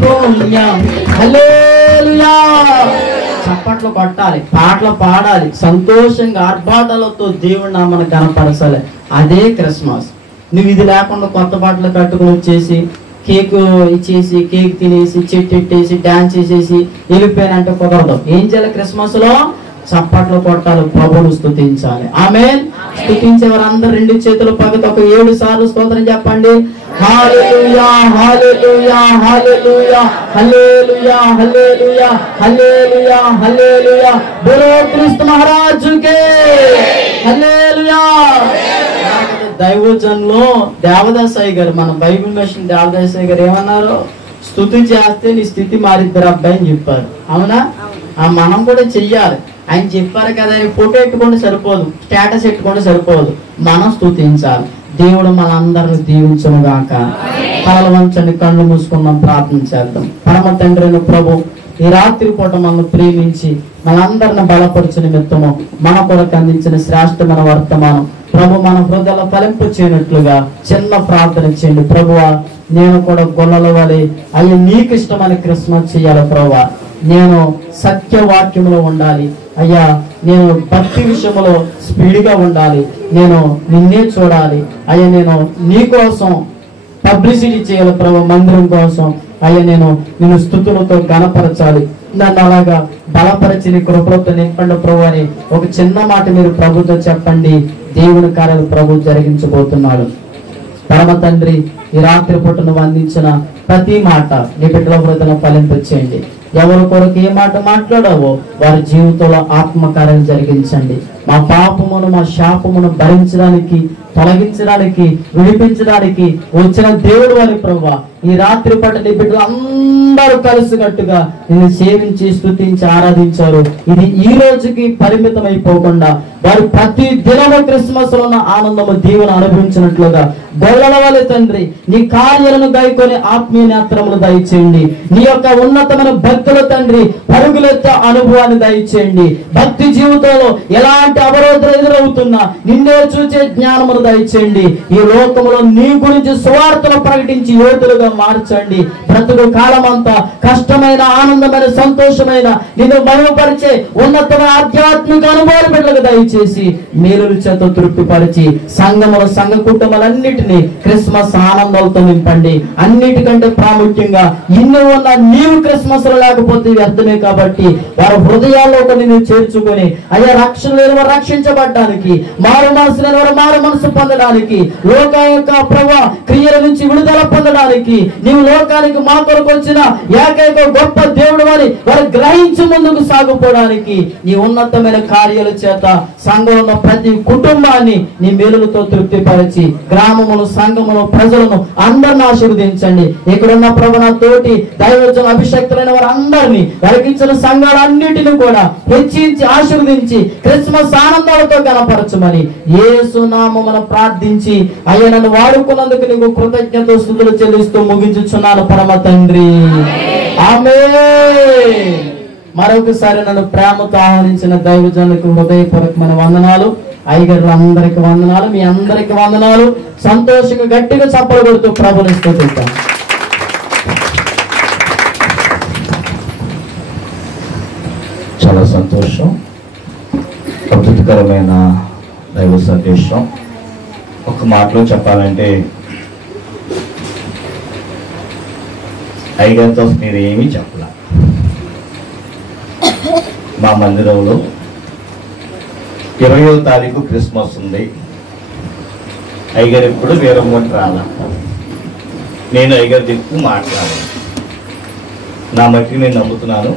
పుణ్యం. హల్లెలూయా. చప్పట్లు కొట్టాలి, పాటలు పాడాలి, సంతోషంగా ఆర్భాటాలతో దేవుడి నామను కనపరచాలి. అదే క్రిస్మస్. నువ్వు ఇది లేకుండా కొత్త బట్టలు కట్టుకుని వచ్చేసి కేక్ ఇచ్చేసి కేక్ తినేసి చెట్టు ఎట్టేసి డాన్స్ చేసేసి వెళ్ళిపోయానంటే కుదరదు. ఏం చేయాలి? క్రిస్మస్ లో చప్పట్లు కొట్టాలి, ప్రభువును స్తుతించాలి. ఆమేన్. స్తుతించే వారందరూ రెండు చేతులు పక్కతో ఒక 7 సార్లు స్తోత్రం చెప్పండి. హల్లెలూయా, హల్లెలూయా, హల్లెలూయా, హల్లెలూయా, హల్లెలూయా, హల్లెలూయా, హల్లెలూయా. బోలో క్రీస్తు మహారాజుకే హల్లెలూయా. దైవజనులు దేవదాసయ్య గారు, మన బైబిల్ మిషన్ దేవదాసయ్య గారు ఏమన్నారు? స్తుతి చేస్తే నీ స్థితి మారిద్దరు అబ్బాయి అని చెప్పారు. అవునా? మనం కూడా చెయ్యాలి. ఆయన చెప్పారు కదా, ఫోటో ఎట్టుకుంటే సరిపోదు, స్టేటస్ ఎట్టుకుంటే సరిపోదు, మనం స్తుతించాలి. దేవుడు మనందరిని దీవించును గాక. తలలు వంచండి, కళ్ళు మూసుకుందాం, ప్రార్థన చేద్దాం. పరమ తండ్రి అయిన ప్రభు, ఈ రాత్రి పూట మనల్ని ప్రేమించి మనందరిని బలపరిచిన నిమిత్తము మన కొరకు అందించిన శ్రేష్టమైన వర్తమానం ప్రభు మన హృదయాల ఫలింపు చేయనట్లుగా చిన్న ప్రార్థన చేయండి. ప్రభువా, నేను కూడా గొల్లల వలె అయ్యా నీకు ఇష్టమైన క్రిస్మస్ చేయాలి. ప్రభువా, నేను సత్యవాక్యంలో ఉండాలి అయ్యా, నేను భక్తి విషయంలో స్పీడ్గా ఉండాలి, నేను నిన్నే చూడాలి అయ్యా, నేను నీ కోసం పబ్లిసిటీ చేయాలి ప్రభు, మందిరం కోసం అయ్యా, నేను స్తుతులతో గణపరచాలి. నన్ను అలాగా బలపరిచి నీ కృపలతో నింపండి ప్రభు అని ఒక చిన్న మాట మీరు ప్రభుతో చెప్పండి. దేవుని కార్యాలు ప్రభు జరిగించబోతున్నాడు. పరమ తండ్రి, ఈ రాత్రి పూట నువ్వు అందించిన ప్రతి మాట నీ బిడ్డల హృదయంలో ఫలింపచేయండి. ఎవరి కొరకు ఏ మాట మాట్లాడావో వారి జీవితంలో ఆత్మకార్యం జరిగించండి. మా పాపమును మా శాపమును భరించడానికి, తొలగించడానికి, విడిపించడానికి వచ్చిన దేవుడు అని ప్రభువా, ఈ రాత్రి పూట నీ బిడ్డలు అందరూ కలిసికట్టుగా నిన్ను సేవించి స్తుతించి ఆరాధించారు. ఇది ఈ రోజుకి పరిమితం అయిపోకుండా వారు ప్రతి దినము క్రిస్మస్ లో ఉన్న ఆనందము దీవెన అనుభవించినట్లుగా గొల్లల వలె తండ్రి నీ కార్యాలను గాయకొని ఆత్మీయ నేత్రములు దయచేయండి. నీ యొక్క ఉన్నతమైన భక్తుల తండ్రి పరుగులెత్తే అనుభవాన్ని దయచేయండి. భక్తి జీవితంలో ఎలాంటి అవరోధాలు ఎదురవుతున్నా నిన్నే చూచే జ్ఞానమును దయచేయండి. ఈ లోకంలో నీ గురించి సువార్తలు ప్రకటించి యోధులుగా మార్చండి. బ్రతుకు కాలం అంతా కష్టమైన, ఆనందమైన, సంతోషమైన, నిన్ను మహిమపరిచే ఉన్నతమైన ఆధ్యాత్మిక అనుభవాలు బిడ్డలకు దయచేసి మేలుల చేత తృప్తిపరిచి సంఘముల సంఘ కుటుంబాలన్నిటినీ క్రిస్మస్ ఆనందాలతో నింపండి. అన్నిటికంటే ప్రాముఖ్యంగా ఇన్ని ఉన్న నీవు క్రిస్మస్ లో లేకపోతే వ్యర్థమే కాబట్టి వారి హృదయాల్లో నిన్ను చేర్చుకొని అయ్యా, రక్షణ లేని వారు రక్షించబడడానికి, మారు మనసు లేని వారు మారు మనసు పొందడానికి, లోక యొక్క ప్రభు క్రియల నుంచి విడుదల పొందడానికి, నీవు లోకానికి మా కొరకు వచ్చిన ఏకైక గొప్ప దేవుడు అని వారు గ్రహించి ముందుకు సాగుపోవడానికి నీ ఉన్నతమైన కార్యాల చేత సంఘంలో ఉన్న ప్రతి కుటుంబాన్ని నీ మేలులతో తృప్తిపరిచి గ్రామమును, సంఘమును, ప్రజలను అందరిని ఆశీర్వదించండి. ఇక్కడున్న ప్రభు నా తోటి దైవజన అభిషక్తులైన వారు అందరినీ వెలిగించిన సంఘాలన్నిటిని కూడా హెచ్చించి ఆశీర్వదించి క్రిస్మస్ ఆనందాలతో కనపరచమని యేసు నామమున ప్రార్థించి అయ్యా నన్ను వాడుకున్నందుకు నీకు కృతజ్ఞత స్తుతులు చెల్లిస్తూ ముగించుచున్నాను పరమ తండ్రి. ఆమేన్. మరొకసారి నన్ను ప్రేమతో ఆహ్వానించిన దైవజనులకు హృదయపూర్వకమైన వందనాలు. అయ్యగారులు అందరికి వందనాలు, మీ అందరికి వందనాలు. సంతోషంగా గట్టిగా చప్పలు కొడుతూ ప్రభుని స్తుతిద్దాం. చాలా సంతోషం. అద్భుతకరమైన దైవ సందేశం. ఒక మాటలో చెప్పాలంటే అయ్యగారితో మీరు ఏమీ చెప్పాల. మా మందిరంలో 20వ తారీఖు క్రిస్మస్ ఉంది. అయ్యగారు ఎప్పుడు వీరమ్మటి రాలా. నేను అయ్యగారి దిక్కు మాట్లాడాను. నా మట్టికి నేను నమ్ముతున్నాను,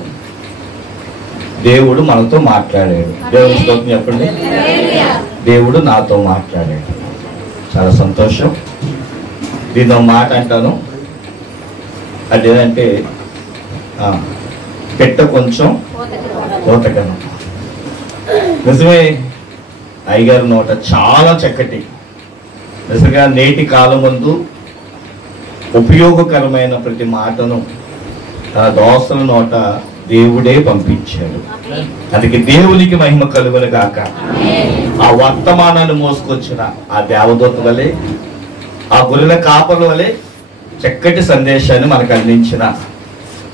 దేవుడు మనతో మాట్లాడాడు. దేవుడి స్తోత్రం చెప్పండి. దేవుడు నాతో మాట్లాడాడు. చాలా సంతోషం. దీని మాట అంటాను, అదేంటంటే పెట్ట కొంచెం కోతకనం. నిజమే, అయ్యగారి నోట చాలా చక్కటి, నిజంగా నేటి కాలం ముందు ఉపయోగకరమైన ప్రతి మాటను తన దోస్తల నోట దేవుడే పంపించాడు. అందుకే దేవునికి మహిమ కలుగును గాక. ఆ వర్తమానాన్ని మోసుకొచ్చిన ఆ దేవదూత వలె, ఆ గొర్రెల కాపల వలె చక్కటి సందేశాన్ని మనకు అందించిన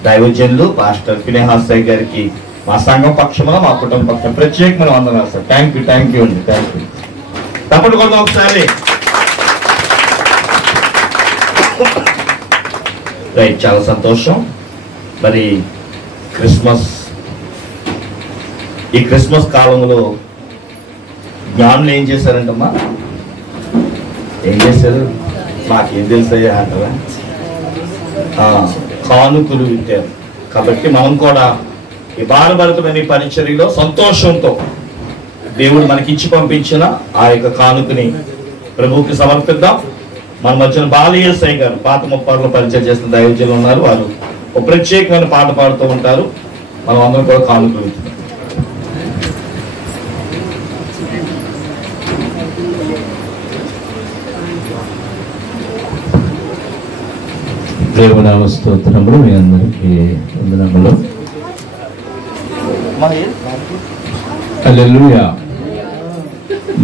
దైవజనులు పాస్టర్ ఫినెహాస్ గారికి మా సంఘం పక్షమున, మా కుటుంబ పక్షం ప్రత్యేకమైన వందనాలు సార్. థ్యాంక్ యూ అండి. Thank you. తప్పకుండా కొడదాం ఒకసారి. రైట్, చాలా సంతోషం. మరి ఈ క్రిస్మస్ కాలంలో జ్ఞానులు ఏం చేశారంటమ్మా? ఏం చేశారు? మాకేం తెలుసయ్యా అంటారా? కానుకలు ఇచ్చారు. కాబట్టి మనం కూడా ఈ భారభరితమైన పరిచర్యలో సంతోషంతో దేవుడు మనకి ఇచ్చి పంపించిన ఆ యొక్క కానుకని ప్రభువుకి సమర్పిద్దాం. మన మధ్యన బాలయ్య గారు పాత ముప్పారులో పరిచయం చేస్తున్న దైవజనులు ఉన్నారు. వారు ఒక ప్రత్యేకమైన పాట పాడుతూ ఉంటారు. మనం అందరం కూడా కానుకలు ఇచ్చాం. దేవునామ స్తోత్రములు. మీ అందరికీ వందనములు. హల్లెలూయా.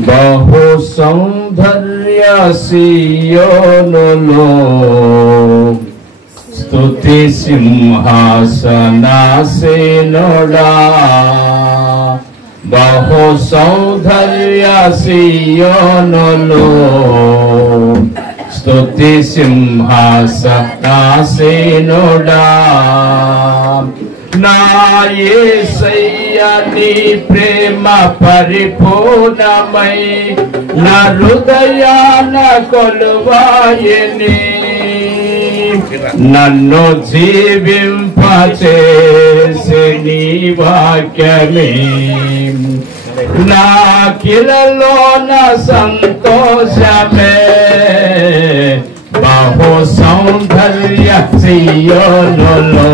బహు సౌందర్య సియోనులో స్తుతి సింహాసనాసీనుడా. బహు సౌందర్య సియోనులో స్తుతి సింహాసనాసీనుడా. నా యేసయ్య నీ ప్రేమ పరిపూర్ణమై నా హృదయాన కొలువాయని. నన్ను జీవింపచేసి నీ వాక్యమే నా కిలలోన సంతోషమే. బహు సౌందర్య సియోనులో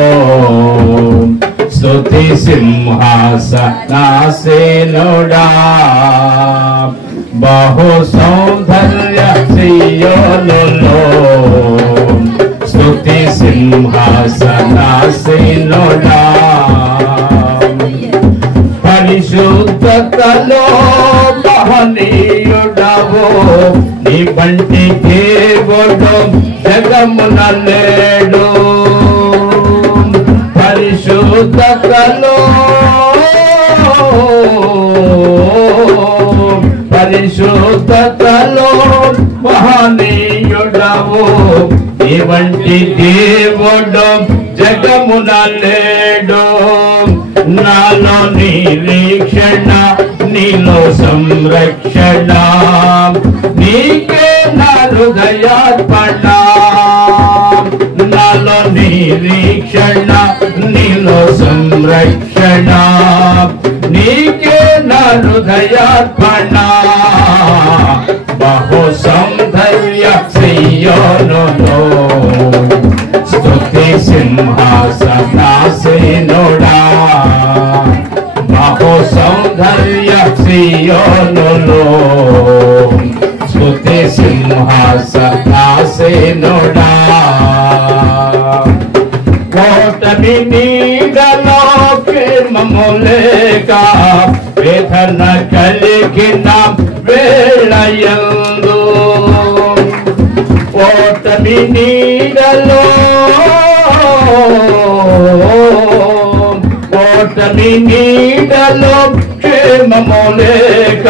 స్తుతి సింహాసనాసీనుడా. బహు సౌందర్య సియోనులో స్తుతి సింహాసనాసీనుడా. పరిశుద్ధతలో మహనీయుడవు నీ బంటి దేవుడు జగమున లేడు. పరిశుద్ధతలో మహనీయుడవు నీ వంటి దేవుడు జగమున లేడు. నాలో నిరీక్షణ నీలో సంరక్షణ నీకే నా హృదయార్పణ. నాలో నిరీక్షణ నీలో సంరక్షణ నీకే నా హృదయార్పణ. బహు సౌందర్య సియోనులో స్తుతి సింహాసనాసీనుడా. బహు సౌందర్య సియోనులో స్తుతి సింహాసనాసీనుడా. కోటమి నీడలో ప్రేమము లేక వేదన కలిగిన వేళయందు. కోటమి నీడలో క్షేమము లేక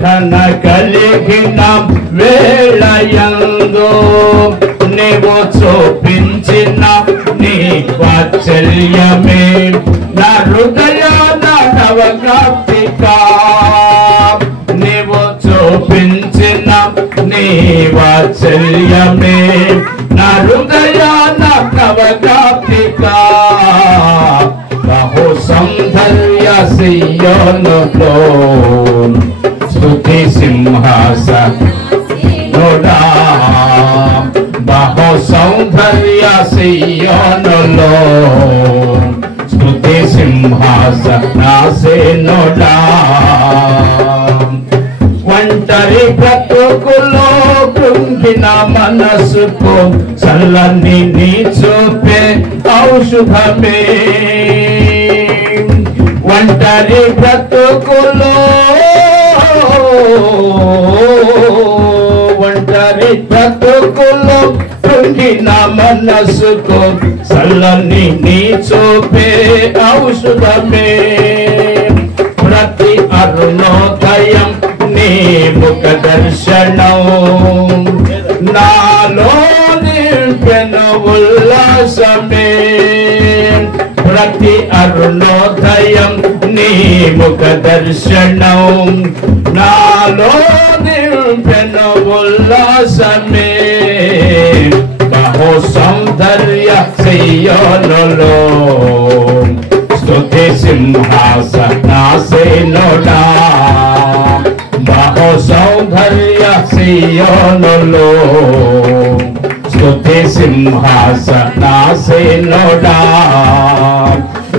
వేదన కలిగిన వేళయందు నీవు చూపించిన నీ వాత్సల్యమే నా హృదయాన నవజ్ఞప్తిగా నీవు చూపించిన నీ వాత్సల్యమే నా హృదయాన నవజ్ఞప్తిగా బహు సౌందర్య సియోనులో స్తుతి సింహాసనుడా బహు సౌందర్య సియోనులో స్తుతి సింహాసనాసీనుడా ఒంటరి బ్రతుకులో కృంగిన మనసుకు చల్లని నీ చూపే ఔషధమే ఒంటరి బ్రతుకులో కృంగిన మనసుకు చల్లని నీ చూపే ఔషధమే ప్రతి అరుణోదయం నీ ముఖ దర్శనం నాలో నింపెను ఉల్లాసమే ప్రతి అరుణోదయం నీ ముఖ దర్శనం నాలో నింపెను ఉల్లాసమే బహు సౌందర్య సియోనులో స్తుతి సింహాసనాసీనుడా బహు సౌందర్య సియోనులో స్తుతి సింహాసనాసీనుడా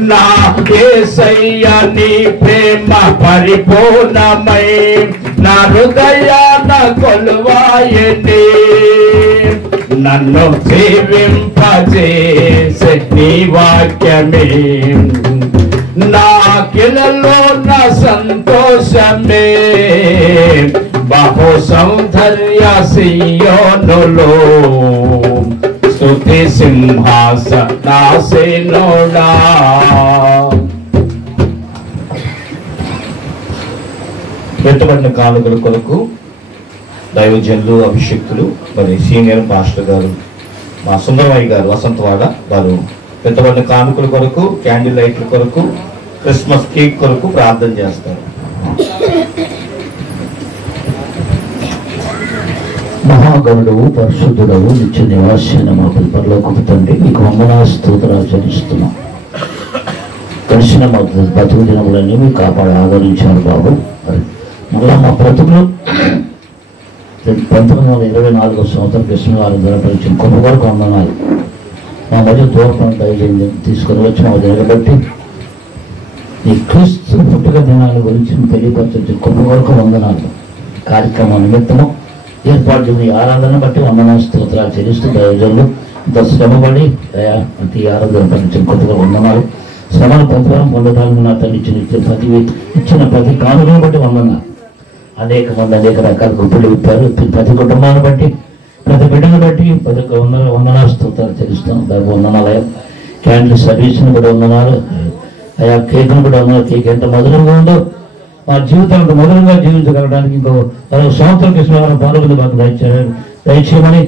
నా యేసయ్య నీ ప్రేమ పరిపూర్ణమై నా హృదయాన కొలువాయనే నన్ను జీవింపజేసే నీ వాక్యమే నాకిలలో నా సంతోషమే బహు సౌందర్య సియోనులో స్తుతి సింహాసనాసీనుడా పెట్టబడిన కానుకల కొరకు దైవజనులు అభిషేక్తులు మరి సీనియర్ మాస్టర్ గారు మా సుందరమయ్య గారు వసంతవాడ వారు పెట్టబడిన కానుకల కొరకు క్యాండిల్ లైట్ల కొరకు క్రిస్మస్ కేక్ కొరకు ప్రార్థన చేస్తారు. మహాగణుడవు పరిశుద్ధుడవు నిత్య నివాసైన మా పరలోకపు తండ్రి మీకు వందనాలు స్తోత్రాలు చెల్లిస్తున్నాం. కలిసిన మా బతుకు దినములన్నీ మీకు కాపాడి ఆదరించారు బాబు. మళ్ళా మా బ్రతుకులు 1924 సంవత్సరం కృష్ణవారి ధరపరిచిన గొప్ప వరకు వందనాలు. మా మధ్య దూరపం దయచేయండి తీసుకుని వచ్చి మా జరగబట్టి ఈ క్రీస్తు పుట్టుక దినాన్ని గురించి తెలియపరచు గొప్ప వరకు వందనాలు. కార్యక్రమం నిమిత్తము ఏర్పాటు చేసిన ఆరాధన బట్టి వందనాలు స్తోత్రాలు చెల్లిస్తూ దయజనులు ఇంత శ్రమపడి ప్రతి ఆరాధన పరిచిన గొప్పగా వందనాలు. శ్రమను ప్రతిఫలం పొందడానికి నా తల్లి ఇచ్చిన ప్రతి కానుకను బట్టి వందనాలు. అనేక మంది అనేక రకాల గొప్పలు ఇప్పారు. ప్రతి కుటుంబాన్ని బట్టి ప్రతి బిడ్డను బట్టి ప్రతి వందనాలు స్తోత్రాలు చెల్లిస్తాం. దానికి వందనాలయం క్యాండిల్ సర్వీస్ని కూడా వందనాలు. ఆయా కేకును కూడా వందనాలు. కేక్ ఎంత మధురంగా ఉందో మా జీవితాలను మధురంగా జీవించగలడానికి ఇంకో 10 సంవత్సరాల కృష్ణవారం పాల్గొని మాకు దయచేయమని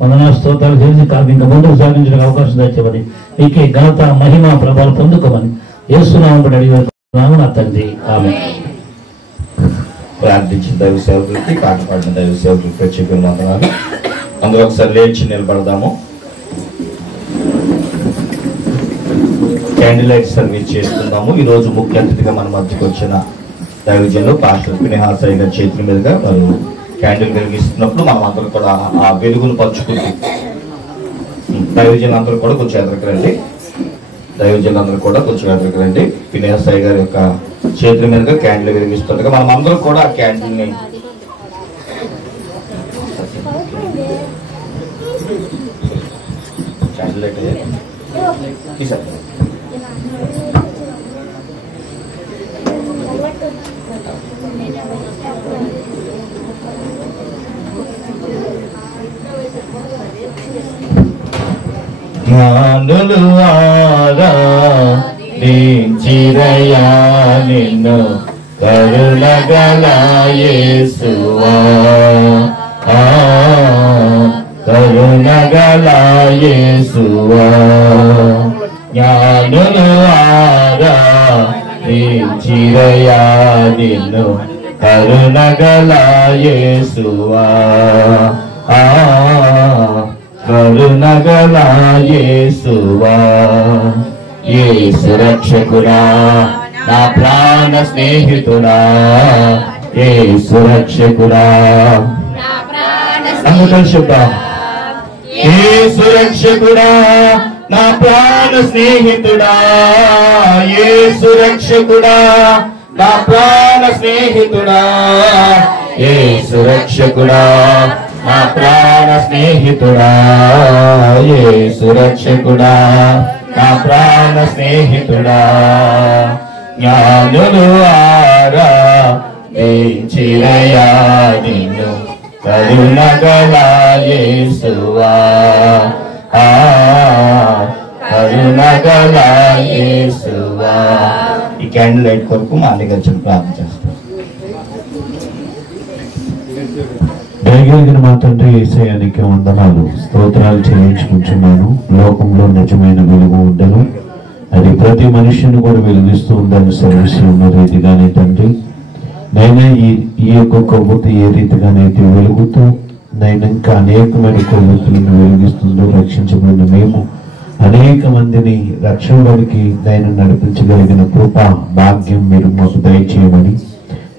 వందనాలు స్తోత్రాలు చేసి కాదు ఇంకా ముందుకు సాగించడానికి అవకాశం దయచేయమని మీకే ఘనత మహిమ ప్రభావం పొందుకోమని యేసునామమున అడిగినాము నా తండ్రి ఆమేన్. ప్రార్థించిన దైవ సేవకులకి పాటపాడిన దైవ సేవకులకి ప్రత్యేక వందనాలు. అందరూ ఒకసారి లేచి నిలబడదాము. క్యాండిల్ లైట్ సర్వీస్ చేస్తున్నాము. ఈరోజు ముఖ్య అతిథిగా మన మధ్యకు వచ్చిన దైవజనులు పాస్టర్ పినిహాసయ్య గారి చేతుల మీదుగా వారు క్యాండిల్ వెలిగిస్తున్నప్పుడు మనం అందరూ కూడా ఆ వెలుగును పంచుకుంటూ దైవజనులందరూ కూడా కొంచెం ఎదురుకు రండి. దైవజనులందరూ కూడా కొంచెం ఎదురుకు రండి. పినిహాసయ్య గారి యొక్క చేతుల మీదుగా క్యాండిల్ వెలిగిస్తుండగా మనం అందరూ కూడా ఆ క్యాండిల్ని క్యాండిల్ లైట్ తీసారు. జ్ఞానులు ఆరాధించిరయా నిన్ను కరుణగల యేసువా కరుణగల యేసువా జ్ఞానులు ఆరాధించిరయా నిన్ను కరుణగల యేసువా కరుణగల యేసువా యేసు రక్షకుడా నా ప్రాణ స్నేహితుడా యేసు రక్షకుడా శుద్ధం యేసు రక్షకుడా నా ప్రాణ స్నేహితుడా యేసు రక్షకుడా నా ప్రాణ స్నేహితుడా యేసు రక్షకుడా నా ప్రాణ స్నేహితుడా యేసు రక్షకుడా నా ప్రాణ స్నేహితుడా జ్ఞానులు ఆరాధించిరయా నిన్ను కరుణగల యేసువా కరుణగల యేసువా. ఈ క్యాండిల్ లైట్ కొరకు మా అన్నగారు చెప్పి ప్రార్థన చేస్తాం. దయగలిగిన మా తండ్రి యేసయ్యానికి వందనాలు స్తోత్రాలు చెల్లించుకుంటున్నాను. లోకంలో నిజమైన వెలుగు ఉండను, అది ప్రతి మనిషిని కూడా వెలిగిస్తూ ఉందని సర్వీస్ ఉన్న రీతిగానే తండ్రి నైనా ఈ యొక్క కొవ్వొత్తి ఏ రీతిగానైతే వెలుగుతూ నైనా ఇంకా అనేకమైన కొవ్వొత్తులను వెలిగిస్తుందో రక్షించబడిన మేము అనేక మందిని రక్షణలోనికి నైనా నడిపించగలిగిన కృప భాగ్యం మీరు మాకు దయచేయమని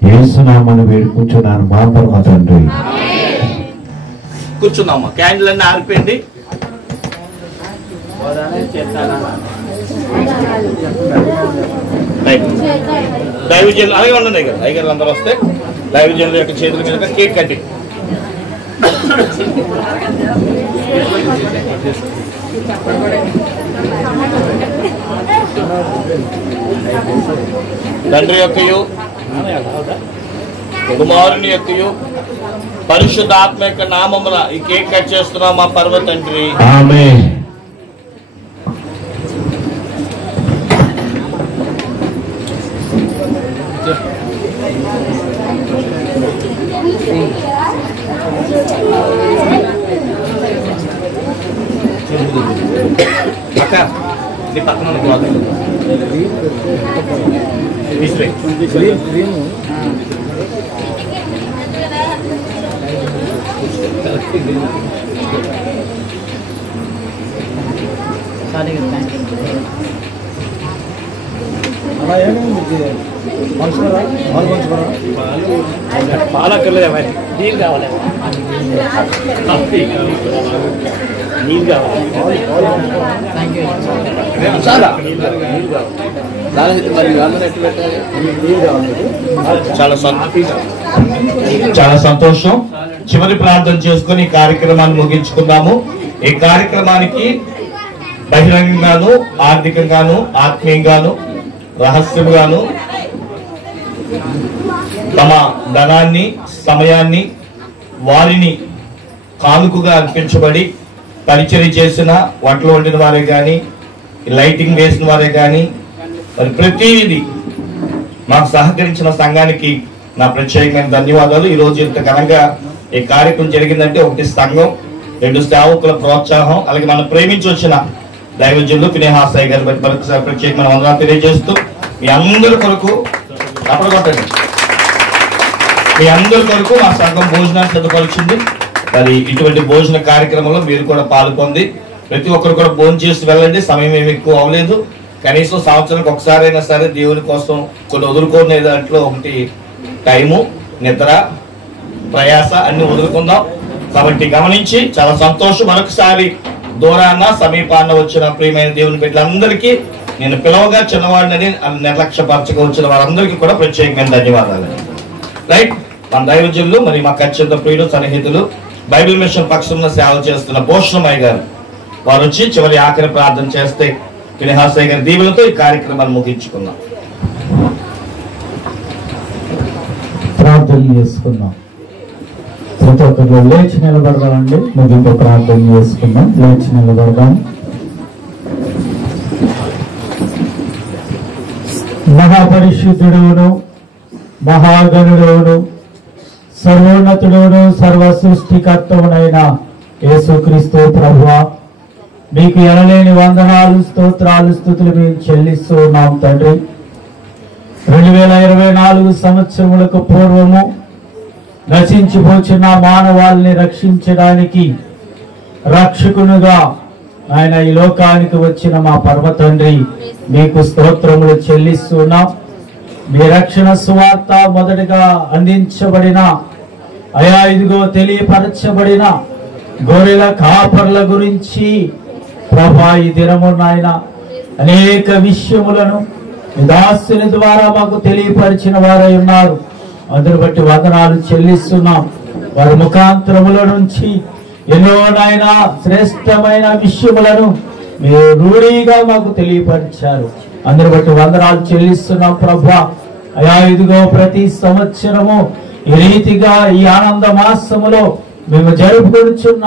యేసునామమున వేడుకుంటున్నాను మా పరమ తండ్రి. కూర్చున్నామా, క్యాండిల్ అన్ని ఆరిపోయింది. దైవజనులు అలాగే ఉండండి కదా, అయ్యగారు అందరూ వస్తే దైవజనుల యొక్క చేతుల మీద కేక్ కట్టి తండ్రి యొక్కయు కుమారుని యొక్కయు పరిశుద్ధ ఆత్మ యొక్క నామమున ఈ కేక్ కట్ చేస్తున్నాం మా పరమ తండ్రి. ఆమేన్. అక్క నీ పక్కన పాలక్కర్లేదు, నీళ్ళు కావాలి, నీళ్ళు కావాలి. చాలా సంతోషం. చివరి ప్రార్థన చేసుకుని ఈ కార్యక్రమాన్ని ముగించుకుందాము. ఈ కార్యక్రమానికి బహిరంగంగాను, ఆర్థికంగాను, ఆత్మీయంగాను, రహస్యంగాను తమ ధనాన్ని, సమయాన్ని, వారిని కానుకగా అర్పించబడి పరిచర్య చేసిన, వంటలు వండిన వారే కానీ, లైటింగ్ వేసిన వారే కానీ, మరి ప్రతిదీ మాకు సహకరించిన సంఘానికి నా ప్రత్యేకమైన ధన్యవాదాలు. ఈరోజు ఇంత ఘనంగా ఈ కార్యక్రమం జరిగిందంటే ఒకటి సంఘం, రెండు సేవకుల ప్రోత్సాహం, అలాగే మనం ప్రేమించి వచ్చిన దైవజనులు పినేహాసాయి గారి బట్టి మరొకసారి ప్రత్యేకమైన వందనాలు తెలియజేస్తూ మీ అందరి కొరకు అప్పకొట్టండి, మీ అందరి కొరకు మా సంఘం భోజనాన్ని సిద్ధపరిచింది. మరి ఇటువంటి భోజన కార్యక్రమంలో మీరు కూడా పాల్గొంది. ప్రతి ఒక్కరు కూడా భోజనం చేసి వెళ్ళండి. సమయం ఏమి ఎక్కువ అవ్వలేదు. కనీసం సంవత్సరానికి ఒకసారైనా సరే దేవుని కోసం కొన్ని వదులుకునే దాంట్లో ఒకటి టైము, నిద్ర, ప్రయాస అన్ని వదులుకుందాం. కాబట్టి గమనించి చాలా సంతోషం. మరొకసారి దూరాన్న సమీపాన్న వచ్చిన ప్రియమైన దేవుని బిడ్డలందరికీ నేను పిలవగా చిన్నవాడిని నిర్లక్ష్యపరచగా వచ్చిన వారందరికీ కూడా ప్రత్యేకమైన ధన్యవాదాలు. రైట్, మన దైవజనులు మరి మాకు అత్యంత ప్రియులు, సన్నిహితులు, బైబిల్ మిషన్ పక్షంలో సేవ చేస్తున్న భూషణమయ్య గారు వారు వచ్చి చివరి ఆఖరి ప్రార్థన చేస్తే పినేహాసాయి గారి దీవులతో ఈ కార్యక్రమాన్ని ముగించుకుందాం. ప్రార్థన చేసుకుందాం. ప్రతి ఒక్కరు లేచి నిలబడదామండి. ముగింపు ప్రార్థన చేసుకుందాం. లేచి నిలబడదాం. మహాపరిశుద్ధుడును మహాగణుడును సర్వోన్నతుడును సర్వ సృష్టికర్తవునైన యేసుక్రీస్తు ప్రభువా, మీకు ఎనలేని వందనాలు, స్తోత్రాలు, స్తుతులు మేము చెల్లిస్తూ ఉన్నాం తండ్రి. 2024 సంవత్సరములకు పూర్వము నశించిపోచున్న మానవాళిని రక్షించడానికి రక్షకునుగా ఆయన ఈ లోకానికి వచ్చిన మా పరమ తండ్రి మీకు స్తోత్రములు చెల్లిస్తున్నాం. మీ రక్షణ సువార్త మొదటగా అందించబడిన అయా ఇదిగో తెలియపరచబడిన గొర్రెల కాపర్ల గురించి ప్రభా ఈ దినము నాయన అనేక విషయములను దాసుని ద్వారా మాకు తెలియపరిచిన వారై ఉన్నారు. అందును బట్టి వందనాలు చెల్లిస్తున్నాం. వారి ముఖాంతరముల నుంచి ఎన్నో నాయన శ్రేష్టమైన విషయములను మీరు రూఢిగా మాకు తెలియపరిచారు. అందును బట్టి వందనాలు చెల్లిస్తున్నాం ప్రభా. అయా ఇదిగో ప్రతి సంవత్సరము ఈ రీతిగా ఈ ఆనంద మాసములో మేము జరుపుకొనుచున్న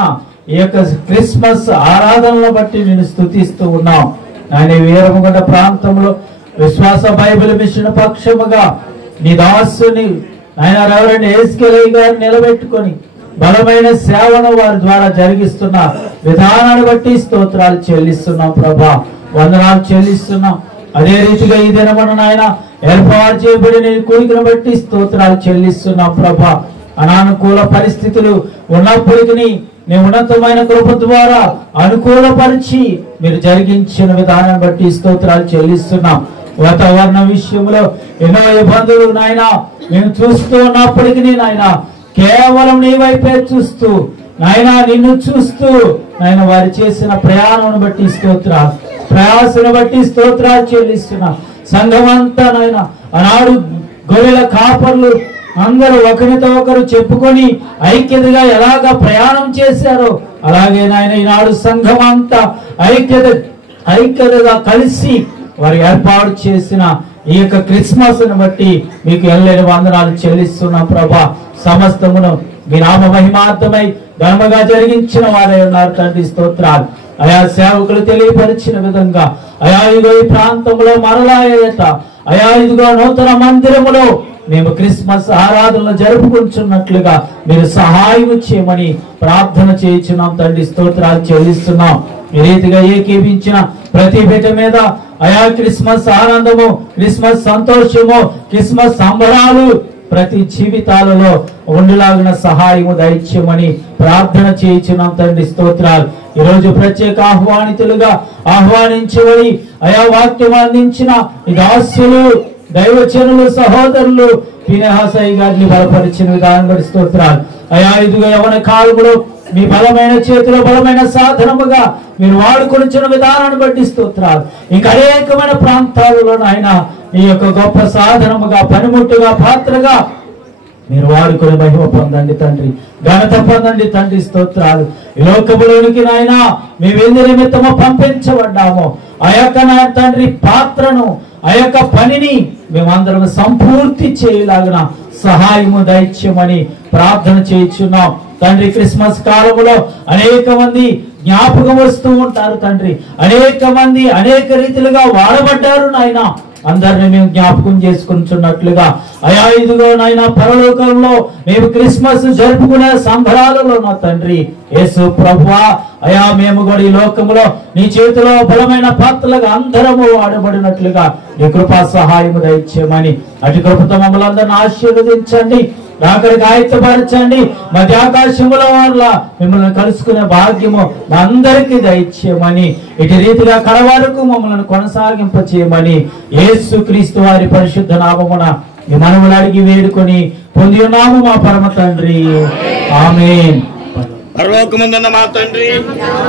ఈ యొక్క క్రిస్మస్ ఆరాధనను బట్టి నేను స్తుతిస్తూ ఉన్నాం. ఆయన వీరముగడ్డ ప్రాంతంలో విశ్వాస బైబిల్ మిషన్ పక్షముగా నీ దాసుని ఆయన రెవరెండ్ ఎస్కేలై గారు నిలబెట్టుకొని బలమైన సేవను వారి ద్వారా జరిగిస్తున్న విధానాన్ని బట్టి స్తోత్రాలు చెల్లిస్తున్నాం ప్రభా. వందనాలు చెల్లిస్తున్నాం. అదే రీతిగా ఈ దినమున నాయన ఏర్పాటు చేయబడిన కూడికను బట్టి స్తోత్రాలు చెల్లిస్తున్నాం ప్రభా. అనానుకూల పరిస్థితులు ఉన్నప్పటికీ నీ ఉన్నతమైన కృప ద్వారా అనుకూలపరిచి మీరు జరిగించిన విధానం బట్టి స్తోత్రాలు చెల్లిస్తున్నాం. వాతావరణ విషయంలో ఎన్నో ఇబ్బందులు నాయన మేము చూస్తూ ఉన్నప్పటికీ నాయన కేవలం నీ వైపే చూస్తూ నాయన నిన్ను చూస్తూ నాయన వారు చేసిన ప్రయాణం బట్టి స్తోత్రాలు, ప్రయాసను బట్టి స్తోత్రాలు చెల్లిస్తున్నాం. సంఘమంతా నాయన ఆనాడు గొర్రెల కాపర్లు అందరూ ఒకరితో ఒకరు చెప్పుకొని ఐక్యతగా ఎలాగా ప్రయాణం చేశారో అలాగే నాయన ఈనాడు సంఘం అంతా ఐక్యతగా కలిసి వారు ఏర్పాటు చేసిన ఈ యొక్క క్రిస్మస్ ను బట్టి మీకు ఎల్లెని వందనాలు చెల్లిస్తున్నాం ప్రభా. సమస్తమును మీ నామ మహిమార్థమై ఘనముగా జరిగించిన వారే ఉన్నారు తండ్రి. స్తోత్రాలు. ఆయా సేవకులు తెలియపరిచిన విధంగా అయా ఇదిగో ఈ ప్రాంతంలో మరలా అయా ఇదిగో నూతన మందిరములో మేము క్రిస్మస్ ఆరాధనలు జరుపుకుంటున్నట్లుగా మీరు సహాయం చేయమని ప్రార్థన చేయించున్నాం తండ్రి. స్తోత్రాలు చెల్లిస్తున్నాం. ఈ రీతిగా ఏకీపించిన ప్రతి బిడ్డ మీద అయా క్రిస్మస్ ఆనందము, క్రిస్మస్ సంతోషము, క్రిస్మస్ సంబరాలు ప్రతి జీవితాలలో ఉండలాగిన సహాయము దయచేయమని ప్రార్థన చేయించున్నాం తండ్రి. స్తోత్రాలు. ఈ రోజు ప్రత్యేక ఆహ్వానితులుగా ఆహ్వానించబడి అయా వాక్యం అందించిన ఈ దాసులు దైవజనులు సహోదరులు ఫినెహాసయ్య గారిని బలపరిచిన విధానం బట్టి స్తోత్రాలు. అయా ఇదిగో యవన కాలములో మీ బలమైన చేతిలో బలమైన సాధనముగా మీరు వాడుకొనిచిన విధానాన్ని బట్టి స్తోత్రాలు. ఇంకా అనేకమైన ప్రాంతాలలో ఆయన ఈ యొక్క గొప్ప సాధనముగా పనిముట్టుగా పాత్రగా మీరు వాడుకొని మహిమ పొందండి తండ్రి, ఘనత పొందండి తండ్రి. స్తోత్రాలు. ఈ లోకములోనికి నాయన మేమెందు నిమిత్తము పంపించబడ్డామో ఆ యొక్క నాయన తండ్రి పాత్రను ఆ యొక్క పనిని మేమందరం సంపూర్తి చేయలాగిన సహాయము దైత్యమని ప్రార్థన చేయించున్నాం తండ్రి. క్రిస్మస్ కాలములో అనేక మంది జ్ఞాపకం వస్తూ ఉంటారు తండ్రి. అనేక మంది అనేక రీతిలుగా వాడబడ్డారు నాయన. అందరిని మేము జ్ఞాపకం చేసుకుంటున్నట్లుగా అయా ఇదిగో నాయన పరలోకంలో మేము క్రిస్మస్ జరుపుకునే సంబరాలలో నా తండ్రి యేసు ప్రభువా అయా మేము కూడా ఈ లోకములో నీ చేతిలో బలమైన పాత్రలుగా అందరము వాడబడినట్లుగా నీ కృపా సహాయము దయచేయమని అటు కృపతో మమ్మల్ని అందరిని ఆశీర్వదించండి. అక్కడికి ఆయుత్తపరచండి. మధ్య ఆకాశముల వాళ్ళ మిమ్మల్ని కలుసుకునే భాగ్యము మా అందరికీ దయచేయమని ఇటు రీతిగా కడవరకు మమ్మల్ని కొనసాగింప చేయమని యేసు క్రీస్తు వారి పరిశుద్ధ నామమున ఈ మనములు అడిగి వేడుకొని పొంది ఉన్నాము మా పరమ తండ్రి. ఆమేన్. పరలోకముందున్న మా తండ్రి,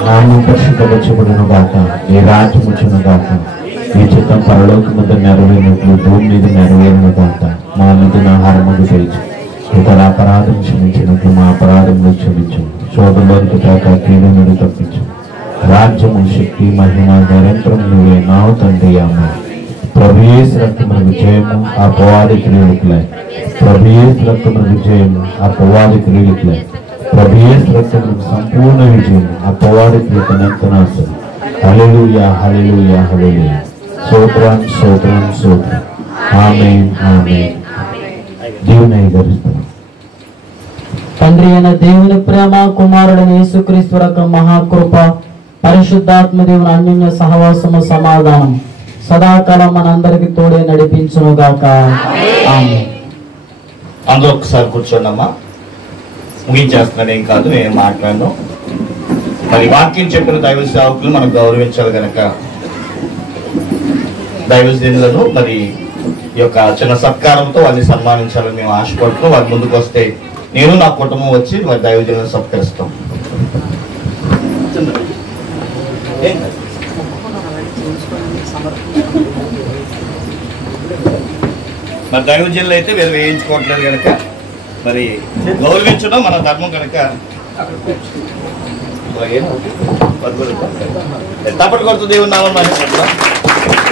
నామం పరిశుద్ధపరచబడును గాక, నీ రాజ్యం వచ్చును గాక, నీ చిత్తం పరలోకముందు నెరవేరినట్లు భూమి మీద నెరవేరును గాక. మా అనుదిన ఆహారము దయచేయి. ఇతర అపరాధం క్షమించినట్లు మా అపరాధములు క్షమించు. శోధంలోనికి తేక కీడు నుండి తప్పించు. రాజ్యము, శక్తి, మహిమ నిరంతరం నువ్వే నావు తండ్రి. ఆమేన్. ప్రభు యేసు రక్తమున విజయము అపవాది క్రియలకులే. ప్రభు యేసు రక్తమున విజయము అపవాది క్రియలకులే. ప్రభు యేసు రక్తమున సంపూర్ణ విజయము అపవాది క్రియలకునంత నాశనం. హల్లెలూయా, హల్లెలూయా, హల్లెలూయా. స్తోత్రం, స్తోత్రం, స్తోత్రం. ఆమేన్, ఆమేన్. దేవుని అంగీకరిస్తున్నాం. తండ్రి అయిన దేవుని ప్రేమ, కుమారుడైన యేసుక్రీస్తు యొక్క మహాకృప, పరిశుద్ధాత్మ దేవుని అన్యోన్య సహవాసము, సమాధానం సదాకాలం మనందరికి తోడే నడిపించును గాక. ఆమేన్. అందరూ ఒకసారి కూర్చోండమ్మా. ముగించేస్తున్నాను, ఏం కాదు, నేను మాట్లాడను. మరి వాక్యం చెప్పిన దైవ సేవకులు మనం గౌరవించాలి కనుక దైవజనులను మరి ఈ యొక్క చిన్న సత్కారంతో వారిని సన్మానించాలని మేము ఆశపడుతున్నాం. వారి ముందుకు వస్తే నేను నా కుటుంబం వచ్చి మరి దైవజనులను సత్కరిస్తాం. మరి దైవజనులు అయితే వేరు వేయించుకోవట్లేదు కనుక మరి గౌరవించడం మన ధర్మం కనుక తప్పటి కొడుతూ దేవుని నామం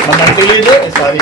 మనకు తెలియదు. సారీ.